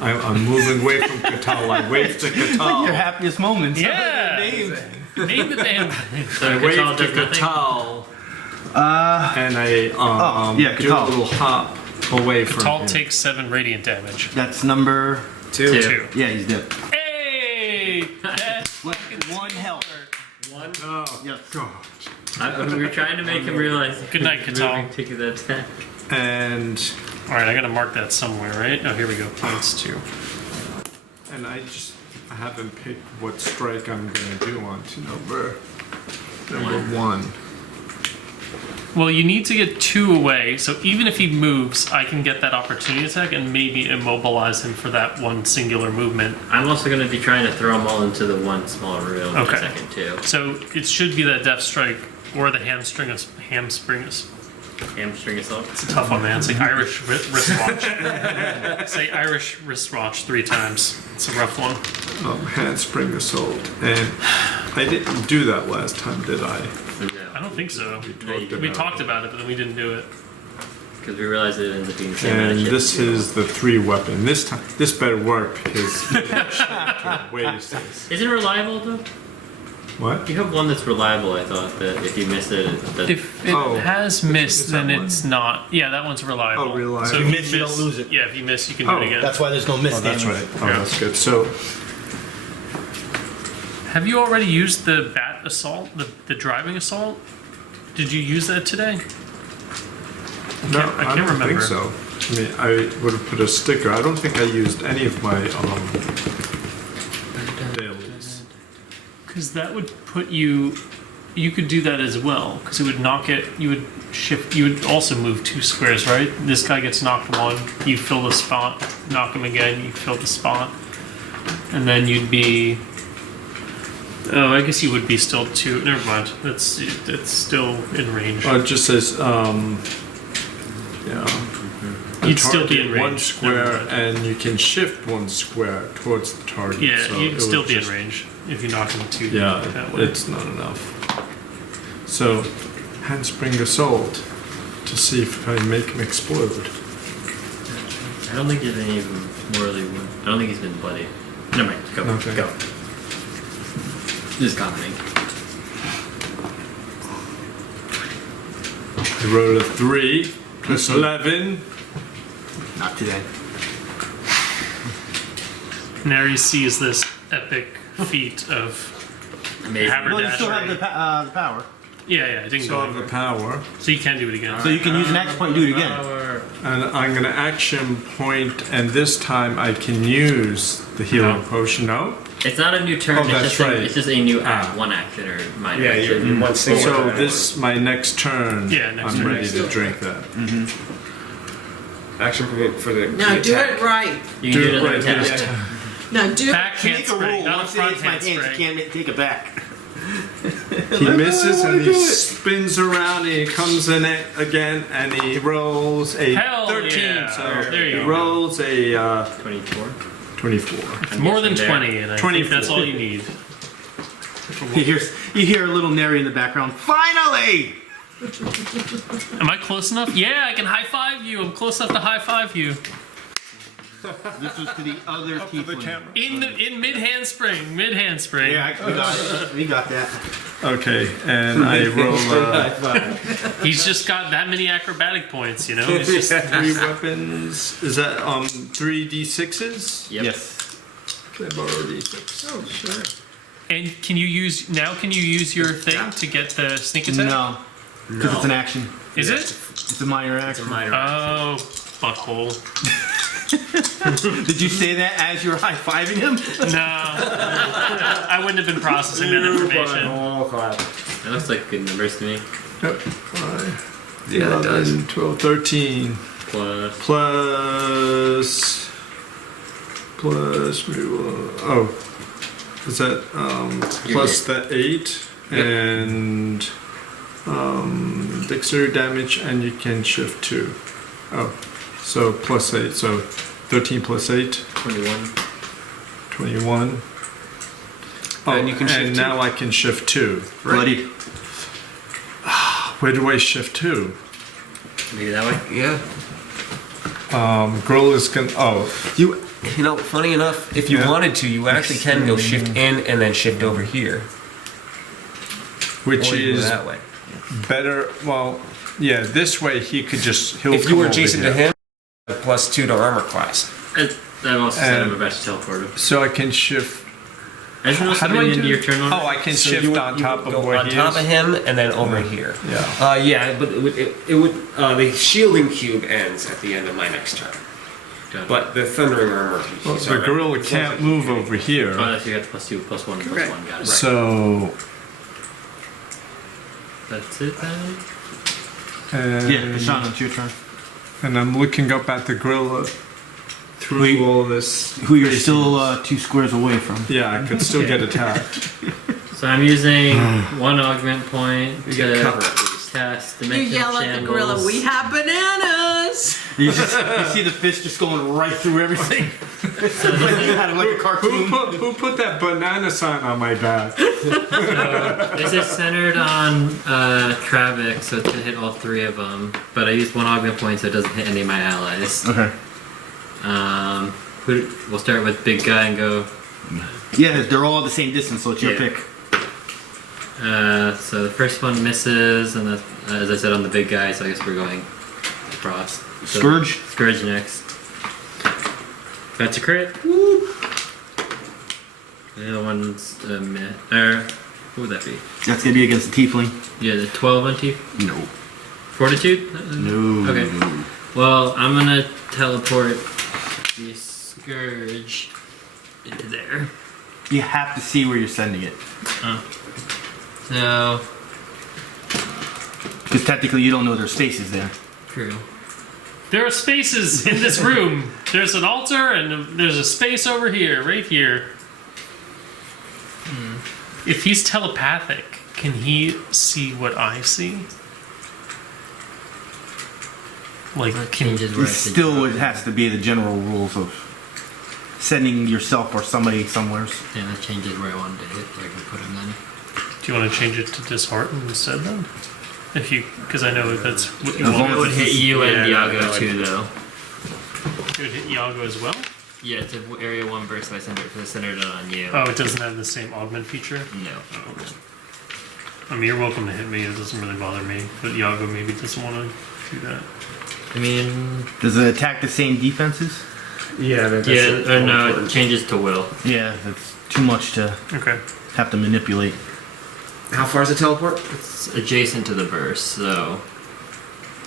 I'm moving away from Katal. I wave to Your Katal. happiest moments. Yeah. Name the damn. So I wave Katal to does nothing? Katal, and I yeah, do a Katal. little hop away from Tall him. takes 7 radiant damage. That's number. 2. 2. Yeah, he's dead. Hey! That's One health. One. Oh, Yes. God. We were trying to make him realize. Good night, Katal. Moving, taking that attack. And Alright, I gotta mark that somewhere, right? Oh, here we go. Points 2. I haven't picked what strike I'm gonna do on to number 1. Well, you need to get 2 away, so even if he moves, I can get that opportunity attack and maybe immobilize him for that one singular movement. I'm also going to be trying to throw them all into the one small room in a second, too. So it should be that Death Strike or the hamstring assault. It's a tough one, man. Say Irish wristwatch. Say Irish wristwatch 3 times. It's a rough one. Handspring assault. And I didn't do that last time, did I? I don't think so. We talked about it, but then we didn't do it. Because we realized it ends up being the same amount of And shit this to do. is the 3 weapon. This time, this better work because waste this. Is it reliable, though? What? You have one that's reliable, I thought, that if you miss it, that If it Oh. has missed, Is then that one? it's not. Yeah, that one's reliable. Oh, reliable. So If you miss, you don't lose it. Yeah, if you miss, you can Oh, do it again. That's why there's no miss Oh, that's damage. right. Oh, Yeah. that's good. So, Have you already used the bat assault, the driving assault? Did you use that today? no, I I can't don't remember. think so. I mean, I would have put a sticker. I don't think I used any of my dailies. Because that would put you. You could do that as well. Because it would knock it. You would shift. You would also move 2 squares, right? This guy gets knocked 1. You fill the spot. Knock him again. You fill the spot. And then you'd be. Oh, I guess you would be still 2. Never mind. That's still in range. Oh, it just says, You'd still be target in range. 1 square, Never mind. and you can shift 1 square towards the target. Yeah, so you'd it still would be just- in range if you knock him 2. Yeah, that way. it's not enough. So, handspring assault to see if I make him explode. I don't think there's any of them morally wounded. I don't think he's been bloody. Never mind. Go. Okay. Go. Just commenting. I rolled a 3 plus 11. Not today. Neri sees this epic feat of Amazing. Well, you still have haberdashery. the power. Yeah, it didn't So go I have the over. power, So you can do it again. So you can use an action point and do it again. and I'm gonna action point, and this time I can use the healing No. potion. No? It's not a new turn. Oh, it's, that's just right. it's just a new act, one action or minor Yeah, action. you're one single. So turn. this, my next turn, Yeah, next I'm turn. ready to drink that. Action point for the Now do attack. it right. You can do another right attack. this time. Now do Back To make a handspring, rule, not a once it front hits my hands, you handspring. can't take it back. He misses and he spins around and he comes in it again and he rolls a Hell 13. yeah. So There you he go. rolls a 24. 24. More than guessing 20, and I think 24. that's all you need. You hear a little Neri in the background. Finally! Am I close enough? Yeah, I can high five you. I'm close enough to high five you. This was to the other tiefling. In mid handspring. Mid handspring. Yeah, we got it. We got that. Okay, and I roll He's just got that many acrobatic points, you know? He's just 3 weapons. Is that 3 d6s? Yep. Yes. Can I borrow d6? Oh, sure. And can you use your thing to get the sneak attack? No. Because it's an action. Is it? It's a minor It's a action. minor Oh, butthole. Did you say that as you were high-fiving him? No. I wouldn't have been processing that information. Oh, crap. That looks like good numbers to me. Yep. 5, Yeah, it does. 11, 12, 13. Plus. Plus, oh, is that plus the 8 and dexterity damage, and you can shift 2. Oh, so plus 8, so 13 plus 8, 21. 21. Oh, And you can shift and 2. now I can shift 2. Bloody. Where do I shift 2? Maybe that way. Yeah. Grill is gonna. Oh, You know, funny enough, if you Yeah. wanted to, you actually can go shift in and then shift over here. which Or you go is that way. better. Well, yeah, this way he'll If come you were over adjacent here. to him, +2 to armor class. I've also said I'm And- about to teleport him. So I can shift. I just know How do I something do into your it? turn on. Oh, I can So shift you would- on you top would of go where on he top is. of him and then over here. Yeah. Yeah, but it would the shielding cube ends at the end of my next turn. Got it. But the thundering armor. Well, the gorilla can't move over Oh, here. that's you got +2, +1, Correct. +1. Got it. So That's it then. And, Yeah, Bashanu, it's your turn. and I'm looking up at the gorilla through Wait. all this. Who you're still 2 squares away from. Yeah, I could still get attacked. So I'm using 1 augment point You get to cover at least. cast You Dimension yell at the Shambles. gorilla, we have bananas! You see the fish just going right through everything. So this is, Kind of like a cartoon. Who put that banana sign on my back? this is centered on Travex, so it's gonna hit all 3 of them. But I used 1 augment point, so it doesn't hit any of my allies. Okay. We'll start with big guy and go. Yeah, they're all the same distance, so it's your Yeah. pick. So the first one misses, and that's, as I said, on the big guy. So I guess we're going across. So Scourge? Scourge next. That's a crit. The other one's a meh. What would that be? That's gonna be against the tiefling. Yeah, the 12 on T. No. Fortitude? No. Okay. Well, I'm gonna teleport the Scourge into there. You have to see where you're sending it. So, Because technically you don't know there's spaces there. true. There are spaces in this room. There's an altar and there's a space over here, right here. If he's telepathic, can he see what I see? Like, That can changes where It I think- still has to be the general rules of sending yourself or somebody somewheres. Yeah, that changes where I wanted to hit, so I can put him then. do you want to change it to dishearten instead then? If you, because I know that's what you As long want. It would hit you and Yeah, Yago no, too, though. It would hit Yago as well. Yeah, it's an area 1 burst, so I centered it on you. Oh, it doesn't have the same augment feature. No. Oh, okay. I mean, you're welcome to hit me. It doesn't really bother me. But Yago maybe doesn't want to do that. I mean, Does it attack the same defenses? Yeah, that's no, it important. changes to will. Yeah, that's too much to Okay. have to manipulate. How far is the teleport? It's adjacent to the burst, so.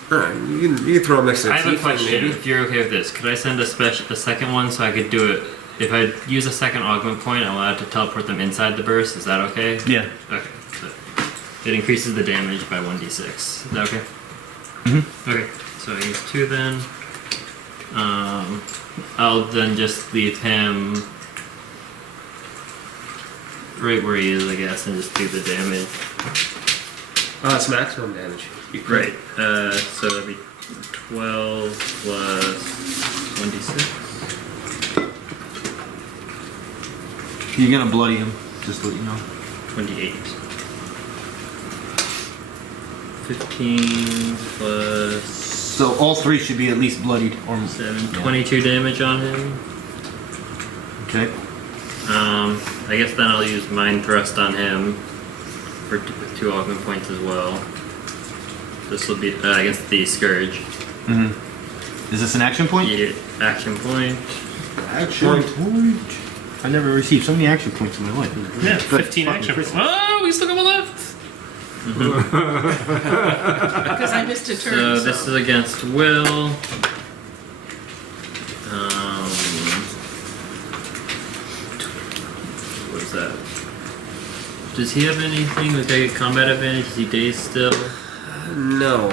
Alright, you can throw them next to the I have a tiefling, question. maybe. If you're okay with this, could I send a second one so I could do it? If I use a second augment point, I'm allowed to teleport them inside the burst. Is that okay? Yeah. Okay. So it increases the damage by 1d6. Is that okay? Mm-hmm. Okay. So I use 2 then. I'll then just leave him right where he is, I guess, and just do the damage. It's maximum damage. Right. So that'd be 12 plus 1d6. You're gonna bloody him, just to let you know. 28. 15 plus So all 3 should be at least bloodied or 7, yeah. 22 damage on him. Okay. I guess then I'll use Mind Thrust on him for with 2 augment points as well. This will be against the Scourge. Mm-hmm. Is this an action point? Yeah, action point. Action point. I never received so many action points in my life. Yeah, Good 15 fucking action. Christmas. Oh, we still got one left. Because I missed a So turn. this is against Will. What is that? Does he have anything? Like a combat advantage? Is he dazed still? No.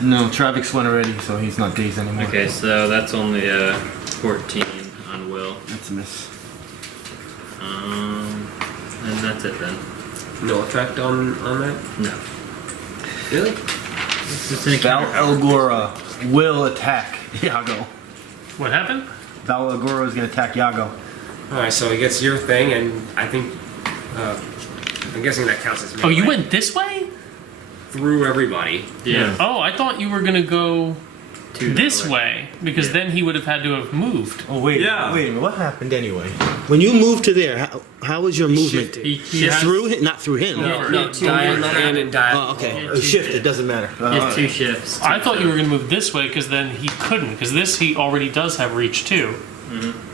No, Travex went already, so he's not dazed anymore. Okay, so that's only 14 on Will. That's a miss. And that's it then. No effect on that? No. Really? It's an Barlgura will attack Yago. What happened? Barlgura is gonna attack Yago. Alright, so he gets your thing, and I think. I'm guessing that counts as Oh, you melee. went this way? Through everybody. Yeah. Oh, I thought you were gonna go Two this that way because Yeah. then he would have had to have moved. Oh wait, Yeah. wait a minute. What happened anyway? When you moved to there, how was your movement? shifted. He has, Through him, not through him. No, No, diagonal in and diagonal. Oh, okay. Yeah, Oh, shifted. Doesn't matter. he has 2 shifts. I thought you were gonna move this way because then he couldn't because this he already does have reach too.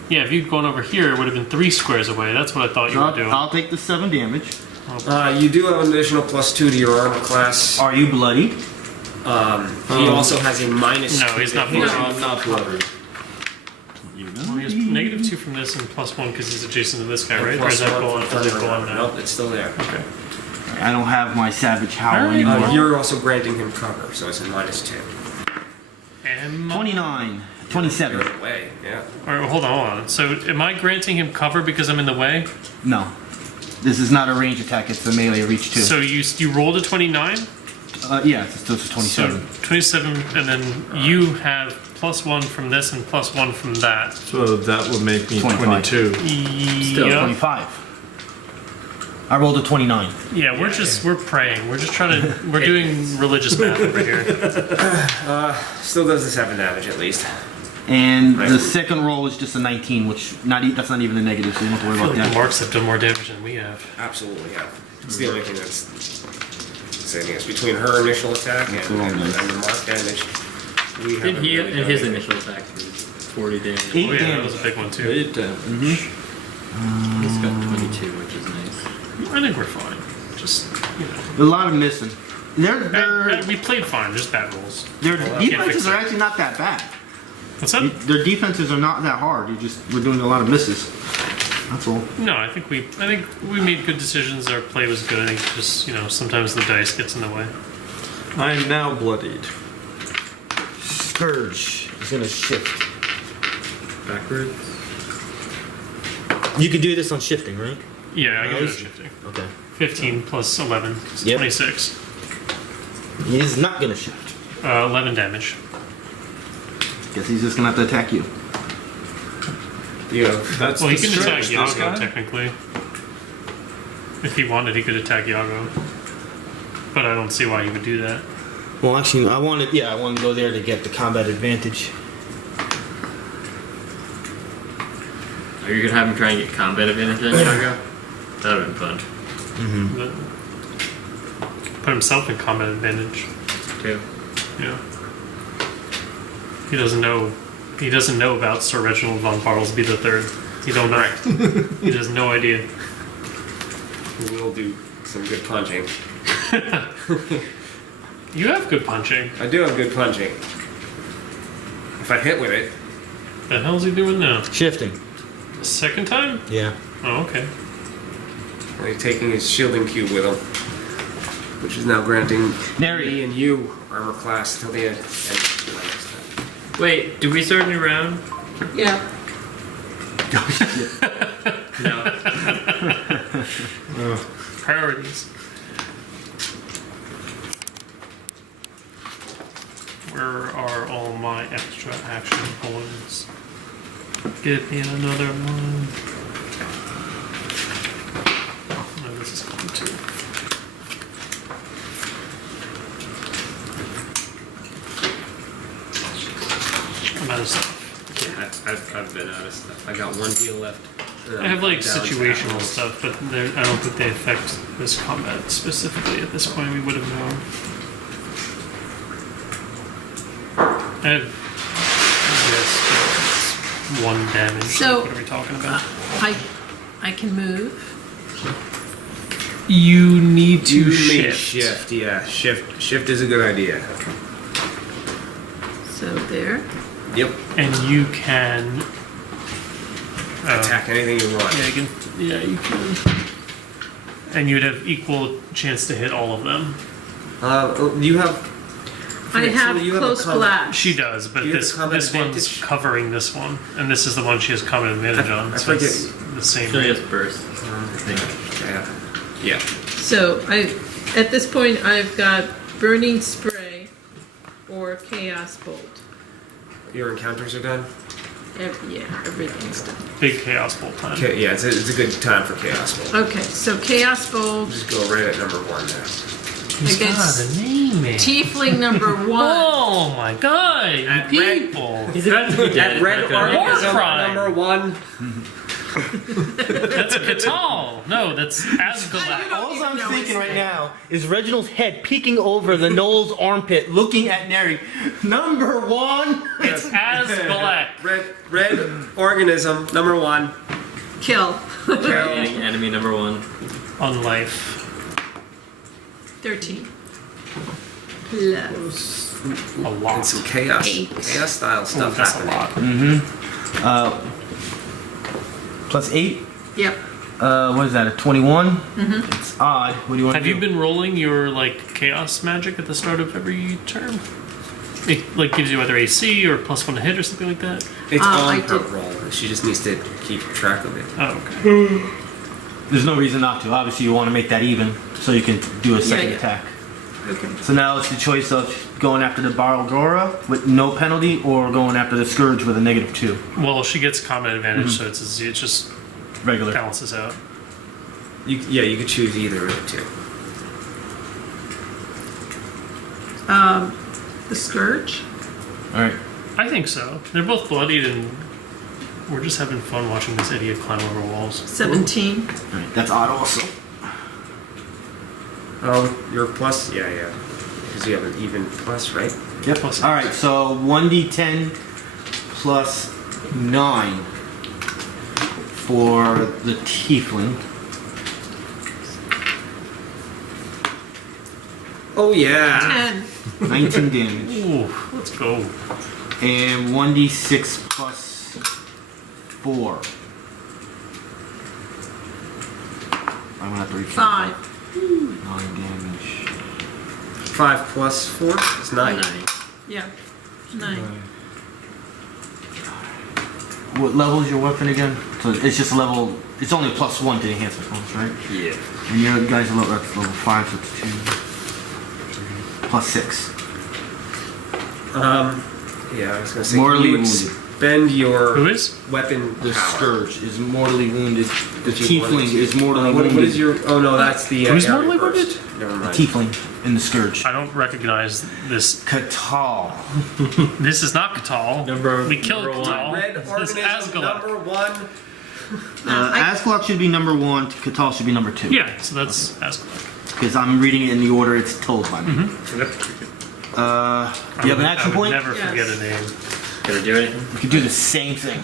Yeah, if you'd gone over here, it would have been 3 squares away. That's what I thought you were doing. I'll take the 7 damage. You do have an additional +2 to your armor class. Are you bloody? He also has a minus. No, he's not to his- bloody. I'm not bloody. Well, he has -2 from this and +1 because he's adjacent to this guy, right? Or Plus is that one going? from Is it Thunder going Round. now? Nope, it's still there. Okay. I don't have my Savage Howl anymore. You're also granting him cover, so it's a -2. Am 29. 27. You're away, yeah. All right, hold on. So am I granting him cover because I'm in the way? No. This is not a range attack, it's a melee reach too. So you rolled a 29? Yeah, it's still 27. So 27, and then you have +1 from this and +1 from that. So that would make me 25. 22. Still, Yeah. 25. I rolled a 29. Yeah, we're praying. We're just trying to, we're doing religious math over here. Still does the 7 damage at least. And the second roll is just a 19, which that's not even a negative, so you don't have to worry I feel about like the that. marks have done more damage than we have. Absolutely, yeah. It's the only thing that's saving us between her initial attack and the mark damage. We and haven't really and done his anything. initial attack was 40 damage. Oh yeah, that damage. was a big one too. 8 damage. He's got 22, which is nice. I think we're fine. Just, you know. A lot of missing. We played fine, just bad rolls. Their can't fix defenses it. are actually not that bad. What's that? Their defenses are not that hard. We're doing a lot of misses. That's all. No, I think we made good decisions. Our play was good. I think just, you know, sometimes the dice gets in the way. I am now bloodied. Scourge is gonna shift. Backwards. You can do this on shifting, right? Yeah, I got Nice. shifting. Okay. 15 plus 11 is Yep. 26. He is not gonna shift. 11 damage. Guess he's just gonna have to attack you. Yeah. That's Well, the he can attack stretch, this Yago guy. technically. If he wanted, he could attack Yago. But I don't see why he would do that. Well, actually, I wanted to go there to get the combat advantage. Are you gonna have him try and get combat advantage on Yago? That would have been fun. But put himself in combat advantage. Too. Yeah. He doesn't know. He doesn't know about Sir Reginald von Barlsby III. He don't know. He has no idea. We will do some good punching. You have good punching. I do have good punching. If I hit with it, The hell's he doing now? Shifting. Second time? Yeah. Oh, okay. he's taking his shielding cube with him, which is now granting Neri. me and you armor class till the end. Wait, did we start a new round? Yeah. No. Priorities. Where are all my extra action points? Give me another one. No, this is coming too. I'm out of stuff. Yeah, I've been out of stuff. I got one deal left. I have like Down to situational animals. stuff, but I don't think they affect this combat specifically. At this point, we would have known. I have this, 1 damage. So- what are we talking about? I can move. You need to You may shift. shift, yeah. Shift is a good idea. So there. Yep. And you can Attack anything you want. Yeah, you can. And you'd have equal chance to hit all of them. You have. I have you have a close combat- blast. She does, but Do you have this combat one's advantage? covering this one, and this is the one she has combat advantage on. I So it's forget. the same. She has burst, I think. Yeah. So at this point, I've got burning spray or chaos bolt. Your encounters are done. Everything's done. Big chaos bolt time. Okay, yeah, it's a good time for chaos bolt. Okay, so chaos bolt Just go right at number 1 there. He's against got a name, man. tiefling number 1. Oh my god, you At red- people! He's about to be dead. At red Not gonna- organism crime. number 1. That's Catal. No, that's Asgalak. All I'm No, thinking it's- right now is Reginald's head peeking over the gnoll's armpit, looking at Neri. Number 1. It's Asgalak. Red organism number 1. Kill. Enemy number 1. On life. 13. Plus. A lot. And some chaos. 8. Chaos style Oh, stuff that's a happening. lot. Plus 8. Yep. What is that? A 21? Mm-hmm. It's odd. What do you want to Have do? you been rolling your like chaos magic at the start of every turn? It like gives you either AC or +1 to hit or something like that. It's I on her did. roll. She just needs to keep track of it. Oh, okay. There's no reason not to. Obviously, you want to make that even so you can do a second yeah. attack. Okay. So now it's the choice of going after the Barlgura with no penalty or going after the Scourge with a -2. Well, she gets combat advantage, so it just Regular. balances out. You could choose either of the two. The Scourge? Alright. I think so. They're both bloodied, and we're just having fun watching this idiot climb over walls. 17. Alright, that's odd also. Oh, your plus? Yeah. Because you have an even plus, right? Yep. Plus Alright, so 1d10 plus 9 for the Tiefling. Oh, yeah. 10. 19 damage. Ooh, let's go. And 1d6 plus 4. I'm gonna have to repeat. 5. 9 damage. 5 plus 4 is 9. Yeah. 9. What level is your weapon again? So it's just a level. It's only a +1 to the enhancement bonus, right? Yeah. And your guys are level, that's level 5, so it's 2. +6. Yeah, I was going to say, Mortally you would wounded. spend your Who is? weapon The power. Scourge is mortally wounded. The If you wanted Tiefling to. is mortally What wounded. is your... Oh, no, that's the... Who's area mortally first. wounded? Never The mind. Tiefling in the Scourge. I don't recognize this. Catal. This is not Catal. We killed number one. Catal. Red This is organism Asgala. number 1. Ascalon should be number 1. Catal should be number 2. Yeah, so that's Asgala. Because I'm reading it in the order it's told by me. Do you have an action I would point? never Yes. forget a name. Gonna do anything? You could do the same thing.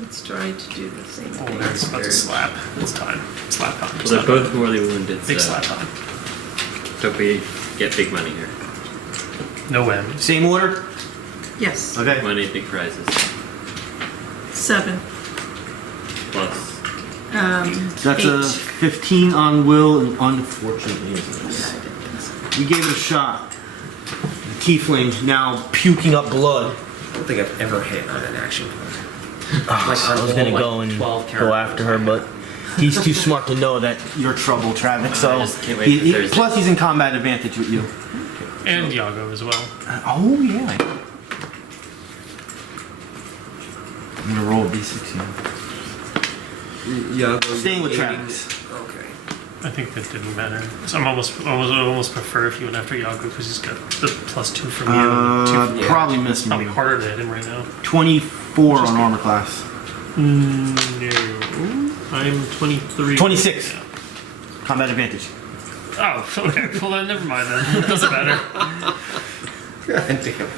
Let's try to do the same Oh, thing. that's about to slap. It's time. Slap time. Well, they're both mortally wounded, Big so slap time. hope we get big money here. No whammies. Same order? Yes. Okay. Money, big prizes. 7. Plus. That's 8. a 15 on will, and unfortunately, it's a miss. Yeah, I didn't think so. We gave it a shot. The Tiefling now puking up blood. I don't think I've ever hit on an action point. I was gonna go and go after her, but he's too smart to know that you're trouble, Travex. So I just can't wait for Thursday. plus he's in combat advantage with you. And Yago as well. Oh yeah. I'm gonna roll a d6 here. Yeah. Staying with Travex. Okay. I think that didn't matter. So I almost prefer if you went after Yago because he's got the +2 from you. And 2 from Yeah. Probably missed Probably me. harder to hit him right now. 24 on armor class. No. I'm 23. 26. Yeah. Combat advantage. Oh, okay. Well, then never mind then. It doesn't matter. God damn.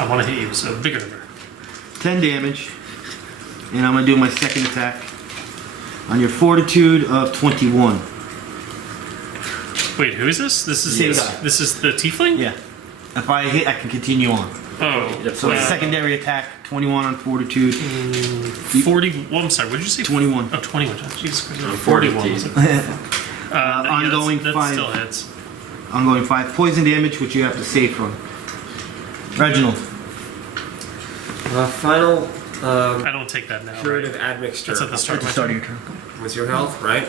I want to hit you, so bigger number. 10 damage. And I'm gonna do my second attack on your fortitude of 21. Wait, who is this? This is Same guy. this is the tiefling? Yeah. If I hit, I can continue on. Oh, So a secondary attack, 21 on fortitude. 40. Well, I'm sorry. What did you say? 21. Oh, 21. Jesus Christ. Oh, 41. Was it? Ongoing that 5. still hits. Ongoing 5 poison damage, which you have to save from. Reginald. Final I don't take that now. Right? curative admixture. That's at the start At the of my start of turn. your turn. With your health, right?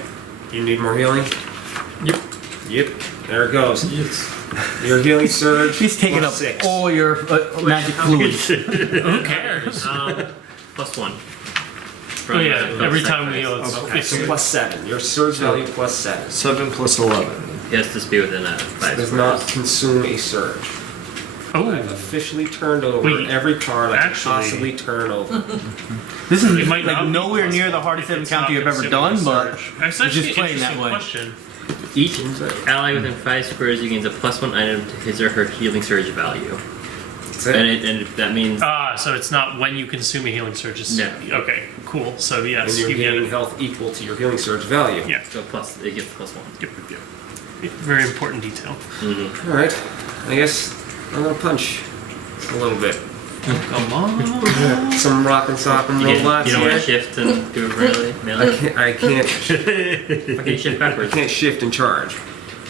You need more healing? Yep. Yep. There it goes. Your healing surge. He's taking up +6. all your magic fluids. Who cares? +1. Oh yeah, every time we heal, it's Okay, so +7. Your surge value +7. 7 plus 11. He has to be within a 5 Does square. not consume a surge. Oh, I've officially turned over Wait, every card I can actually- possibly turn over. This is it might like not be nowhere near +1 the hardest if it's encounter not you've ever consuming done, a but surge. That's you're actually just an playing that interesting way. question. Each ally within 5 squares gains a +1 item to his or her healing surge value. That's And, it. and that means So it's not when you consume a healing surge. It's, No. Okay, cool. So yes, And you're you get gaining it. health equal to your healing surge value. Yeah. so plus it gets +1. Yep, yep, yep. Very important detail. Alright. I guess I'm gonna punch a little bit. Come on. Some rock and sock and You robots don't want to here. shift and do it melee? I can't Why can't you shift I backwards? can't shift and charge.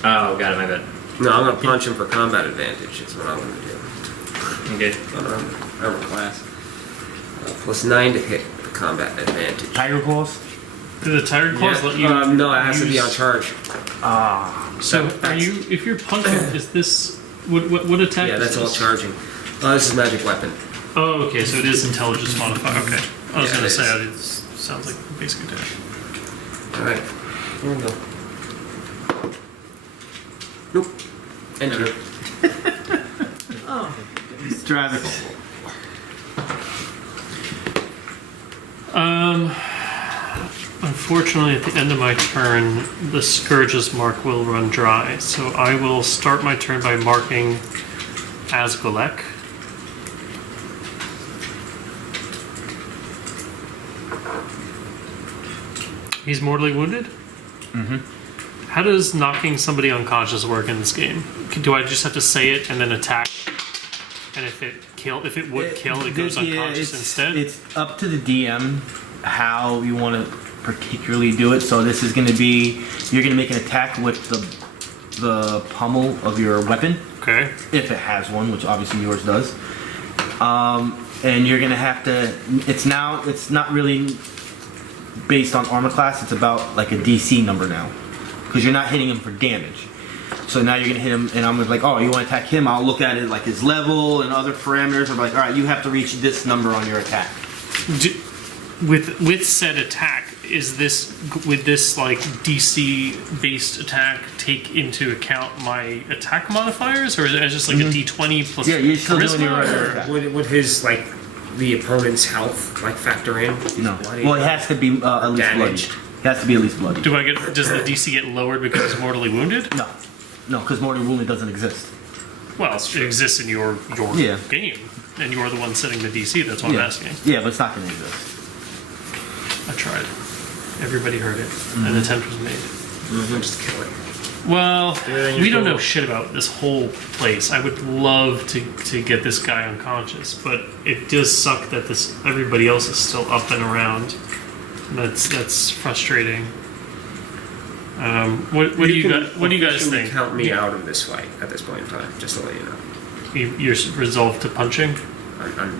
Oh, got it, my bad. No, I'm gonna punch him for combat advantage. That's what I'm gonna do. Okay. Armor class. Plus 9 to hit for combat advantage. Tiger claws. Do the tiger claws let you? No, it has to be use- on charge. So are you? If you're punching, is this what attack? Yeah, is that's all this? charging. This is magic weapon. Oh, okay. So it is intelligence modifier. Okay. I was Yeah, gonna it say is. it sounds like basic attack. Alright. Here we go. Nope. Enter. Travex. Unfortunately, at the end of my turn, the Scourge's mark will run dry. So I will start my turn by marking Asgolek. He's mortally wounded? Mm-hmm. How does knocking somebody unconscious work in this game? Do I just have to say it and then attack? And if it would kill, it goes unconscious instead? It's up to the DM how you want to particularly do it. So this is going to be, you're going to make an attack with the pommel of your weapon, Okay. if it has one, which obviously yours does. And you're going to have to, it's not really based on armor class, it's about like a DC number now. Because you're not hitting him for damage. So now you're gonna hit him, and I'm like, oh, you want to attack him? I'll look at it like his level and other parameters. I'm like, all right, you have to reach this number on your attack. With said attack, would this like DC based attack take into account my attack modifiers, or is it just like a D20 plus Yeah, you're still doing charisma, your regular or- attack. Would his, like, the opponent's health, like, factor in? No. Bloody- Well, it has to be at least Damage. bloody. It has to be at least bloody. Does the DC get lowered because it's mortally wounded? No, because mortal wounded doesn't exist. Well, it exists in your Yeah. game, and you're the one setting the DC. That's what I'm asking. Yeah, but it's not gonna exist. I tried. Everybody heard it. An attempt was made. Just kill it. Well, then we you don't go- know shit about this whole place. I would love to get this guy unconscious, but it does suck that everybody else is still up and around. That's frustrating. What do you guys officially think? Count me out of this fight at this point in time, just to let you know. You're resolved to punching?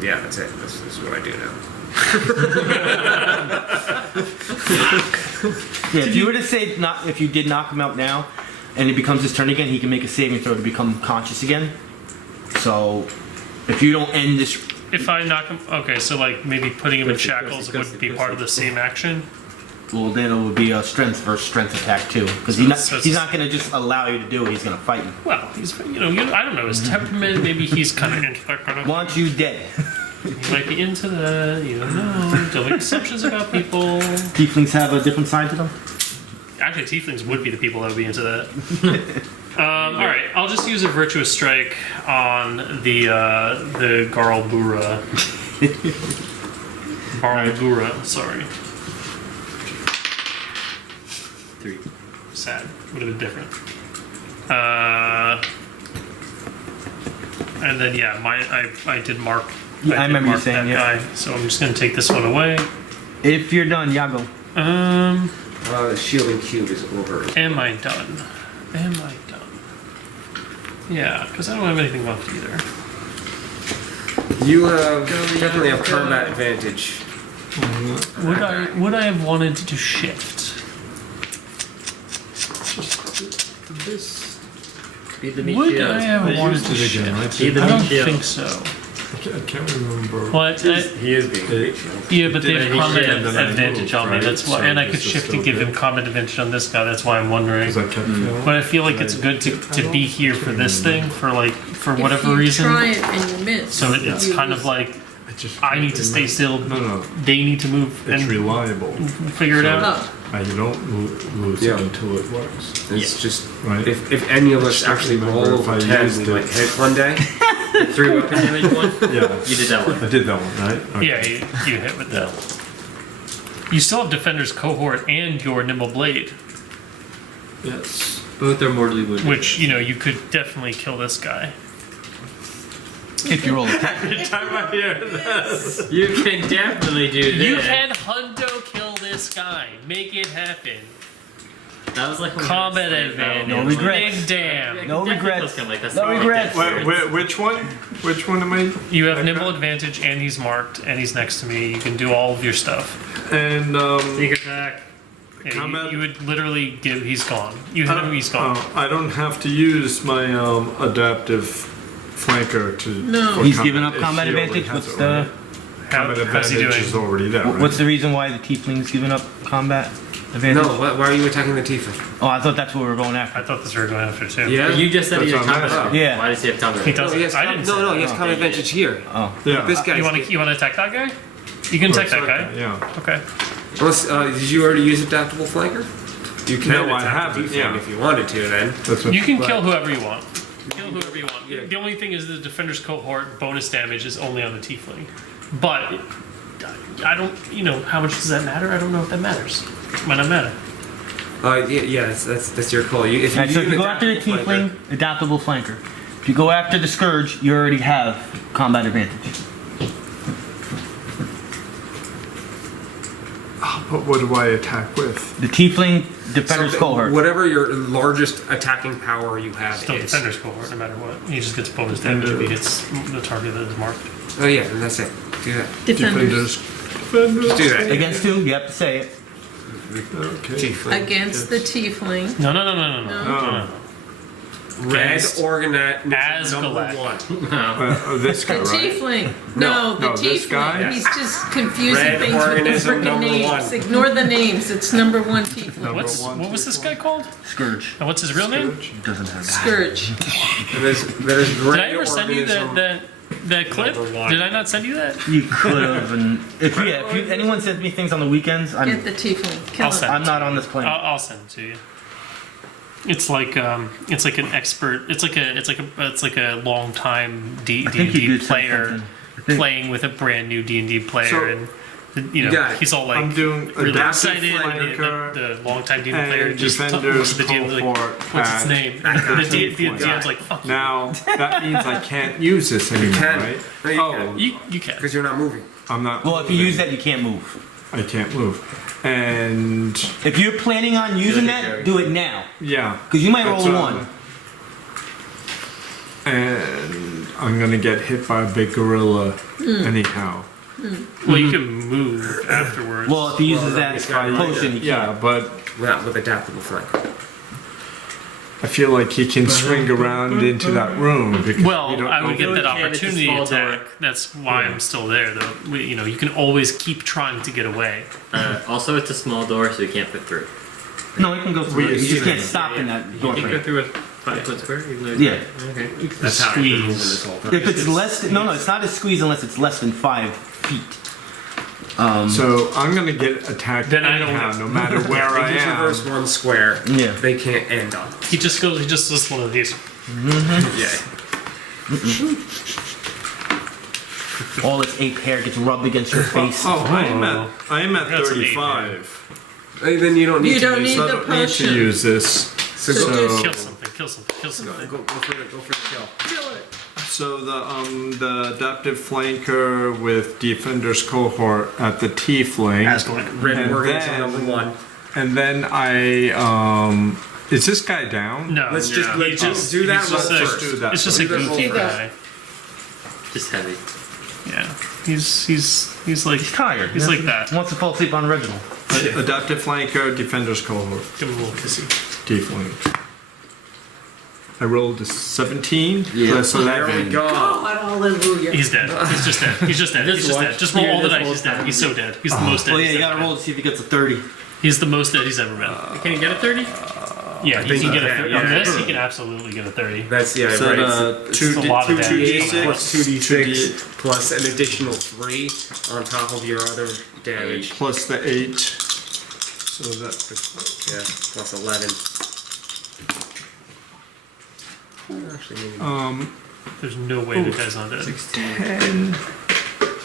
Yeah, that's it. This is what I do now. Yeah, if you were to say if you did knock him out now, and it becomes his turn again, he can make a saving throw to become conscious again. So, if you don't end this, If I knock him, okay, so like maybe putting him in shackles wouldn't be part of the same action. well, then it would be a strength versus strength attack too, because So he's not going to just allow you to do it. He's going to fight you. Well, he's I don't know his temperament. Maybe he's kind of into that kind of. Want you dead. He might be into that. You don't know. Don't make assumptions about people. Tieflings have a different side to them. Actually, tieflings would be the people that would be into that. All right, I'll just use a virtuous strike on the Barlgura. Barlgura, sorry. 3. Sad. Would have been different. And then yeah, I did mark. Yeah, I did remember you mark saying, that yeah. guy, so I'm just gonna take this one away. If you're done, Yago. The shielding cube is over. Am I done? Am I done? Yeah, because I don't have anything left either. You definitely have combat advantage. Would I have wanted to shift? This. Beat the meat Would shield. I have wanted to it again, shift? right? Beat the I don't meat shield. think so. I can't remember. Well, He is being yeah, but they have he combat shifted, then I advantage moved, on me. right? That's why, So and I could this is shift to still give him good. combat advantage on this guy. That's why I'm wondering. Because I kept feeling. But I feel like it's good to be here for this thing for whatever if you reason. try it and you miss. So it's you kind lose. of like I just I need to stay still. No. They need to move It's and reliable. figure it So- out. Oh, And you don't lose Yeah. it until it works. It's just Right. if any of us actually remember roll if over I 10, used we it. might hit one day. The 3 weapon damage one? Yeah. You did that one. I did that one, right? Okay. Yeah, you hit with that. You still have Defender's Cohort and your Nimble Blade, Yes. Both are mortally wounded. which you could definitely kill this guy. If you roll a 10. Every time I hear this. You can definitely do this. You can hundo kill this guy. Make it happen. That was like Combat advantage. No regrets. Big damn. No regrets. Like, that's No not regrets. Which one? Which one am I? You have nimble advantage, and he's marked, and he's next to me. You can do all of your stuff. And Sneak attack. Yeah, Combat- you would literally give. He's gone. You hit him. He's gone. I don't have to use my adaptive flanker to. No. for He's combat giving up if combat he already advantage. has What's it, right? the combat how's he advantage doing? is already there, right? what's the reason why the tiefling's giving up combat advantage? No, why are you attacking the tiefling? Oh, I thought that's what we were going after. I thought this we were going after too. Yeah. You just said he That's had what I'm combat. asking. Yeah. Why does he have combat? He advantage? doesn't. he has I didn't. no, say he has combat advantage here. Oh. Yeah. This guy's. You want to attack that guy? You can attack that guy. Yeah. Okay. Unless, did you already use adaptable flanker? You can No, I attack the haven't, tiefling yeah. if you wanted to. Then That's what, You can but- kill whoever you want. Kill whoever you want. Yeah. The only thing is the defender's cohort bonus damage is only on the tiefling. But I don't. You know, how much does that matter? I don't know if that matters. Might not matter. yeah, that's your call. If you Alright, so if use you go after the adaptable flanker- tiefling, adaptable flanker. If you go after the scourge, you already have combat advantage. But what do I attack with? The tiefling defender's something- cohort. whatever your largest attacking power you have Still is. defender's cohort, no matter what. He just gets bonus damage if he hits the target that is marked. Oh yeah, then that's it. Do that. Defenders. Just do that. Against who? You have to say it. Okay. Tiefling. Against the tiefling. No. Red Against Organet As number Galactic. 1. This The guy, right? tiefling. No. No, the No, this tiefling. guy? He's just confusing Red things with the organism freaking number names. 1. Ignore the names. It's number 1 tiefling. What was this guy called? Scourge. And what's his real name? Doesn't have that. Scourge. And there's Did gray I ever send you organism. that clip? Number 1. Did I not send you that? You could have, and if anyone sends me things on the weekends, Get the tiefling. Kill I'll him. send I'm not on this plane. I'll send it to you. It's like an expert. It's like a long time I think you D&D did send player something. I think- playing with a brand new D&D player, So, and you got it. he's all like I'm doing really adaptive excited. flanker The long time D&D player and just defender's the DM like, cohort what's its at- name? The DM's like, fuck you. Now that means I can't use this anymore, can. right? No, you Oh, can. You can. Because you're not moving. I'm not. Well, if you use that, you can't move. I can't move. And If you're planning on using that, do it now, yeah, because you might roll that's a what 1. and I'm gonna get hit by a big gorilla anyhow. Well, you can move afterwards. Well, if he uses Well, that it's got potion, he Yeah, can't. but Not with adaptable flanker. I feel like he can swing around into that room because Well, we don't I would know- get that can, it's a opportunity small attack. door. That's why I'm still there, though. You can always keep trying to get away. Also, it's a small door, so you can't fit through. No, he can go through. We it. You just assume- can't stop in that You door can go frame. through a 5-foot square. Even though it's Yeah. Okay. That's how I've been moving Squeeze. this whole time. If it's less than, no, it's not a squeeze unless it's less than 5 feet. So I'm gonna get attacked Then I don't anyhow, know. no matter where I If you am. traverse one square, Yeah. they can't end on. He just does one of these. Yeah. All its ape hair gets rubbed against your face. Oh, I am at That's an 35. Then you don't need You to don't use need So I the don't need to potion. use this. So So go, just- Kill something. Kill something. go for the kill. Kill it. So the adaptive flanker with defender's cohort at the tiefling, Red And organism then- number 1. and then I is this guy down? No, Let's just he do that he's roll just a- first. Do that It's just a first. goofy Do that. guy. Just heavy. Yeah, he's like He's tired. He's like that. Wants to fall asleep on Reginald. Adaptive flanker, defender's cohort, Give him a little kissy. tiefling. I rolled a 17 Yeah. plus There we 11. go. God, hallelujah. He's dead. He's just dead. He's just dead. He's just dead. Just roll all the dice. He's dead. He's so dead. He's the most dead. Well, yeah, he's you gotta ever roll to see if he gets a 30. been. He's the most dead he's ever been. Can you get a 30? Yeah, he think can he get a can, 30. yeah. On this, he can absolutely get a 30. That's right. So It's the It's a lot of damage. 2d6 plus 2d6 2d- plus an additional 3 on top of your other damage. plus the 8. So that's Yeah, plus 11. Actually, maybe. There's no way the guy's not dead. 10,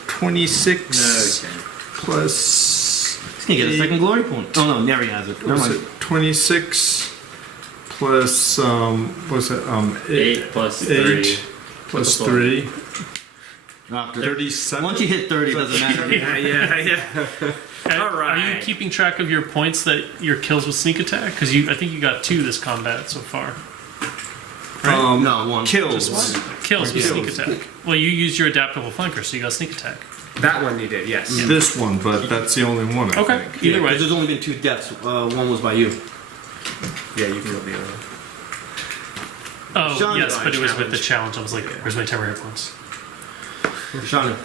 26 No, you can't. plus He's gonna get a second glory point. Oh no, Neri has it. Never was mind. it 26 plus was it 8 plus 8 3. Plus the 3. After 37. Once you hit 30, it doesn't matter. All Are right. you keeping track of your points that your kills with sneak attack? Because I think you got 2 this combat so far. No, one. Kills. Kills with sneak Kills. attack. Well, you used your adaptable flanker, so you got sneak attack. That one you did, yes. This one, but that's the only one. I Okay. think. Either way. There's only been 2 deaths. One was by you. Yeah, you can go the other one. Oh, Sean yes, died. but it was with the challenge. I was like, where's my temporary hit points? Bashanu.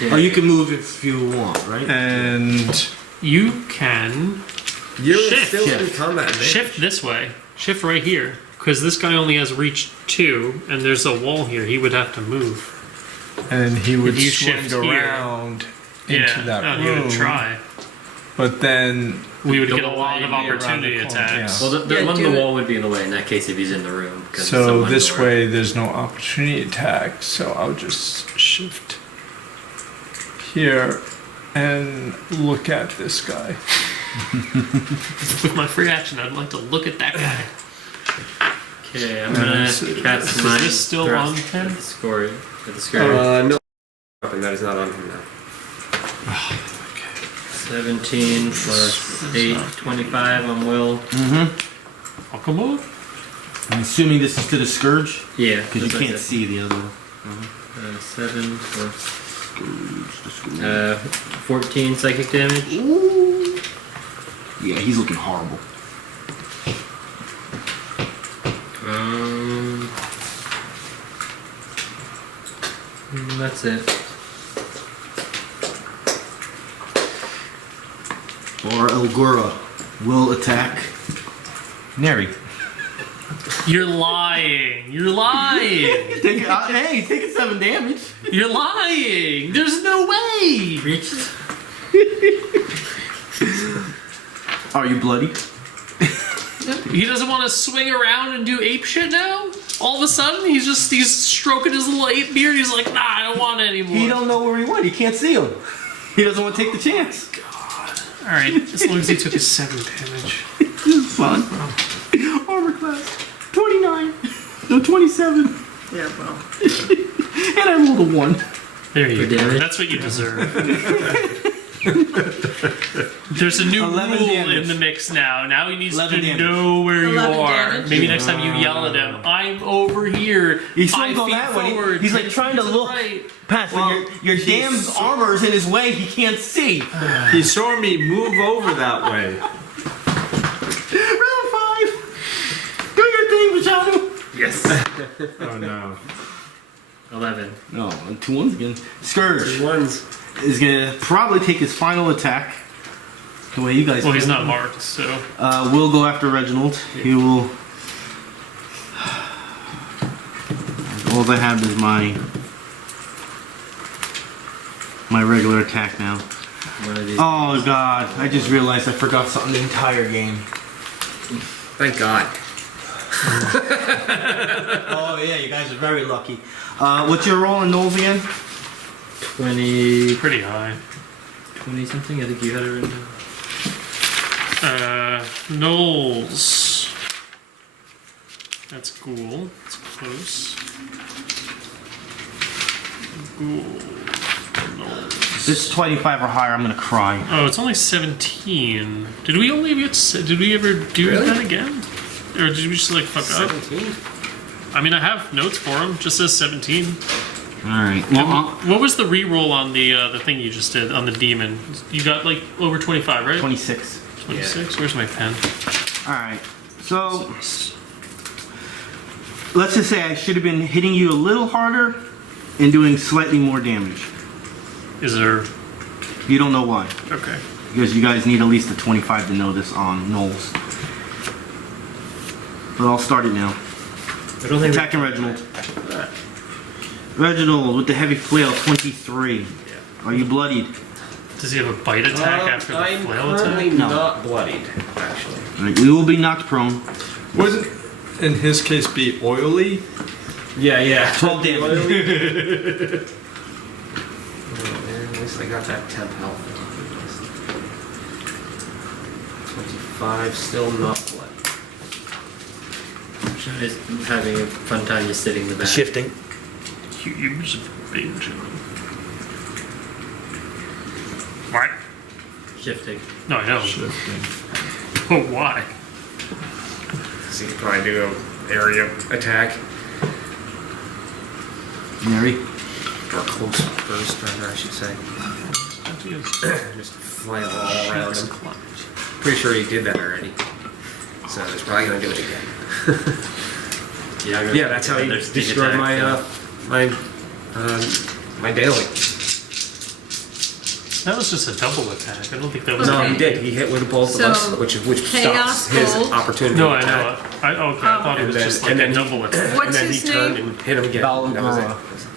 Yeah. Oh, you can move if you want, right? And You can You're Shift. still in Shift. combat, man. shift this way. Shift right here. Because this guy only has reach 2, and there's a wall here. He would have to move. he would If you swing shift here- around into that he room. would try. But then We would The get a wall lot of may be around opportunity the corner, attacks. Well, the Yeah, one do the it. wall would be in the way in that case if he's in the room. 'cause it's the so one this door. way there's no opportunity attack. So I'll just shift here and look at this guy. With my free action, I'd like to look at that guy. Okay, I'm gonna cast Is my this still thrust on him? at the scourge. At the scourge. No. Weapon that is not on him now. 17 plus 8, 25 on will. I'll come over. I'm assuming this is to the scourge Yeah, because you that's what I can't said. see the other one. 7 plus 14 psychic damage. Yeah, he's looking horrible. That's it. Or Elgura will attack Neri. You're lying. You're lying. Take hey, take 7 damage. You're lying. There's no way. Reached. Are you bloody? He doesn't want to swing around and do ape shit now? All of a sudden, he's stroking his little ape beard. He's like, nah, I don't want it anymore. He don't know where he went. He can't see him. He doesn't want to take the chance. All right, as long as he took his 7 damage. This is fun. Armor class 29. No, 27. Yeah, well. And I rolled a 1. There you For go. damage? That's what you deserve. There's a new 11 rule damage. in the mix now. Now he needs 11 to damage. know where you 11 are. damage? Maybe next time you yell at him, I'm over here. He's still 5 going feet that way. forward. He's like 10 trying feet to the look. right. Pat, Well, your damn he's- armor is in his way. He can't see. He saw me move over that way. Round 5. Do your thing, Bashanu. Yes. Oh no. 11. No, 2 1s again. Scourge Ones. is gonna probably take his final attack. The way you guys. Well, he's play. not marked, so. We'll go after Reginald. He will. All I have is my regular attack now. One of these. Oh god! I just realized I forgot something the entire game. Thank God. Oh yeah, you guys are very lucky. What's your roll in Knowles again? 20 Pretty high. something. I think you had it written down. Knowles. That's ghoul. It's close. Ghoul. Knowles. If it's 25 or higher, I'm gonna cry. Oh, it's only 17. Did we only get? Did we ever do Really? that again? Or did we just like fuck up? 17? I mean, I have notes for him. Just says 17. All right. Well, What was the reroll on the thing you just did on the demon? You got like over 25, right? 26. 26. Where's my pen? All right. So let's just say I should have been hitting you a little harder and doing slightly more damage. Is there? You don't know why, Okay. because you guys need at least a 25 to know this on Knowles. But I'll start it now. I don't think Attacking Reginald. Reginald with the heavy flail, 23. Are you bloodied? Does he have a bite attack after the I'm flail currently attack? No. not bloodied, actually. All right, you will be knocked prone. Wouldn't in his case be oily? Yeah. 12 damage. At least I got that temp health. 25, still not bloodied. Just having a fun time just sitting in the back. Shifting. cubes of range. What? Shifting. No, I know. Shifting. Oh, why? So you probably do an area attack. Neri. Or close burst, rather, I should say. Just fly all around him. Pretty sure he did that already. So he's probably gonna do it again. Yeah, that's how he destroyed my my daily. That was just a double attack. I don't think that was. No, Okay. he did. He hit with both of So, us, which Chaos stops his Bolt. opportunity. No, to I know. attack. I thought it was just like a double attack. What's and then his he turned name? and hit him again. That was it.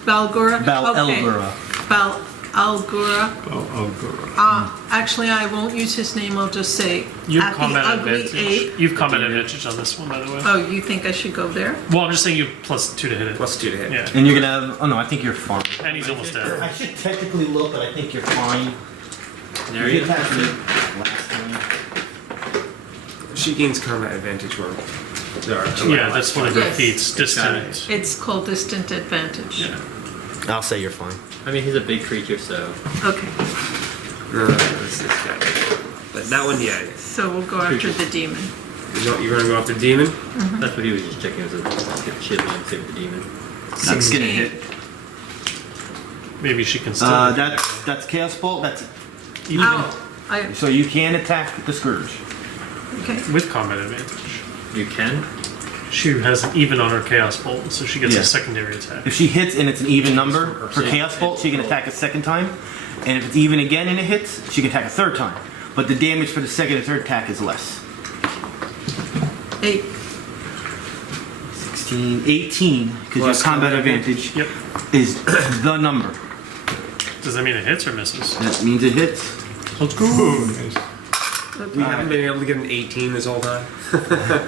Balgura? Balgura. Balgura. Barlgura. Actually, I won't use his name. I'll just say You at have the combat ugly advantage. ape. You've combat advantage on this one, by the way. Oh, you think I should go there? Well, I'm just saying you have +2 to hit it. +2 to hit. Yeah. And you're gonna have. Oh no, I think you're fine. And he's almost dead. I should technically look, but I think you're fine. Neri. You attacked me last time. She gains combat advantage where there are Yeah, that's one of her Yes. feats. Distant. It's called distant advantage. Yeah. I'll say you're fine. I mean, he's a big creature, so. Okay, No, this guy. But that one, yeah. so we'll go after the demon. You're gonna go after demon. That's what he was just checking. Was a shield and save the demon. That's gonna 16. hit. Maybe she can still. That's Chaos Bolt. That's even Oh, so you can attack the Scourge. okay. with combat advantage. You can. She has an even on her Chaos Bolt, so she gets Yeah. a secondary attack. If she hits and it's an even number for Chaos Bolt, she can attack a second time. And if it's even again and it hits, she can attack a third time. But the damage for the second and third attack is less. 8. 16, 18, because your Plus combat combat advantage Yep. is the number. Does that mean it hits or misses? That means it hits. Let's go. We haven't been able to get an 18 this whole time.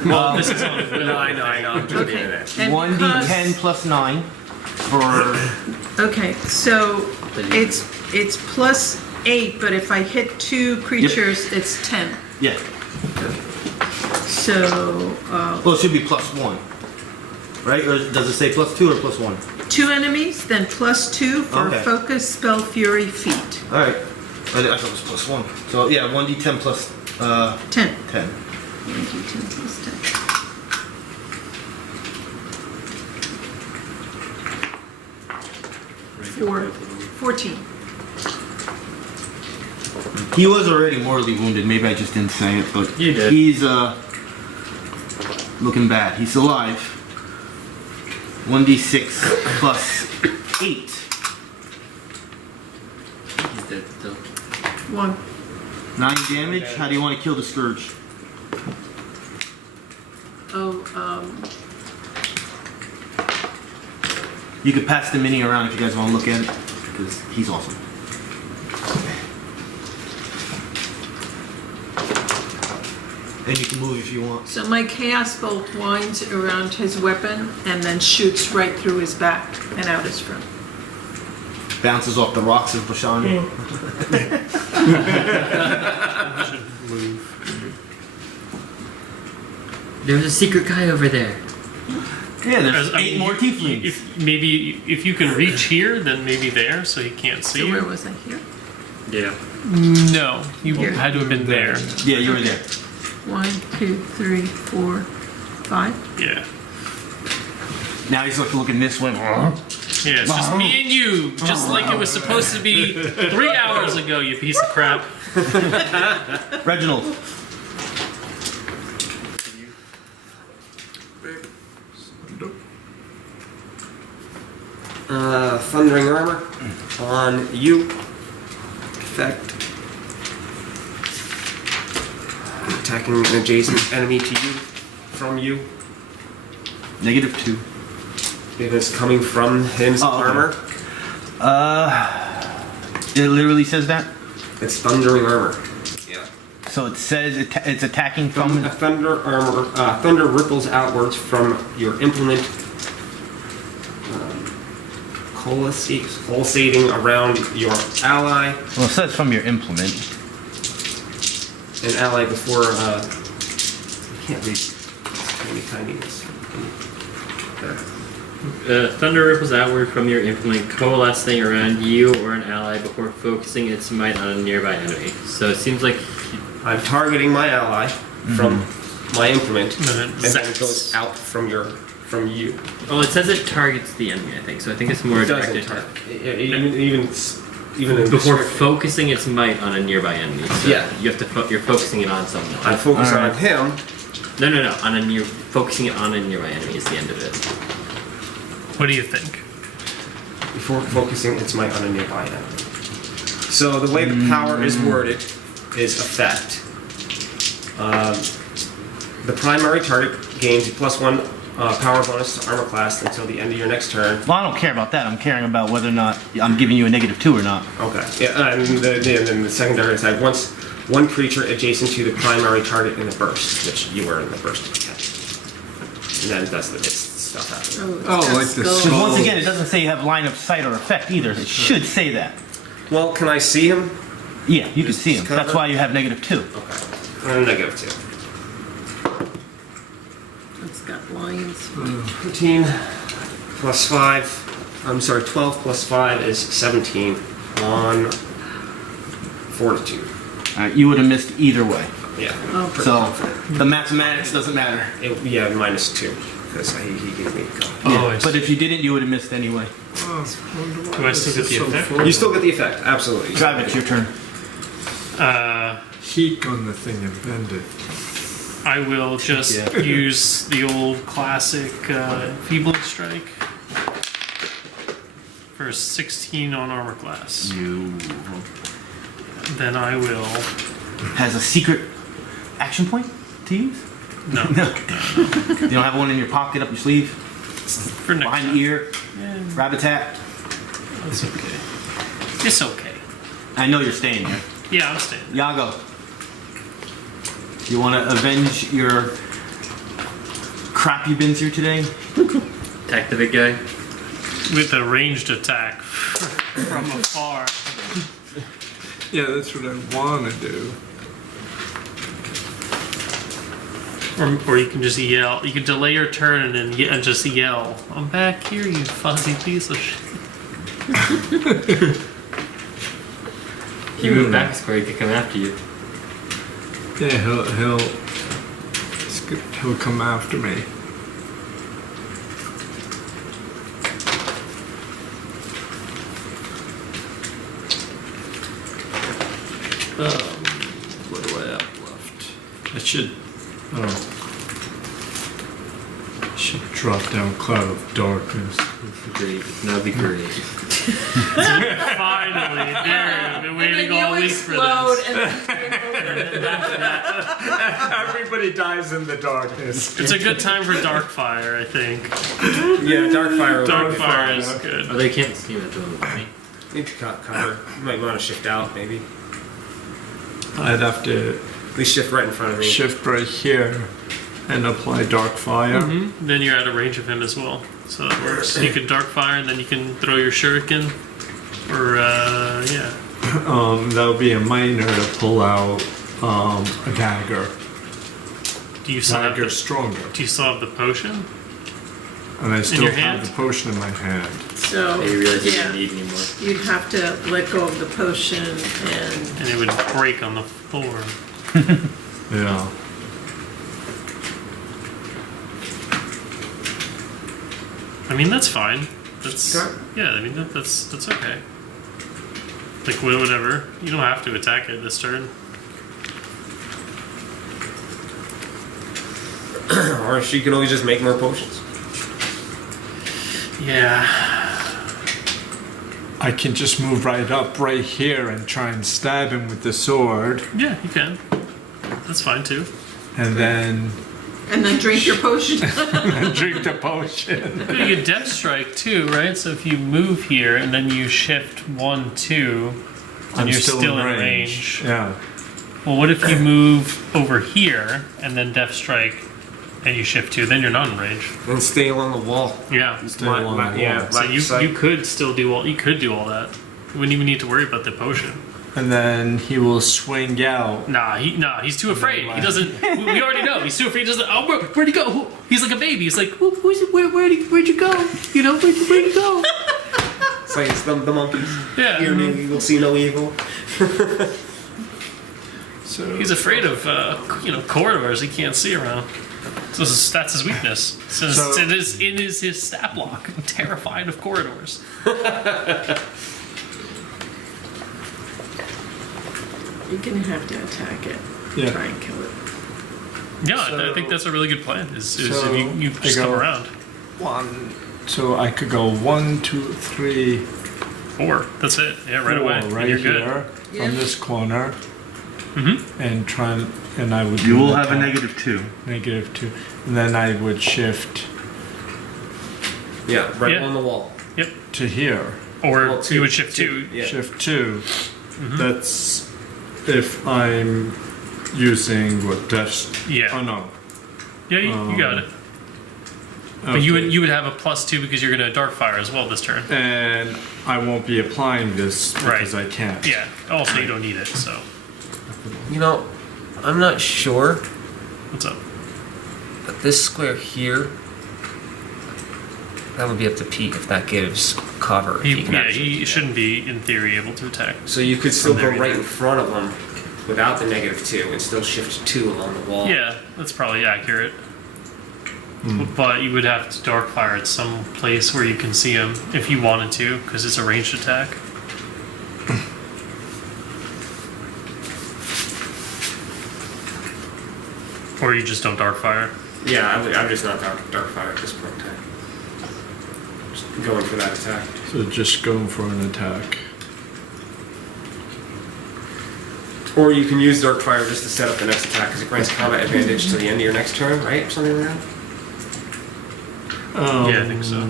Well, this is on. No, I know. I'm just being Okay. an ass. And 1d10 plus 9 for. Okay, so it's +8, but if I hit 2 creatures, it's 10. Yeah. So, Well, it should be plus 1. Right? Or does it say plus 2 or plus 1? 2 enemies, then +2 for Okay. focus, spell, fury, feat. Alright. I thought it was plus 1. So yeah, 1d10 plus 10. 10. 1d10 plus 10. 14. He was already mortally wounded. Maybe I just didn't say it, but You did. he's looking bad. He's alive. 1d6 plus 8. He's dead still. 1. 9 damage. How do you want to kill the Scourge? Oh, You could pass the mini around if you guys want to look at it, because he's awesome. And you can move if you want. so my Chaos Bolt winds around his weapon and then shoots right through his back and out his front. Bounces off the rocks of Bashanu. There's a secret guy over there. Yeah, there's As- I 8 mean, more tieflings. If you can reach here, then maybe there, so he can't see So you. where was I here? Yeah. No, you Here. had to have been there. Yeah, you were there. 1, 2, 3, 4, 5. Yeah. Now he's looking this way. Yeah, it's just me and you, just like it was supposed to be 3 hours ago, you piece of crap. Reginald. Thundering armor on you. Effect. Attacking an adjacent enemy to you, from you. -2. It is coming from his Oh, okay. armor. It literally says that. It's thundering armor. Yeah. So it says it's attacking from. A thunder armor. Thunder ripples outwards from your implement, pulsating around your ally. Well, it says from your implement. An ally before. I can't read. It's tiny. There. Thunder ripples outward from your implement, coalescing around you or an ally before focusing its might on a nearby enemy. So it seems like I'm targeting my ally from my implement, And then it and then it zaps. goes out from you. well, it says it targets the enemy. I think so. I think it's more It doesn't directed target. Even in before this- focusing its might on a nearby enemy. So Yeah. you have to you're focusing it on someone. I focus Alright. on him. No. Focusing it on a nearby enemy is the end of it. What do you think? Before focusing its might on a nearby enemy. So the way the power is worded is effect. The primary target gains a +1 power bonus to armor class until the end of your next turn. Well, I don't care about that. I'm caring about whether or not I'm giving you a -2 or not. Okay. Yeah, and then the secondary side, once one creature adjacent to the primary target in the burst, which you were in the burst attack. And then that's the stuff happening. Oh, like the Because skull. once again, it doesn't say you have line of sight or effect either. It should say that. Well, can I see him? Yeah, you can Just see him. cover? That's why you have -2. Okay. -2. It's got lines. 13 plus 5. I'm sorry, 12 plus 5 is 17 on fortitude. You would have missed either way. Yeah. Oh, pretty So confident. the mathematics doesn't matter. Yeah, -2. Because he gave me a go. Oh, I But if you didn't, you would have missed anyway. Do I still get the effect? You still get the effect, absolutely. Travex, your turn. Heat on the thing invented. I will just Yeah. use the old classic Feebling Strike for 16 on armor class. You Then I will. has a secret action point to use. No. You don't have one in your pocket, up your sleeve, For next behind time. the ear, rabbit hat. That's okay. It's okay. I know you're staying here. Yeah, I'm staying. Yago, you want to avenge your crap you've been through today? Attack the big guy. With a ranged attack from afar. Yeah, that's what I want to do. Or you can just yell. You can delay your turn and then and just yell, "I'm back here, you fuzzy piece of shit." If you move back a square, he could come after you. Yeah, he'll come after me. What do I have left? I should. I should drop down Cloud of Darkness. Great. That'd be great. Finally, there. I've been And waiting then all you week for explode this. and then game over. Everybody dies in the darkness. It's a good time for Darkfire, I think. Yeah, Darkfire. Darkfire is good. Oh, they can't see that doing with me. Need to cover. You might want to shift out, maybe. I'd have to At least shift right in front of me. shift right here and apply Dark Fire. Then you're out of range of him as well, so that works. You can Darkfire and then you can throw your shuriken. Or, yeah. That would be a minor to pull out a dagger. Do you still have Dagger the, stronger. do you still have the potion? And I still your have hand? the potion in my hand. So, You realize you yeah, don't need anymore. you'd have to let go of the potion and And it would break on the floor. Yeah. I mean, that's fine. That's Okay. yeah. I mean, that's okay. Like whatever. You don't have to attack it this turn. Or she can always just make more potions. Yeah. I can just move right up right here and try and stab him with the sword. Yeah, you can. That's fine too. And then drink your potion. drink the potion. You get Depth Strike too, right? So if you move here and then you shift 1, 2, and I'm you're still in range. Yeah. Well, what if you move over here and then Depth Strike and you shift 2? Then you're not in range. And stay along the wall. Yeah. Stay along the Yeah. wall. So you could still do all. You could do all that. You wouldn't even need to worry about the potion. and then he will swing out. He's too afraid. He doesn't. We already know. He's too afraid. He doesn't. Oh, where'd he go? He's like a baby. He's like, where'd you go? You know, where'd you go? It's like it's the monkeys. Yeah. Hear no evil, see no evil. So He's afraid of corridors he can't see around. So that's his weakness. So it is his stat block. I'm terrified of corridors. You're gonna have to attack it. Yeah. Try and kill it. Yeah, So- I think that's a really good plan. Is so if you just I come go- around. 1. So I could go 1, 2, 3, 4. That's it. Yeah, right 4 away. And right you're good. here Yeah. from this corner, Mm-hmm. and try and I would. You do will an have a attack. -2. -2, and then I would shift Yeah, right Yeah. on the wall. Yep. to here. Or Well, you would shift 2. Yeah. Shift 2. That's if I'm using what death. Yeah. Oh no. Yeah, you got it. But you would have a +2 because you're going to Darkfire as well this turn. And I won't be applying this because Right. I can't. Yeah. Also, you don't need it. So You know, I'm not sure, what's up? but this square here, that would be up to Pete if that gives cover. if can actually do He that. shouldn't be in theory able to attack. So you could still From go there right either. in front of them without the -2 and still shift 2 along the wall. Yeah, that's probably accurate. But you would have to Darkfire at some place where you can see him if you wanted to, because it's a ranged attack. Or you just don't Darkfire. Yeah, I'm just not Darkfire at this point in time. Just going for that attack. So just going for an attack. Or you can use Darkfire just to set up the next attack because it grants combat advantage to the end of your next turn, right? Something like that? Yeah, I think so.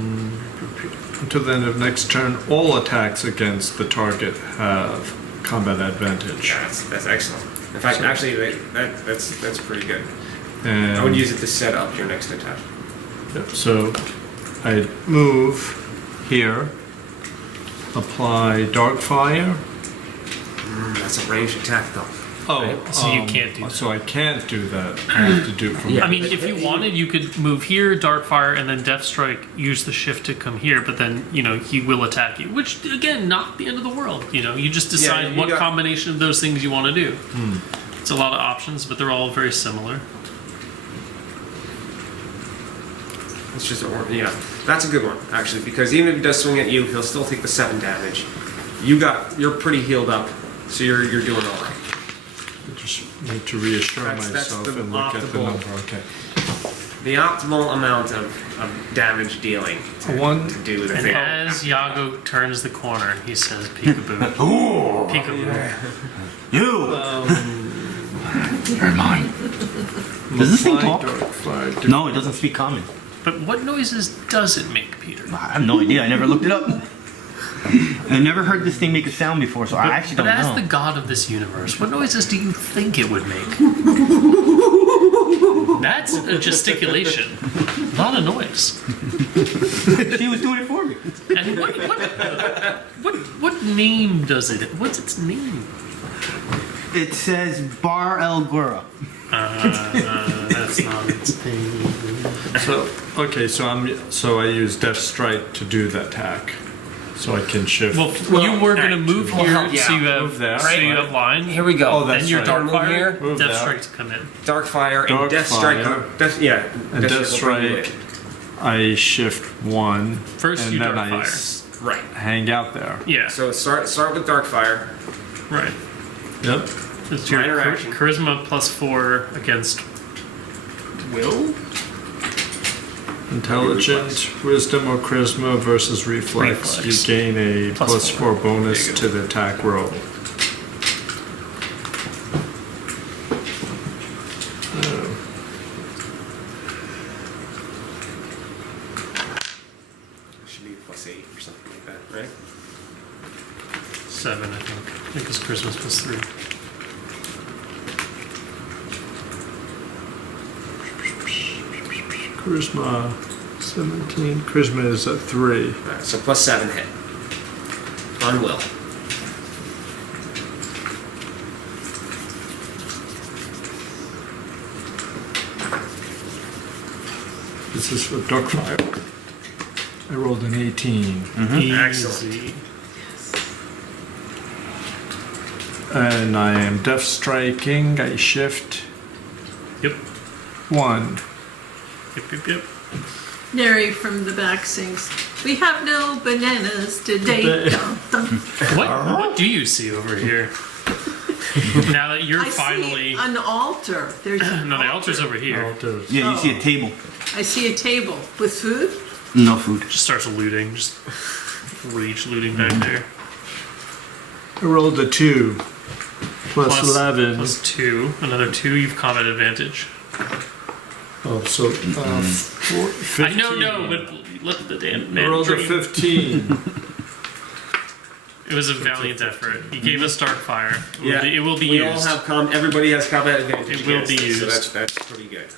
Until the end of next turn, all attacks against the target have combat advantage. Yeah, that's excellent. In fact, actually, that's pretty good. And I would use it to set up your next attack. Yep, so I move here, apply Darkfire. That's a ranged attack, though. Oh, So you can't do that. So I can't do that. I have to do it from Yeah. I mean, if you wanted, you could move here, Darkfire, and then Death Strike, use the shift to come here, but then, he will attack you. Which, again, not the end of the world. You just decide you what got- combination of those things you want to do. It's a lot of options, but they're all very similar. It's just that's a good one actually because even if he does swing at you, he'll still take the 7 damage. You're pretty healed up, so you're doing all right. I just need to reassure That's myself the and look at the optimal- number. Okay. The optimal amount of damage dealing to One- do the And thing. as Yago turns the corner, he says, "Peekaboo, Ooh! peekaboo." You! You're mine. Does this thing Apply talk? Darkfire. No, it doesn't speak common. But what noises does it make, Peter? I have no idea. I never looked it up. I never heard this thing make a sound before, so I actually But don't as know. the god of this universe, what noises do you think it would make? That's a gesticulation, not a noise. She was doing it for me. And what name does it? What's its name? It says Barlgura. That's not its name. So okay, so I use Death Strike to do the attack, so I can shift. Well, you were gonna move Well, here, yeah, so you have move there. line. Here we go. Oh, that's Then your right. Move Darkfire, here, move Death there. Strike to come in. Darkfire and Death Strike. Darkfire. And Death Strike, I shift 1. First and you then I Darkfire. Right. hang out there. Yeah, So start with Darkfire. right. Yep. It's your Minor action. charisma +4 against will. Intelligent, wisdom, or charisma versus reflex. Reflex. You gain a Plus +4 bonus There you to the attack roll. Should be +8 or something like that, right? 7, I think. I think it's charisma's +3. Charisma 17. Charisma is at 3. Alright, so +7 hit. On will. This is for Darkfire. I rolled an 18. Easy. And I am Death Striking. I shift Yep. 1. Yep. Neri from the back sings, "We have no bananas today." Dun, dun. What do you see over here? Now that you're I finally... see an altar. There's an No, the altar's over here. Yeah, you see a table. I see a table with food. No food. Just starts looting. Just Reach looting back there. I rolled a 2. Plus 11. Plus 2. Another 2. You've combat advantage. Oh, so 15. I know, no, but let the damn I man rolled a dream. 15. It was a valiant effort. He gave us Darkfire. Yeah, It will be we used. all have everybody has combat advantage. It will against be us, so used. that's pretty good.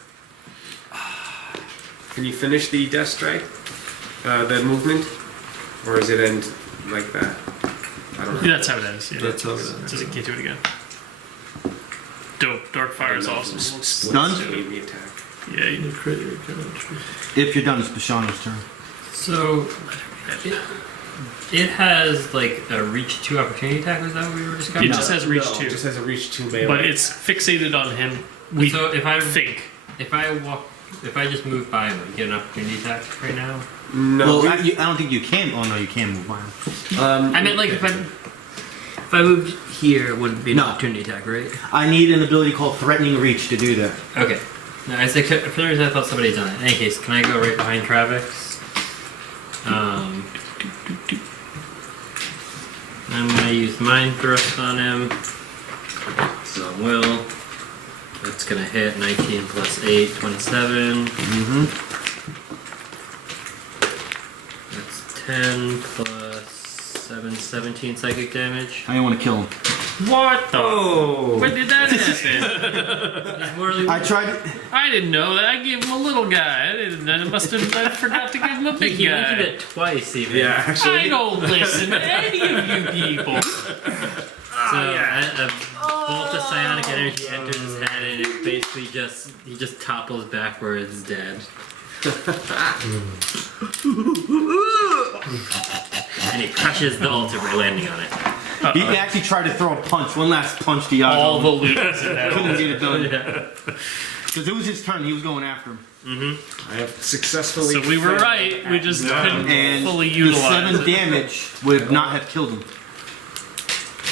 Can you finish the Death Strike? The movement? Or does it end like that? I don't know. That's how it ends. Yeah. That's how it ends. Just can't do it again. Dope. Darkfire is awesome. Done? Gave me attack. Yeah, you If you're done, it's Bashanu's turn. So, it has like a reach 2 opportunity attack. Was that what we were discussing? It just has reach No, 2. It just has a reach 2 melee. But it's fixated on him. We So if I think. if I just move by him, I get an opportunity attack right now. no. Well, I don't think you can. Oh no, you can move by him. I meant like if I moved here, it wouldn't be an No. opportunity attack, right? I need an ability called Threatening Reach to do that. Okay. No, I said for some reason I thought somebody had done it. In any case, can I go right behind Travex? I'm gonna use Mind Thrust on him. So I will. That's gonna hit 19 plus 8, 27. That's 10 plus 7, 17 psychic damage. I want to kill him. What the? Oh! When did that happen? He's morally I tried it. I didn't know that. I gave him a little guy. I must have. I forgot to give him a big He mentioned guy. it twice even. Yeah, I actually. don't listen to any of you people. So a bolt of psionic energy enters his head and it basically he just topples backwards dead. And he crushes the altar by landing on it. He actually tried to throw a punch, one last punch to Yago. All the loot is in that. Couldn't get it done. Yeah. Because it was his turn, he was going after him. I have successfully. So we were right. We just couldn't And fully the utilize 7 it. damage would not have killed him.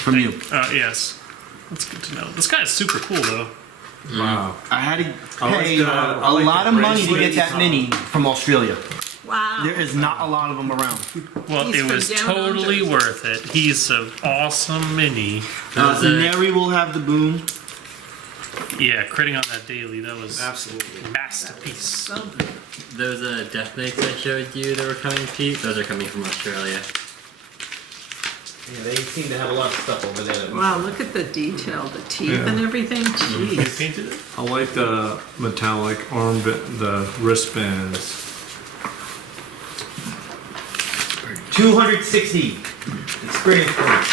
From you. Yes. That's good to know. This guy is super cool, though. Wow. I had to I like pay the- a I like lot the of money to get bracelets. that mini from Australia. Wow. There is not a lot of them around. Well, He's it from was down totally under. worth it. He's an awesome mini. Neri will have the boom. Yeah, critting on that daily, that was Absolutely. masterpiece. Those Death Knights I showed you that were coming, Pete, those are coming from Australia. Yeah, they seem to have a lot of stuff over there. Wow, look at the detail, the teeth Yeah. and everything. You Jeez. painted it? I like the metallic the wristbands. 260 experience points.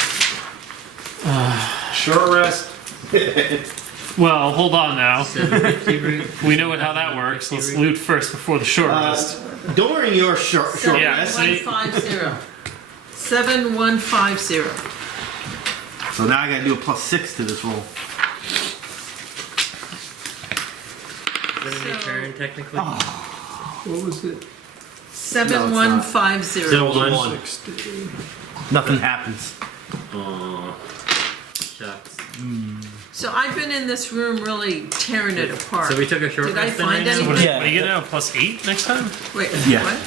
Short rest. Well, hold on now. 750 root. We know how that works. Let's loot first before the short rest. During your short Yeah, rest, see? 7150. 7150. so now I gotta do a +6 to this roll. Is that a turn, technically? What was it? 7150. So one. 60. Nothing happens. Aw. Shucks. So I've been in this room really tearing it apart. So we took a short Did I rest then find right now? anything? Yeah. What do you get now? +8 next time? Wait, Yeah. what?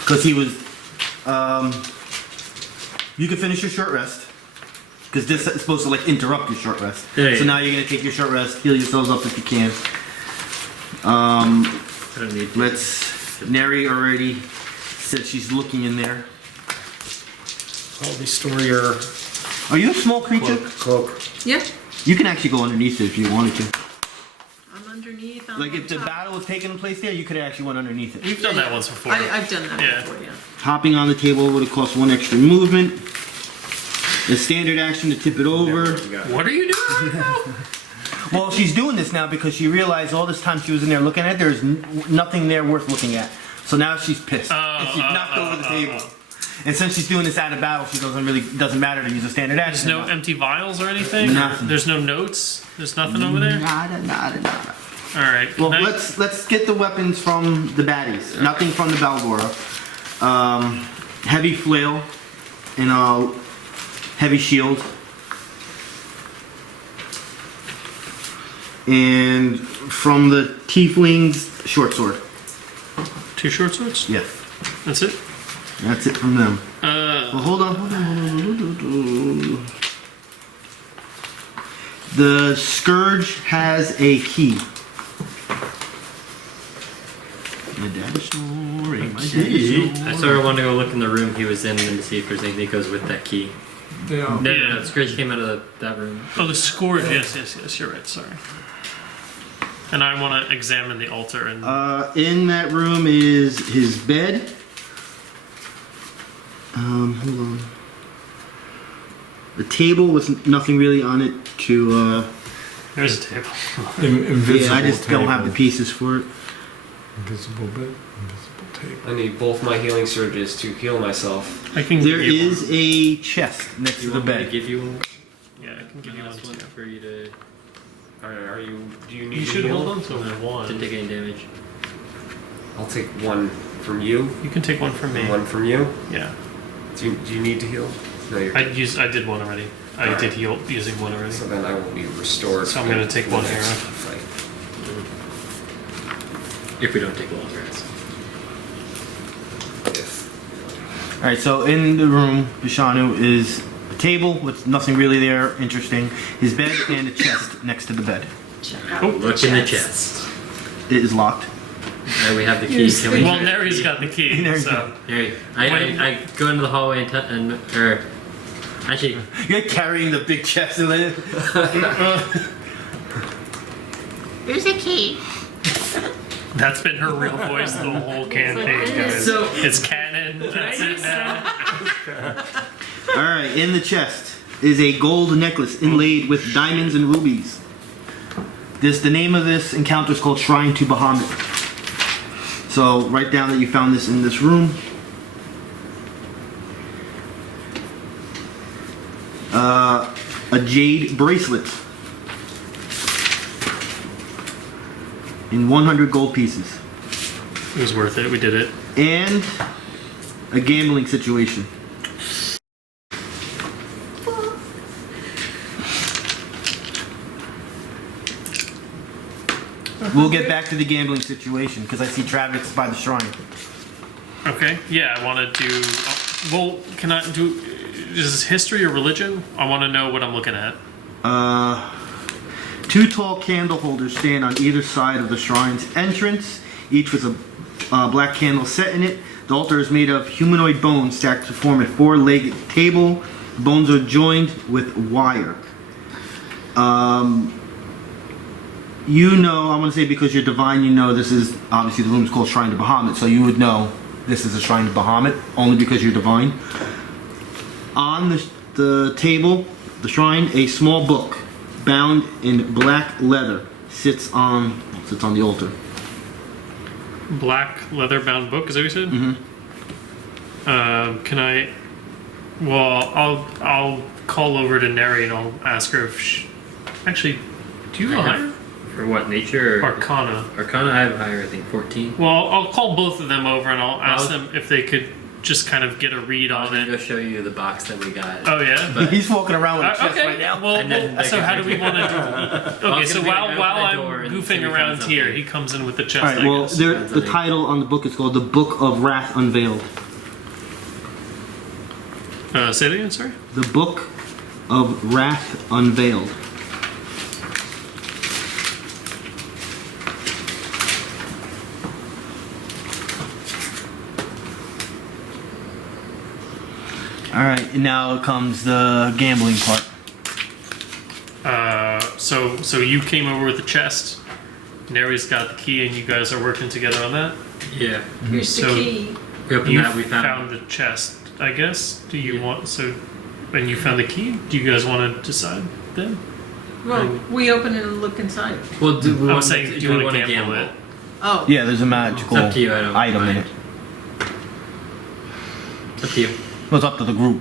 Because he was. You can finish your short rest. Because this is supposed to like interrupt your short rest. Yeah, So yeah. now you're gonna take your short rest, heal yourselves up if you can. I don't need to. Neri already said she's looking in there. I'll restore your Are you a small creature? cloak. Yeah, You can actually go underneath it if you wanted to. I'm underneath. I'm Like on if the top. battle was taking place there, you could have actually went underneath it. We've done that once before. I've done that Yeah. before, yeah. Hopping on the table would have cost 1 extra movement. The standard action to tip it over. You got it. What are you doing right now? Well, she's doing this now because she realized all this time she was in there looking at it, there's nothing there worth looking at. So now she's pissed. And she knocked over the table. And since she's doing this out of battle, she doesn't matter to use a standard action. There's no empty vials or anything? Nothing. There's no notes? There's nothing over there? Nada. Alright. Well, let's get the weapons from the baddies. Nothing from the Barlgura. Heavy flail and a heavy shield. And from the tieflings, short sword. 2 short swords? Yeah, That's it? that's it from them. Well, hold on. The scourge has a key. My dad's snoring. I sort of want to go look in the room he was in and to see if there's anything that goes with that key. Yeah. No, the scourge came out of that room. Oh, the scourge. Yes, you're right. Sorry. And I want to examine the altar and... In that room is his bed. Hold on. The table with nothing really on it to. There's a table. Invisible Yeah, I just don't have the table. pieces for it. Invisible bed, invisible table. I need both my healing surges to heal myself. I can There give you is a chest next to You the want me to bed. give you one? one. Yeah, I can give you one Last one too. for you to Are you? Do you need? You to should heal? hold on to one. didn't take any damage. I'll take one from you. You can take one from me. One from you. Yeah. Do you need to heal? No, you're. I did one already. I Alright. did heal using one already. So then I will be restored. So I'm gonna take for the one next arrow. fight. If we don't take long rest. If. Alright, so in the room, Bashanu is a table with nothing really there interesting, his bed, and a chest next to the bed. Look in the chest. It is locked. There we have the key. Can we? Well, Neri's got the key. Neri's So. got Neri, I go into the hallway and actually, You're carrying the big chest in there. Here's a key. That's been her real voice the whole campaign, guys. So- It's canon. That's it now. Alright, in the chest is a gold necklace inlaid with diamonds and rubies. The name of this encounter is called Shine To Baphomet. So write down that you found this in this room. A jade bracelet in 100 gold pieces. It was worth it. We did it. And a gambling situation. We'll get back to the gambling situation because I see Travex by the shrine. Okay. Yeah, I want to do. Well, can I do? Is this history or religion? I want to know what I'm looking at. Two tall candle holders stand on either side of the shrine's entrance, each with a black candle set in it. The altar is made of humanoid bones stacked to form a four-legged table. The bones are joined with wire. You know, I want to say because you're divine, you know this is, obviously the room is called Shine To Baphomet, so you would know this is a Shrine to Baphomet, only because you're divine. On the table, the shrine, a small book bound in black leather sits on the altar. Black leather-bound book. Is that what you said? Mm-hmm. Can I? Well, I'll call over to Neri and I'll ask her if she. Actually, do you know higher? For what, nature or Arcana. Arcana? I have higher, I think 14. Well, I'll call both of them over and I'll ask I'll- them if they could just kind of get a read I was on gonna go it. show you the box that we got. Oh yeah. But He's walking around with a chest Okay. right now. Well, And then they so can- how do we want to do? I Okay, was so gonna while go while out the door I'm and see if goofing we found around here, something. he comes in with the chest. All right. I Well, guess. the title on the book is called "The Book of Wrath Unveiled." Say that again, sorry. The Book of Wrath Unveiled. All right, now comes the gambling part. So you came over with the chest. Neri's got the key, and you guys are working together on that. Yeah. Here's the So- key. We opened You that, we found. the chest, I guess. Do you Yeah. want so? And you found the key. Do you guys want to decide then? Well, we open it and look inside. Well, do we I'm want saying, to, do do you we want want to to gamble gamble? it? Oh. Yeah, there's a magical It's up to you. I don't item in mind. it. It's up to you. Well, it's up to the group.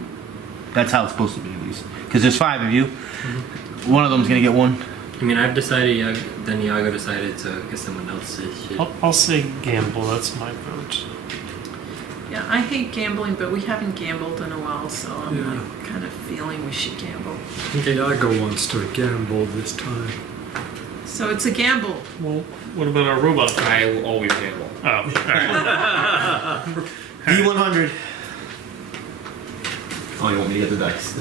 That's how it's supposed to be, at least. Because there's 5 of you. One of them's gonna get one. I mean, I've decided. Then Yago decided, so I guess someone else should. I'll say gamble. That's my vote. Yeah, I hate gambling, but we haven't gambled in a while, so I'm Yeah. like kind of feeling we should gamble. Yago wants to gamble this time. So it's a gamble. Well, what about our robot? I will always gamble. Oh, all right. D100. Oh, you want me to get the dice?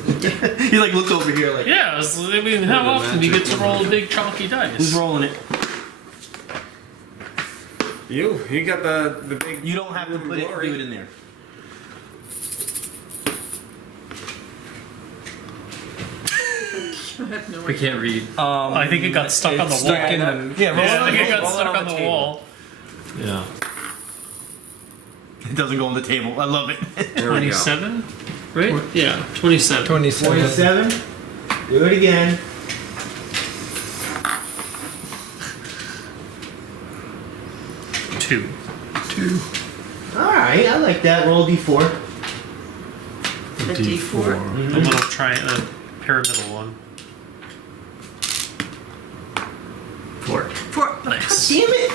He like looked over here like, Yeah, I mean, how often do you get to roll a big chunky who's dice? rolling it? You got the big. You don't have to put it, glory. do it in there. I have no We idea. can't read. I think it got stuck on the It's wall. stuck in the. Yeah, roll Yeah, I it think it on got roll it stuck on on the the table. wall. Yeah. It doesn't go on the table. I love it. There we go. 27? Right? Yeah, 27. 27. Do it again. Two. Alright, I like that. Roll D4. The D4. The little pyramidal one. 4. 4. Nice. Damn it!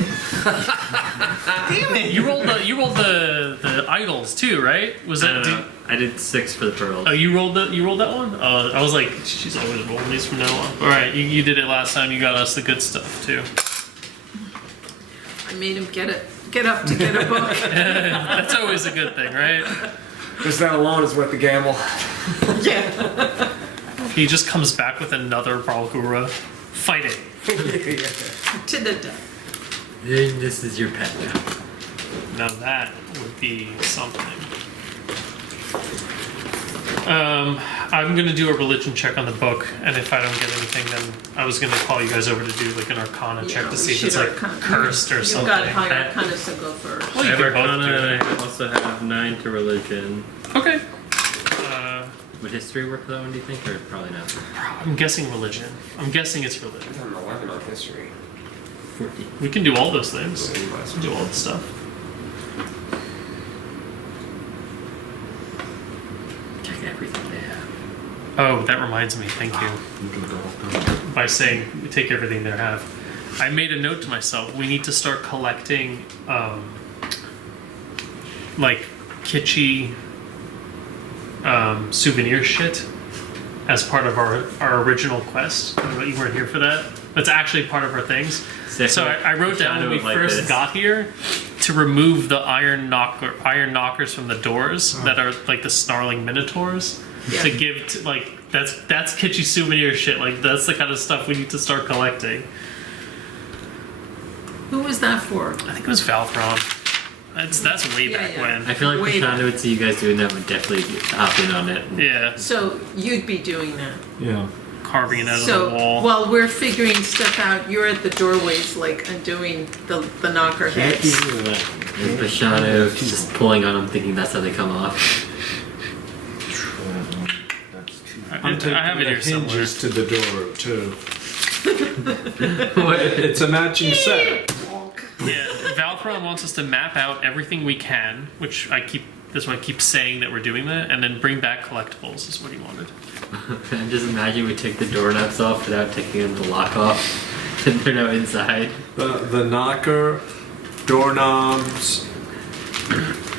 Damn it! You rolled the idols too, right? Was that? I did 6 for the pearls. Oh, you rolled that one? I was like, she's always rolling these from now on. All right, you did it last time. You got us the good stuff too. I made him get up to get a book. That's always a good thing, right? Just that alone is worth the gamble. Yeah. He just comes back with another Barlgura. Fight it. To the death. Then this is your pet now. Now that would be something. I'm gonna do a religion check on the book, and if I don't get anything, then I was gonna call you guys over to do like an Arcana check to see if it's like cursed or something. You've got high Arcana, so go first. Well, I you have can both Arcana, do and it. I also have 9 to religion. Okay. Would history work for that one, do you think? Or probably not? I'm guessing religion. I'm guessing it's religion. I have an 11 on history. 40. We can do all those things. We can do all the stuff. Check everything they have. Oh, that reminds me. Thank you. By saying we take everything they have, I made a note to myself. We need to start collecting, like kitschy souvenir shit as part of our original quest. You weren't here for that. That's actually part of our things. So I wrote down when we first got here to remove the iron knockers from the doors that are like the snarling minotaurs. To give to, like that's kitschy souvenir shit. Like that's the kind of stuff we need to start collecting. Who was that for? I think it was Valthron. That's way back when. I feel like Wait. Bashanu would see you guys doing that would definitely hop in on it. Yeah, So you'd be doing that. Yeah. carving it out So of the wall. while we're figuring stuff out, you're at the doorways, like undoing the knocker heads. And Bashanu just pulling on them, thinking that's how they come off. I'm taking I have it the here somewhere. hinges to the door too. It's a matching set. Yeah, Valthron wants us to map out everything we can, which that's why I keep saying that we're doing that, and then bring back collectibles is what he wanted. And just imagine we take the doorknobs off without taking the lock off, and they're now inside. The knocker, doorknobs,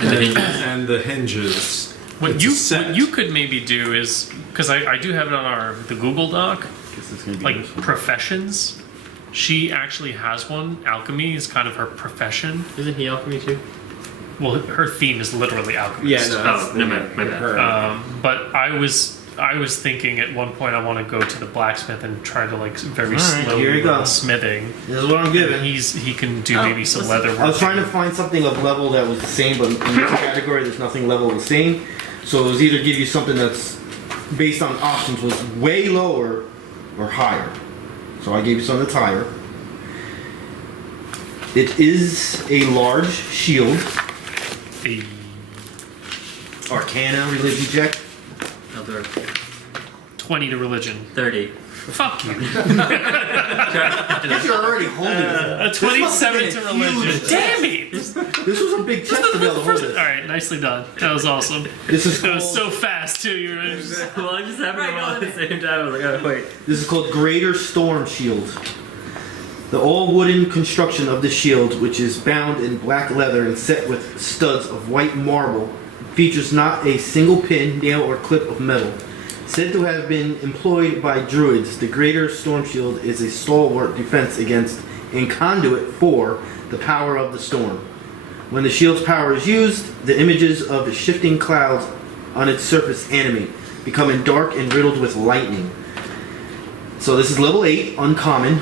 And the hinges. What It's a you set. what you could maybe do is, because I do have it on the Google Doc, Guess it's gonna be like this one. professions. She actually has one. Alchemy is kind of her profession. Isn't he alchemy too? Well, her theme is literally alchemist. Oh, no, my bad. But I was thinking at one point I want to go to the blacksmith and try to like very All right, slowly here you go. learn smithing. This is what I'm giving. He can do maybe some leather work. I was trying to find something of level that was the same, but in this category there's nothing level the same. So it was either give you something that's based on options was way lower or higher. So I gave you something that's higher. It is a large shield. The Arcana religion check. Other. 20 to religion. 30. Fuck you. You're already holding it. A 27 to This must have been a religion. huge Damn it! This was a big test to be able to hold it. Alright, nicely done. That was awesome. This is That was called, so fast, too. You were Well, I just happened to roll at the same time. I was like, oh, wait. this is called Greater Storm Shield. The all-wooden construction of the shield, which is bound in black leather and set with studs of white marble, features not a single pin, nail, or clip of metal. Said to have been employed by druids, the Greater Storm Shield is a stalwart defense against and conduit for the power of the storm. When the shield's power is used, the images of shifting clouds on its surface animate, becoming dark and riddled with lightning. So this is level 8, uncommon.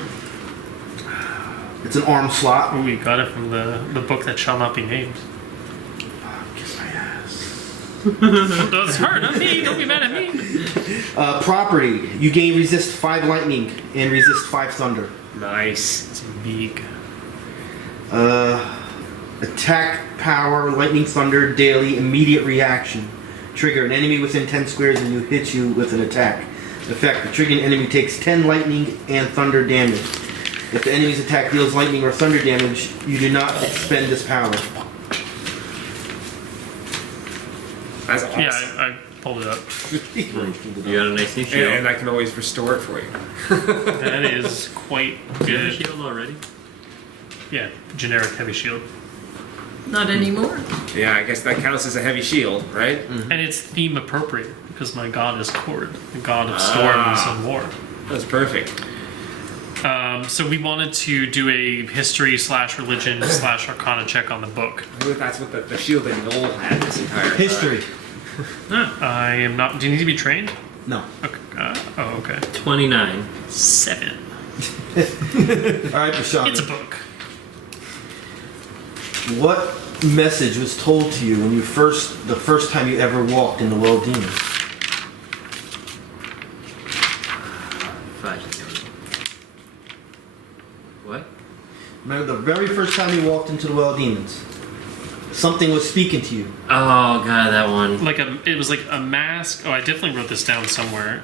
It's an arm slot. Oh, we got it from the book that shall not be named. Kiss my ass. That's her, not me. Don't be mad at me. Property. You gain resist 5 lightning and resist 5 thunder. Nice. It's big. Attack power, lightning, thunder, daily, immediate reaction. Trigger an enemy within 10 squares and you hit you with an attack. Effect. The triggering enemy takes 10 lightning and thunder damage. If the enemy's attack deals lightning or thunder damage, you do not expend this power. That's awesome. Yeah, I pulled it up. You got a nice new shield. And I can always restore it for you. That is quite Do you have a good. shield already? Yeah, generic heavy shield. Not anymore. Yeah, I guess that counts as a heavy shield, right? And it's theme appropriate because my god is Cord, the god of storms and war. That's perfect. So we wanted to do a history / religion / arcana check on the book. I think that's what the shield that Gnoll had this entire time. History. I am not. Do you need to be trained? No. Okay. Okay. 29. 7. Alright, Bashanu. It's a book. What message was told to you when the first time you ever walked in the World Demon? 5 seconds. What? Remember the very first time you walked into the Well Demons? Something was speaking to you. Oh god, that one. It was like a mask. Oh, I definitely wrote this down somewhere.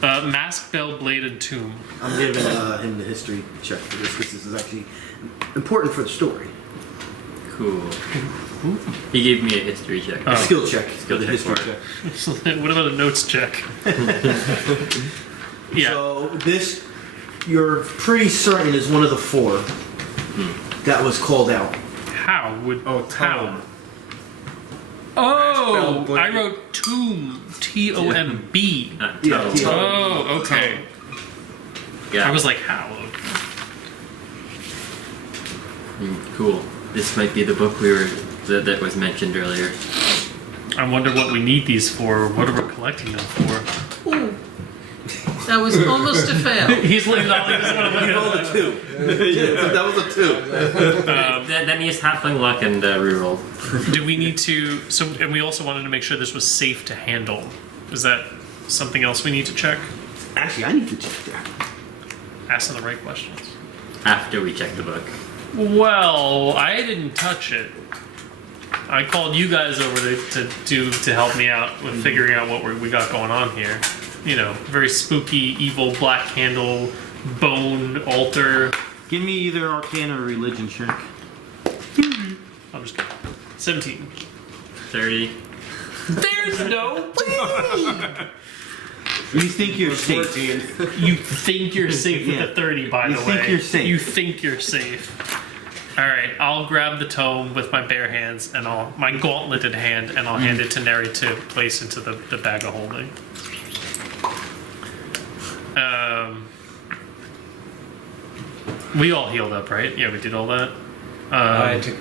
Mask, bell, blade, and tomb. I'm giving him the history check for this. This is actually important for the story. Cool. He gave me a history check. Oh. Skill check. Skill The check history for it. check. What about a notes check? Yeah. So this, you're pretty certain is one of the 4 that was called out. How would? Oh, how? Tom. Oh, Bell, I blade. wrote tomb. TOMB. Yeah, Toe. yeah. Oh, okay. Yeah. I was like, how? Cool. This might be the book that was mentioned earlier. I wonder what we need these for. What are we collecting them for? Ooh. That was almost a fail. He's looking all like this one. You rolled a 2. That was a 2. Then he's halfling luck and reroll. Do we need to? So, and we also wanted to make sure this was safe to handle. Is that something else we need to check? Actually, I need to check that. Asking the right questions. After we check the book. Well, I didn't touch it. I called you guys over to help me out with figuring out what we got going on here. You know, very spooky, evil, black candle, bone altar. Give me either Arcana or Religion check. I'm just kidding. 17. 30. There's no way! You think you're safe. 14. You think you're safe with Yeah. the 30, by You the way. think you're safe. You think you're safe. Alright, I'll grab the tome with my bare hands and my gauntleted hand, and I'll hand it to Neri to place into the bag of holding. We all healed up, right? Yeah, we did all that.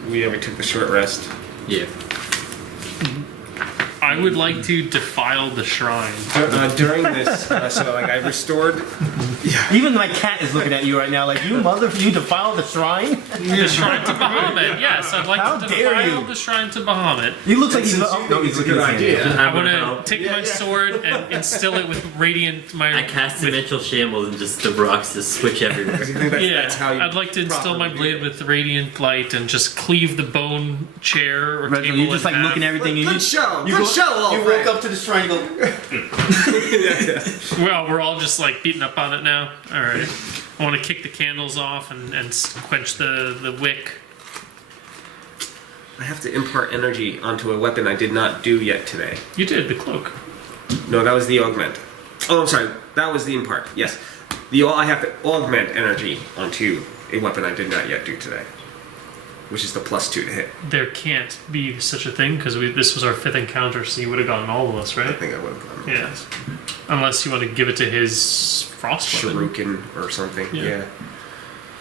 We took the short rest. Yeah. I would like to defile the shrine. During this, so like I restored. Even my cat is looking at you right now like, you defile the shrine? The shrine to Bahamut, yes. I'd like How to dare defile you. the shrine to Bahamut. He looks like he's... Since Oh, you no, think he's it's a looking good at his hand. idea. I want to take my sword and instill it with radiant... I cast Dimensional Shambles and just the rocks just switch everywhere. That's how you I'd like to instill my properly blade with radiant light and just cleave the bone chair or Reginald, table you're just in like half. looking at everything. Good show. You Good go, show. well, You Frank. woke up to the shrine and go. Well, we're all just like beating up on it now. All right. I want to kick the candles off and quench the wick. I have to impart energy onto a weapon I did not do yet today. You did the cloak. No, that was the augment. Oh, I'm sorry. That was the impart. Yes. I have to augment energy onto a weapon I did not yet do today, which is the +2 to hit. There can't be such a thing because this was our 5th encounter, so you would have gotten all of us, I right? think I would have gone. Yeah. Unless you want to give it to his frost weapon. Shuriken or something. Yeah. Yeah.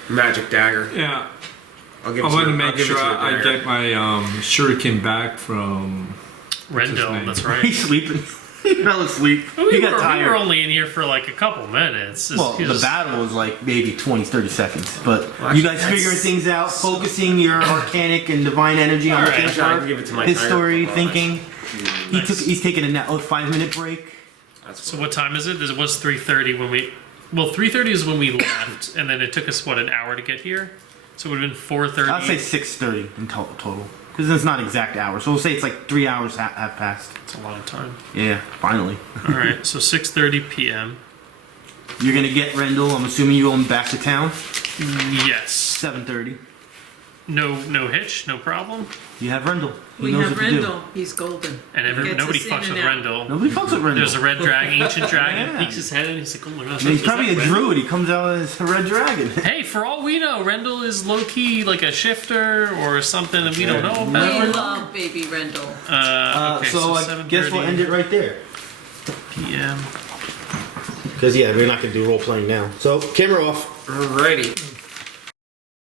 Magic dagger. Yeah. I'll give I it to want to you. make sure I get my shuriken back from. Rendell, name? that's right. He's sleeping. He fell asleep. We He got were tired. only in here for like a couple minutes. Well, He the was- battle was like maybe 20, 30 seconds. But Well, you actually, guys figuring things out, focusing your arcanic and divine energy on the Alright. Actually, I can give it to my his tire story, performance. thinking. Nice. He's taking a 5-minute break. That's So what time is it? It was 3:30 when we. Well, 3:30 is when we left, and then it took us an hour to get here. So it would have been 4:30. I'd say 6:30 in total. Because it's not exact hours. So we'll say it's like 3 hours have passed. It's a lot of time. Yeah, finally. All right, so 6:30 p.m. You're going to get Rendell. I'm assuming you're going back to town. Yes. 7:30. No hitch, no problem. You have Rendell. He We knows have what to do. Rendell. He's golden. And Gets nobody us in fucks and with out. Rendell. Nobody fucks with Rendell. There's a red dragon, ancient dragon. Yeah. Peeks his head and he's like, "Oh my gosh." He's is probably that a Rendell? druid. He comes out as a red dragon. Hey, for all we know, Rendell is low key like a shifter or something that we don't know We about. love baby Rendell. Okay, so I guess we'll 7:30 end it right there. p.m. Because, yeah, we're not going to do role playing now. So, camera off. Alrighty.